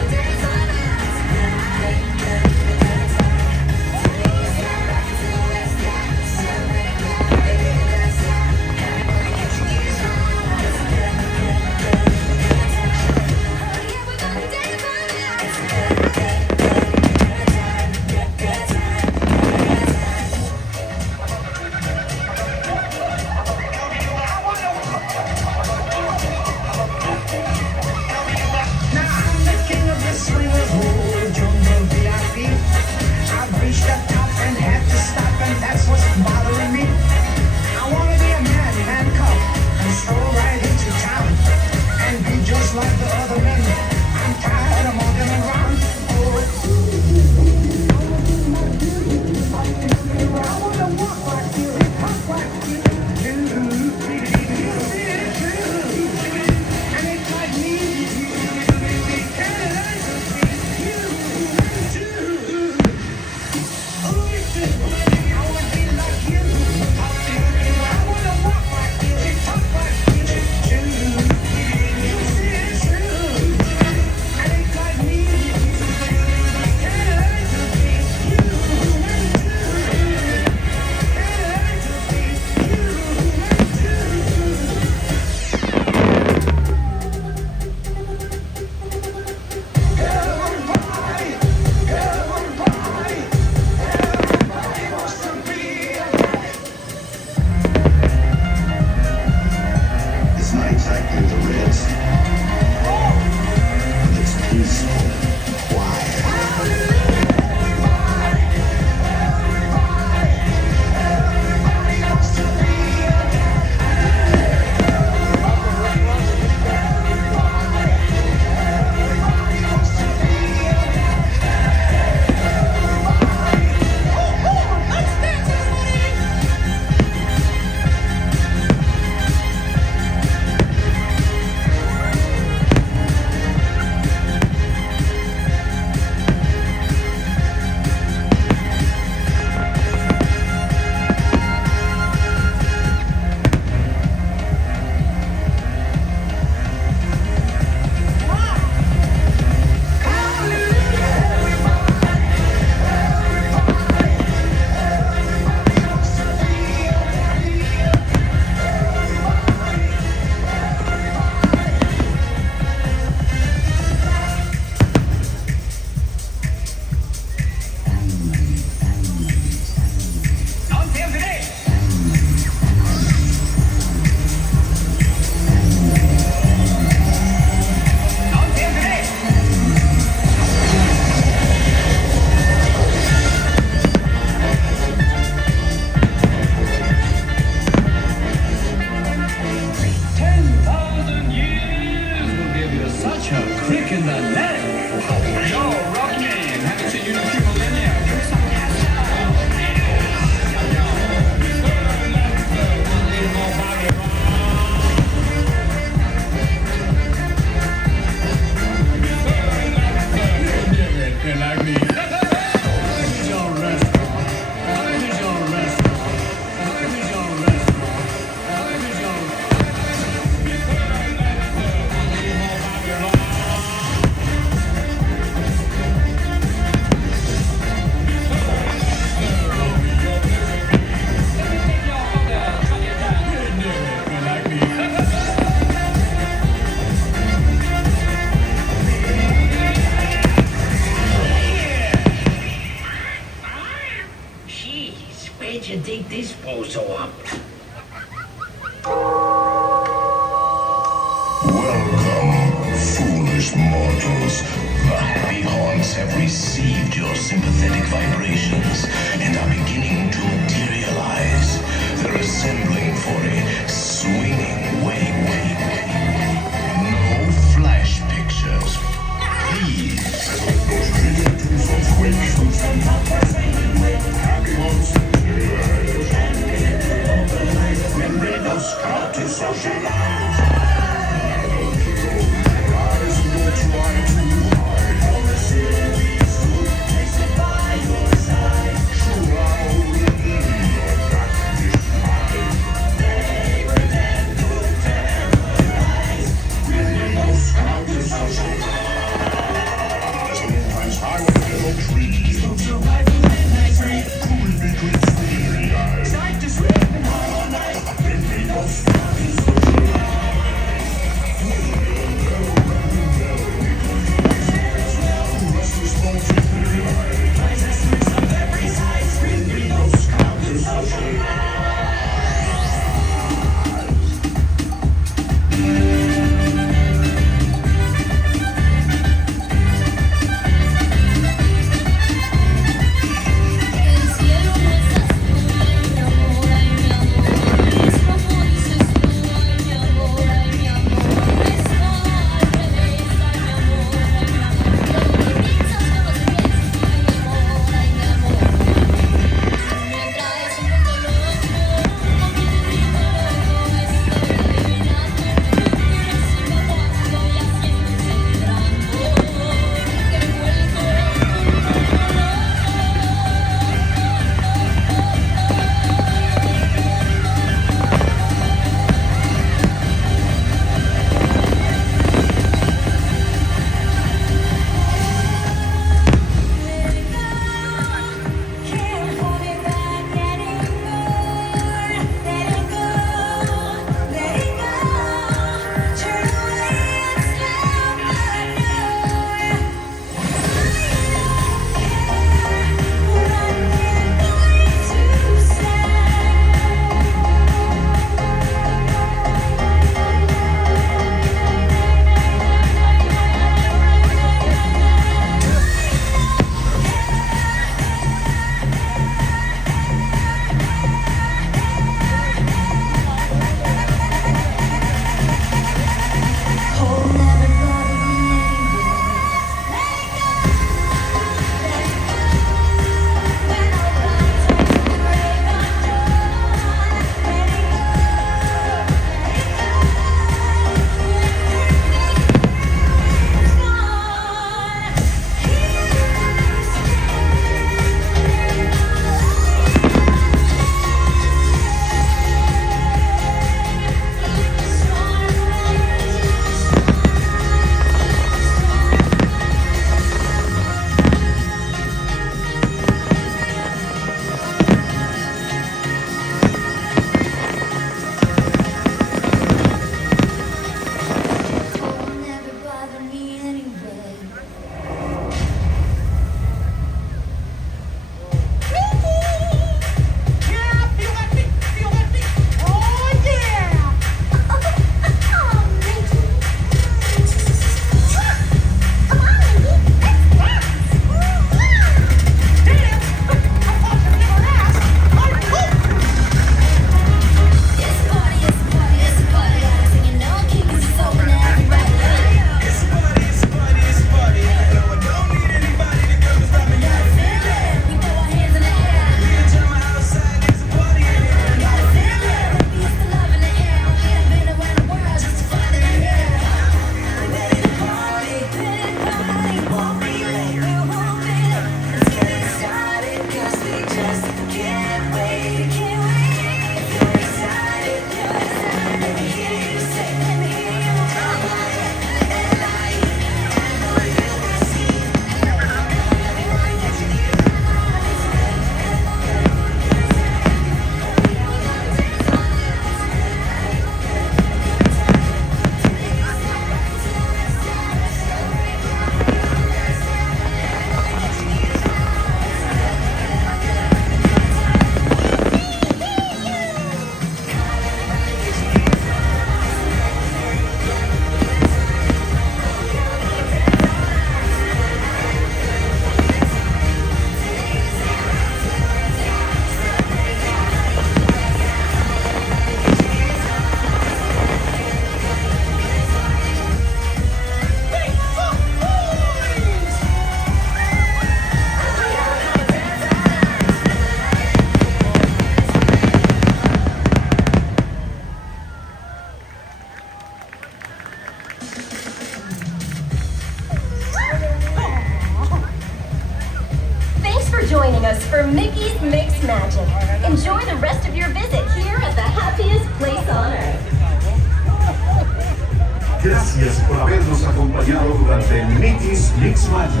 Gracias por habernos acompañado durante Mickey's Mix Magic.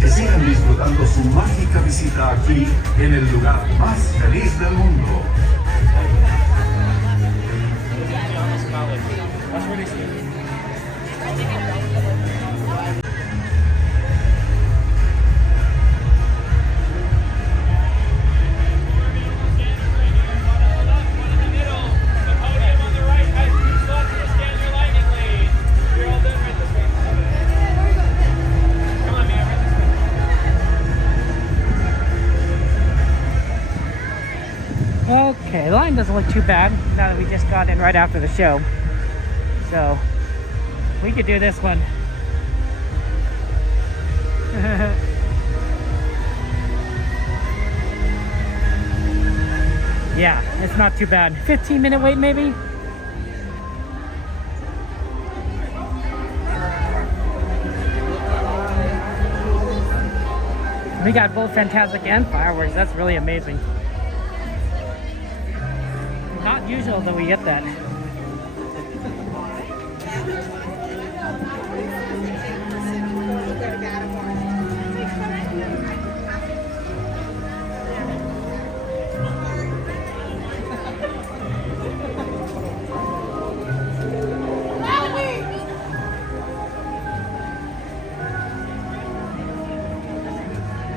Que sigan disfrutando su mágica visita aquí en el lugar más feliz del mundo. Okay, the line doesn't look too bad now that we just got in right after the show. So, we could do this one. Yeah, it's not too bad. 15-minute wait maybe? We got both Fantasmic and fireworks. That's really amazing. Not usual that we get that.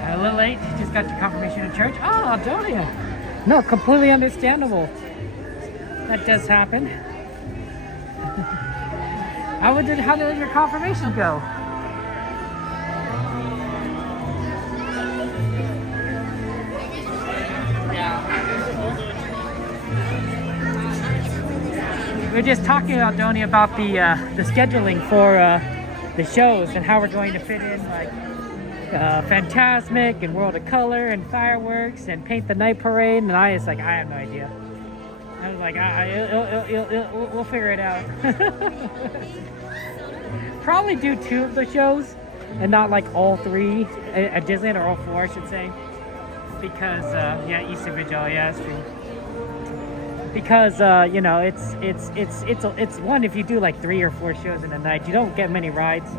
A little late, just got your confirmation of church. Oh, Donia. No, completely understandable. That does happen. How did your confirmation go? We were just talking about Donnie about the scheduling for the shows and how we're going to fit in like Fantasmic and World of Color and fireworks and Paint the Night Parade, and I was like, I have no idea. I was like, we'll figure it out. Probably do 2 of the shows and not like all 3 at Disneyland, or all 4 I should say, because yeah, Easter Vigil, yeah, that's true. Because you know, it's one, if you do like 3 or 4 shows in a night, you don't get many rides,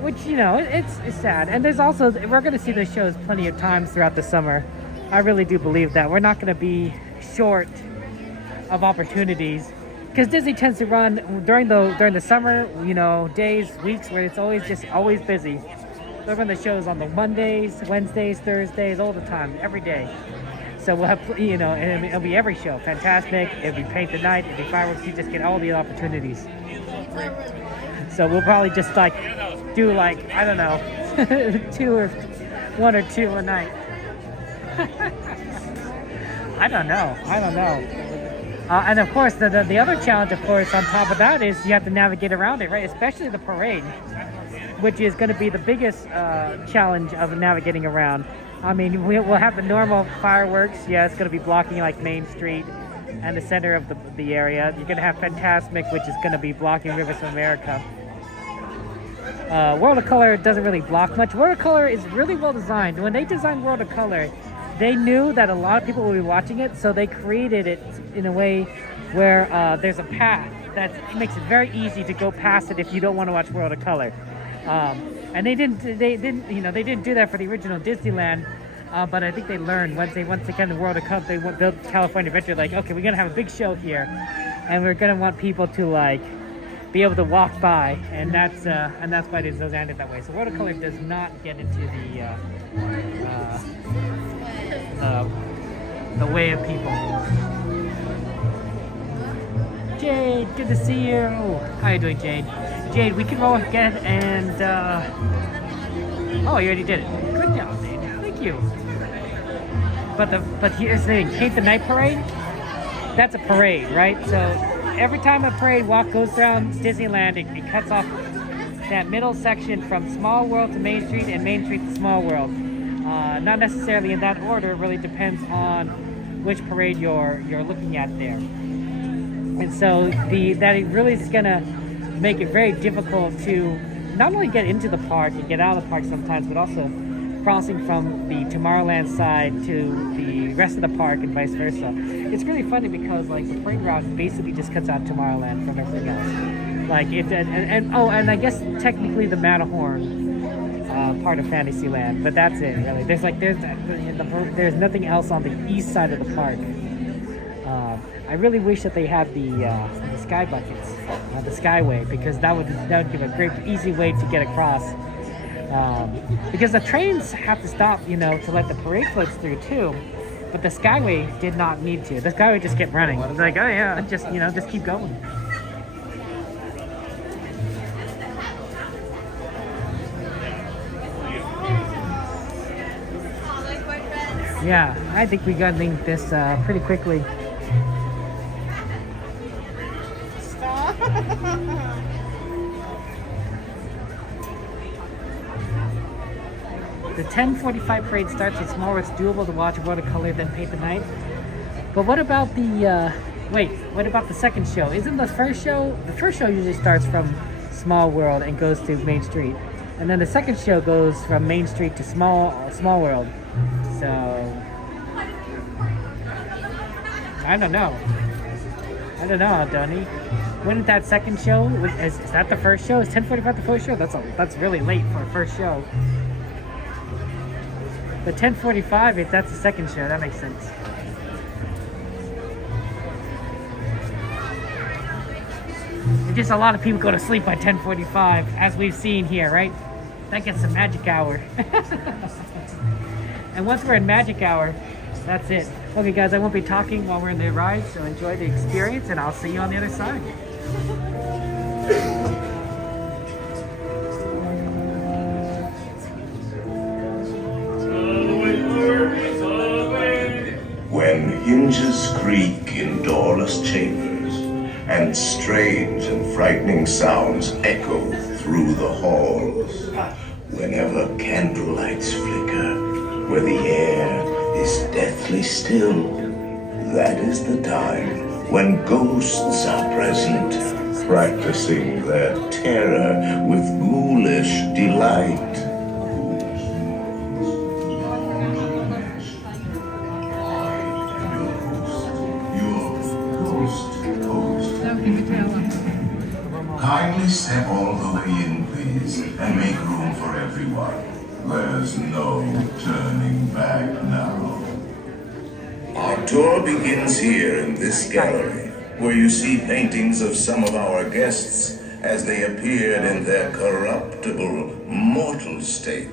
which, you know, it's sad. And there's also, we're going to see those shows plenty of times throughout the summer. I really do believe that we're not going to be short of opportunities, because Disney tends to run during the summer, you know, days, weeks where it's always busy. They'll run the shows on the Mondays, Wednesdays, Thursdays, all the time, every day. So we'll have, you know, and it'll be every show. Fantasmic, it'll be Paint the Night, it'll be fireworks. You just get all the opportunities. So we'll probably just like do like, I don't know, 1 or 2 a night. I don't know. And of course, the other challenge, of course, on top of that is you have to navigate around it, right? Especially the parade, which is going to be the biggest challenge of navigating around. I mean, we'll have the normal fireworks. Yeah, it's going to be blocking like Main Street and the center of the area. You're going to have Fantasmic, which is going to be blocking Rivers of America. World of Color doesn't really block much. World of Color is really well designed. When they designed World of Color, they knew that a lot of people will be watching it, so they created it in a way where there's a path that makes it very easy to go past it if you don't want to watch World of Color. And they didn't do that for the original Disneyland, but I think they learned once they got the World of Color, they built California Adventure, like, okay, we're gonna have a big show here, and we're gonna want people to like be able to walk by, and that's why they designed it that way. So World of Color does not get into the way of people. Jade, good to see you. How you doing, Jade? Jade, we can go ahead and oh, you already did it. Good job, Jade. Thank you. But here's the thing, Paint the Night Parade, that's a parade, right? So every time a parade goes down Disneyland, it cuts off that middle section from Small World to Main Street and Main Street to Small World. Not necessarily in that order, it really depends on which parade you're looking at there. And so that it really is gonna make it very difficult to not only get into the park and get out of the park sometimes, but also crossing from the Tomorrowland side to the rest of the park and vice versa. It's really funny because like the parade route basically just cuts out Tomorrowland from everything else. Like if and I guess technically the Matterhorn part of Fantasyland, but that's it really. There's nothing else on the east side of the park. I really wish that they had the sky buckets, the skyway, because that would give a great easy way to get across. Because the trains have to stop, you know, to let the parade floats through too. But the skyway did not need to. The skyway just kept running. It was like, oh yeah, just keep going. Yeah, I think we got linked this pretty quickly. The 10:45 parade starts. It's more. It's doable to watch watercolor than paint the night. But what about the what about the second show? Isn't the first show? The first show usually starts from Small World and goes to Main Street, and then the second show goes from Main Street to Small World. So I don't know, Donnie. Wouldn't that second show? Is that the first show? Is 10:45 the first show? That's really late for a first show. But 10:45, if that's the second show, that makes sense. Just a lot of people go to sleep by 10:45, as we've seen here, right? That gets some magic hour. And once we're in magic hour, that's it. Okay, guys, I won't be talking while we're in the ride, so enjoy the experience, and I'll see you on the other side. When hinges creak in doorless chambers, and strange and frightening sounds echo through the halls, whenever candlelights flicker, where the air is deathly still, that is the time when ghosts are present, practicing their terror with ghoulish delight. Kindly step all the way in, please, and make room for everyone. There's no turning back now. Our tour begins here in this gallery, where you see paintings of some of our guests as they appeared in their corruptible, mortal state.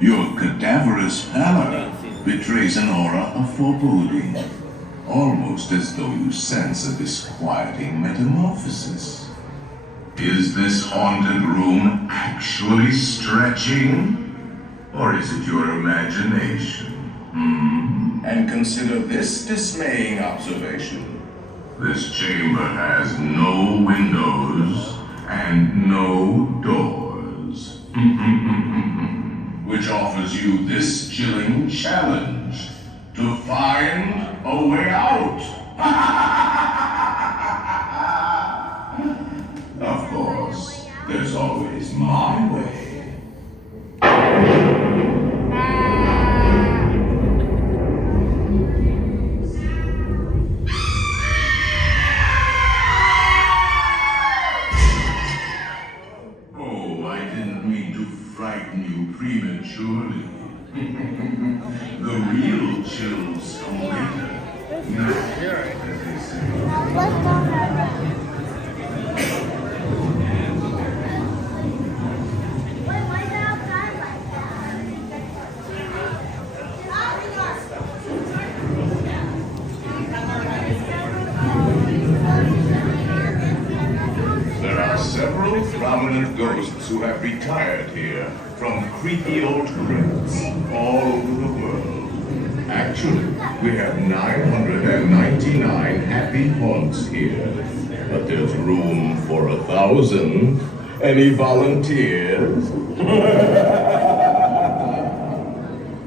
Your cadaverous pallor betrays an aura of foreboding, almost as though you sense a disquieting metamorphosis. Is this haunted room actually stretching? Or is it your imagination? And consider this dismaying observation. This chamber has no windows and no doors. Which offers you this chilling challenge to find a way out. Of course, there's always my way. Prematurely. The real chills come later. There are several prominent ghosts who have retired here from creepy old crypts all over the world. Actually, we have 999 happy haunts here, but there's room for 1,000. Any volunteers?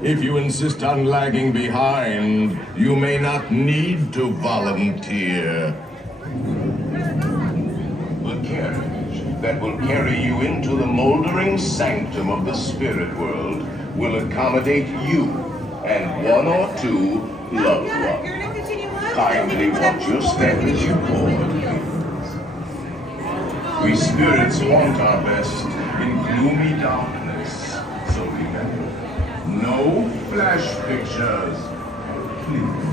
If you insist on lagging behind, you may not need to volunteer. The carriage that will carry you into the moldering sanctum of the spirit world will accommodate you and one or two loved ones. Kindly watch your step as you board. We spirits want our best in gloomy darkness, so remember, no flash pictures, please.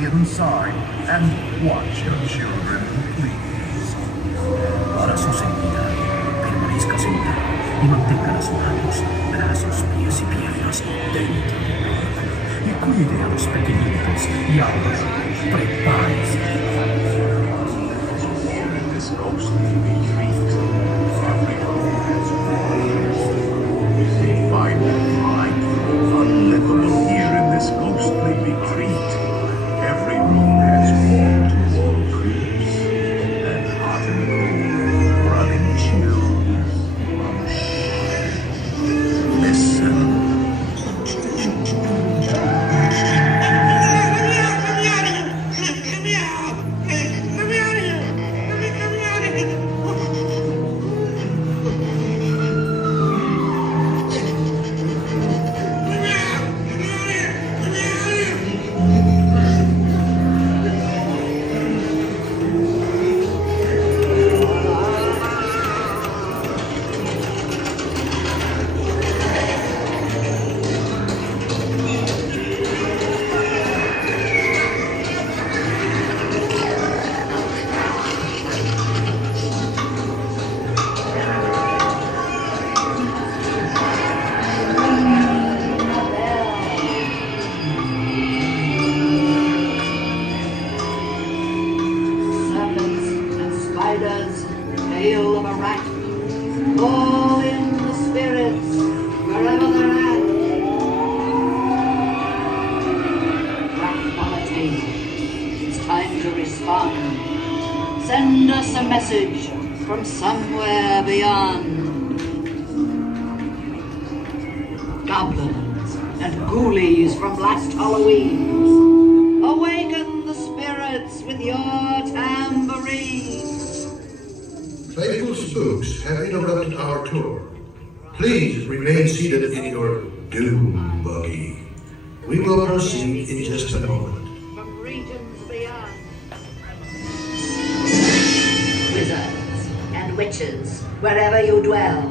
Inside and watch your children, please. Para su seguridad, permanezca sentado y mantenga las manos, brazos, pies y piernas dentro del vehículo y cuide a los pequeñitos y ahora prepárese. This ghostly retreat, every room has walls. They find it unlivable here in this ghostly retreat. Every room has wall-to-wall creeps and hot and cold running chills. Listen. Send us a message from somewhere beyond. Goblins and ghoulies from last Halloween, awaken the spirits with your tambourines. Playful spooks have interrupted our tour. Please remain seated in your doom buggy. We will proceed in just a moment. From regions beyond. Wizards and witches, wherever you dwell,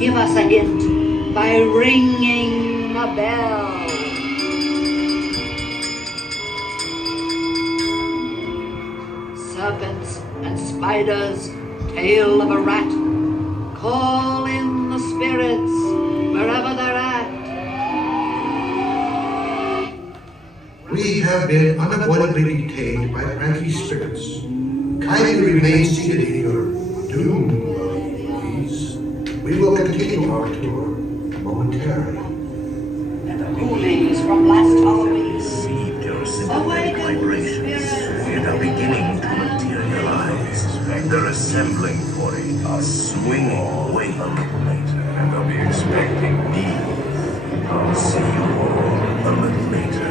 give us a hint by ringing a bell. Serpents and spiders, tail of a rat, call in the spirits wherever they're at. We have been unavoidably detained by cranky spirits. Kindly remain seated in your doom, please. We will continue our tour momentarily. And the rulings from last Halloween. Received your sympathetic vibrations and are beginning to materialize. They're assembling for it, a swinging wave a little later, and they'll be expecting me. I'll see you all a little later.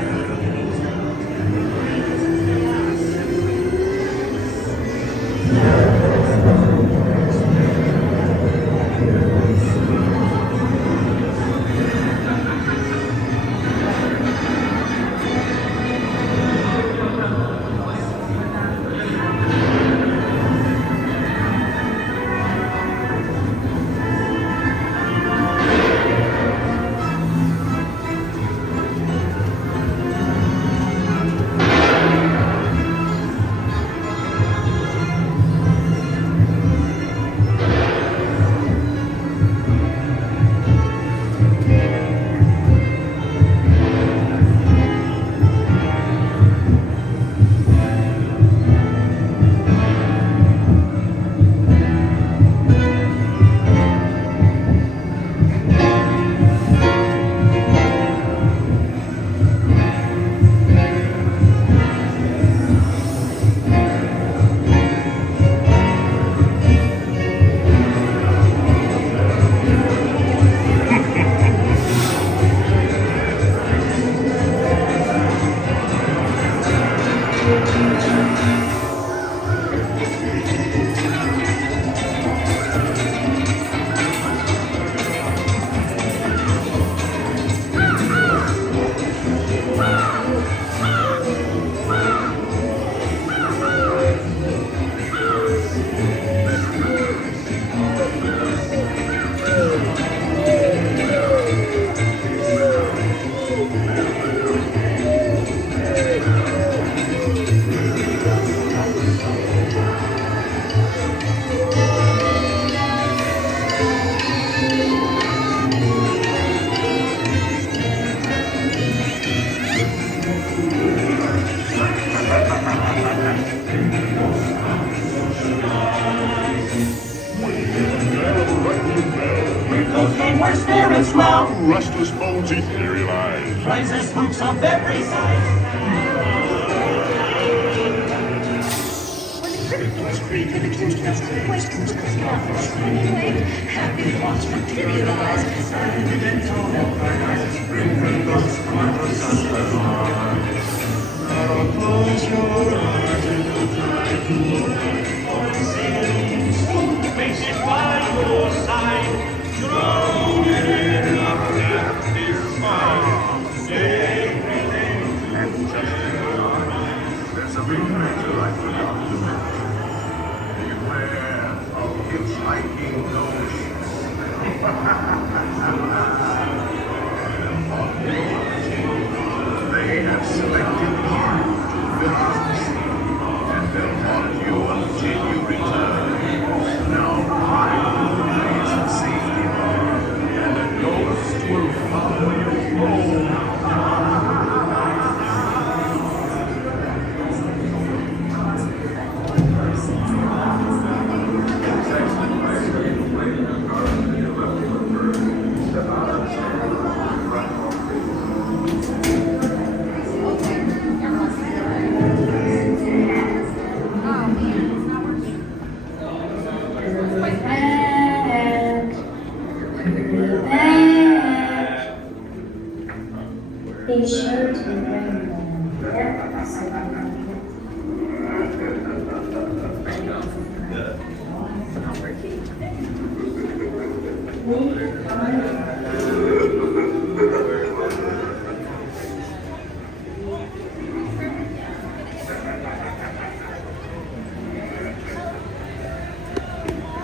Where spirits dwell, restless bones etherealize, rises spooks of every size. Happy thoughts materialize. Close your eyes and try to look for the sailing. Spook faces by your side, shrouded in a happy smile. Everything and just there's a reminder I forgot to mention. Beware of hitchhiking ghosts. They have selected you to fill out the scene, and they'll haunt you until you return. Now I will raise the safety bar, and a ghost will follow you home.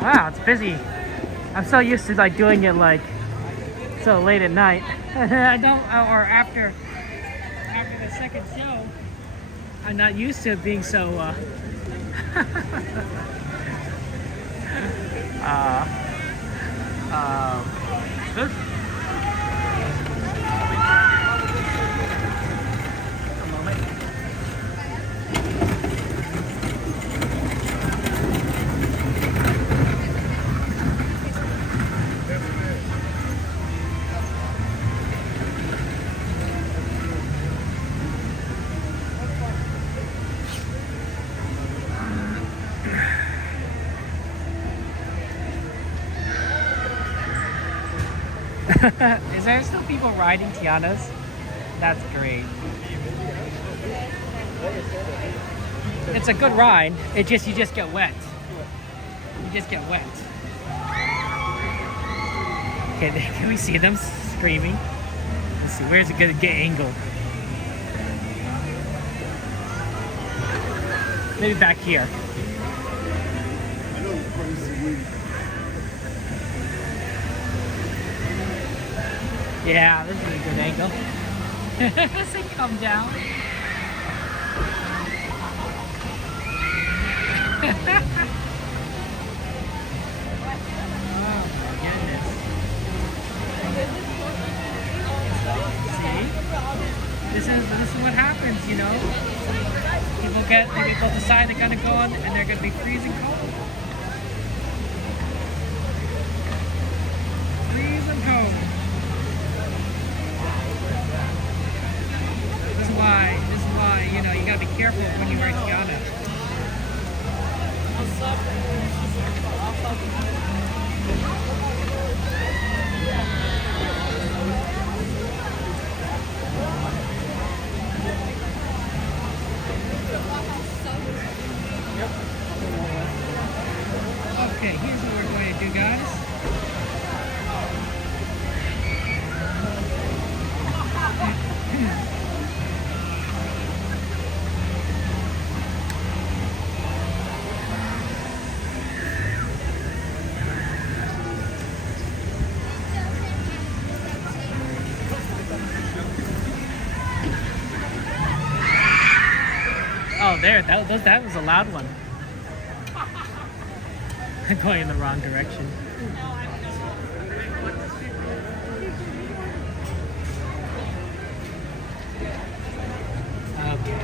Wow, it's busy. I'm so used to like doing it like so late at night. I don't, or after the second show. I'm not used to it being so good. Is there still people riding Tianas? That's great. It's a good ride. You just get wet. You just get wet. Okay, can we see them screaming? Let's see, where's a good angle? Maybe back here. Yeah, this is a good angle. As they come down. Oh my goodness. See? This is what happens, you know? People decide they're gonna go on and they're gonna be freezing cold. Freezing cold. This is why, you know, you gotta be careful when you wear Tiana. Okay, here's what we're going to do, guys. Oh, there, that was a loud one. I'm going in the wrong direction. Okay.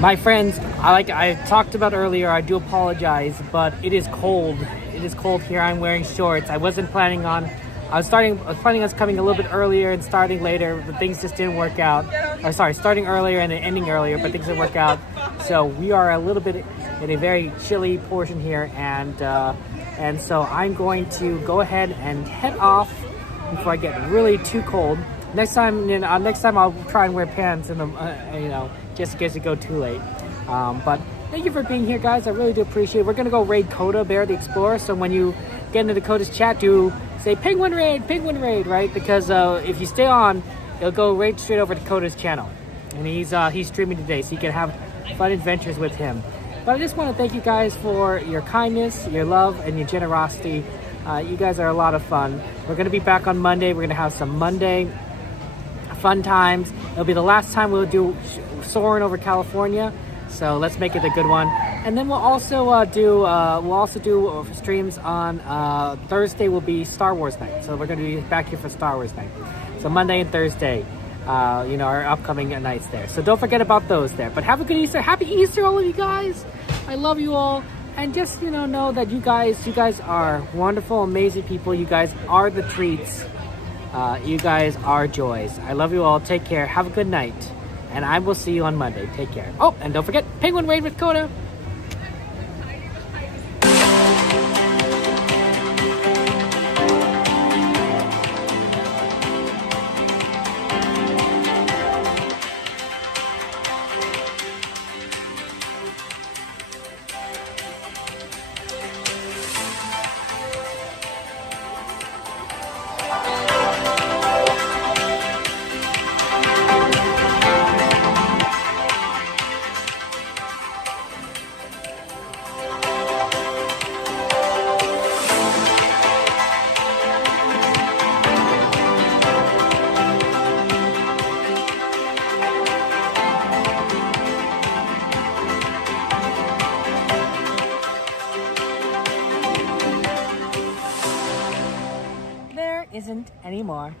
My friends, I talked about earlier, I do apologize, but it is cold. It is cold here. I'm wearing shorts. I wasn't planning on I was planning on coming a little bit earlier and starting later, but things just didn't work out. Or sorry, starting earlier and then ending earlier, but things didn't work out. So we are a little bit in a very chilly portion here, and so I'm going to go ahead and head off before I get really too cold. Next time I'll try and wear pants, and just in case it go too late. But thank you for being here, guys. I really do appreciate it. We're gonna go raid Coda, Bear the Explorer. So when you get into Coda's chat, do say Penguin Raid, right? Because if you stay on, it'll go right straight over to Coda's channel, and he's streaming today, so you can have fun adventures with him. But I just want to thank you guys for your kindness, your love, and your generosity. You guys are a lot of fun. We're gonna be back on Monday. We're gonna have some Monday fun times. It'll be the last time we'll do Soarin Over California, so let's make it a good one. And then we'll also do streams on Thursday. Will be Star Wars night, so we're going to be back here for Star Wars night. So Monday and Thursday, our upcoming nights there. So don't forget about those there. But have a good Easter. Happy Easter, all of you guys. I love you all, and just know that you guys are wonderful, amazing people. You guys are the treats. You guys are joys. I love you all. Take care. Have a good night. And I will see you on Monday. Take care. Oh, and don't forget, Penguin Raid with Coda. isn't anymore.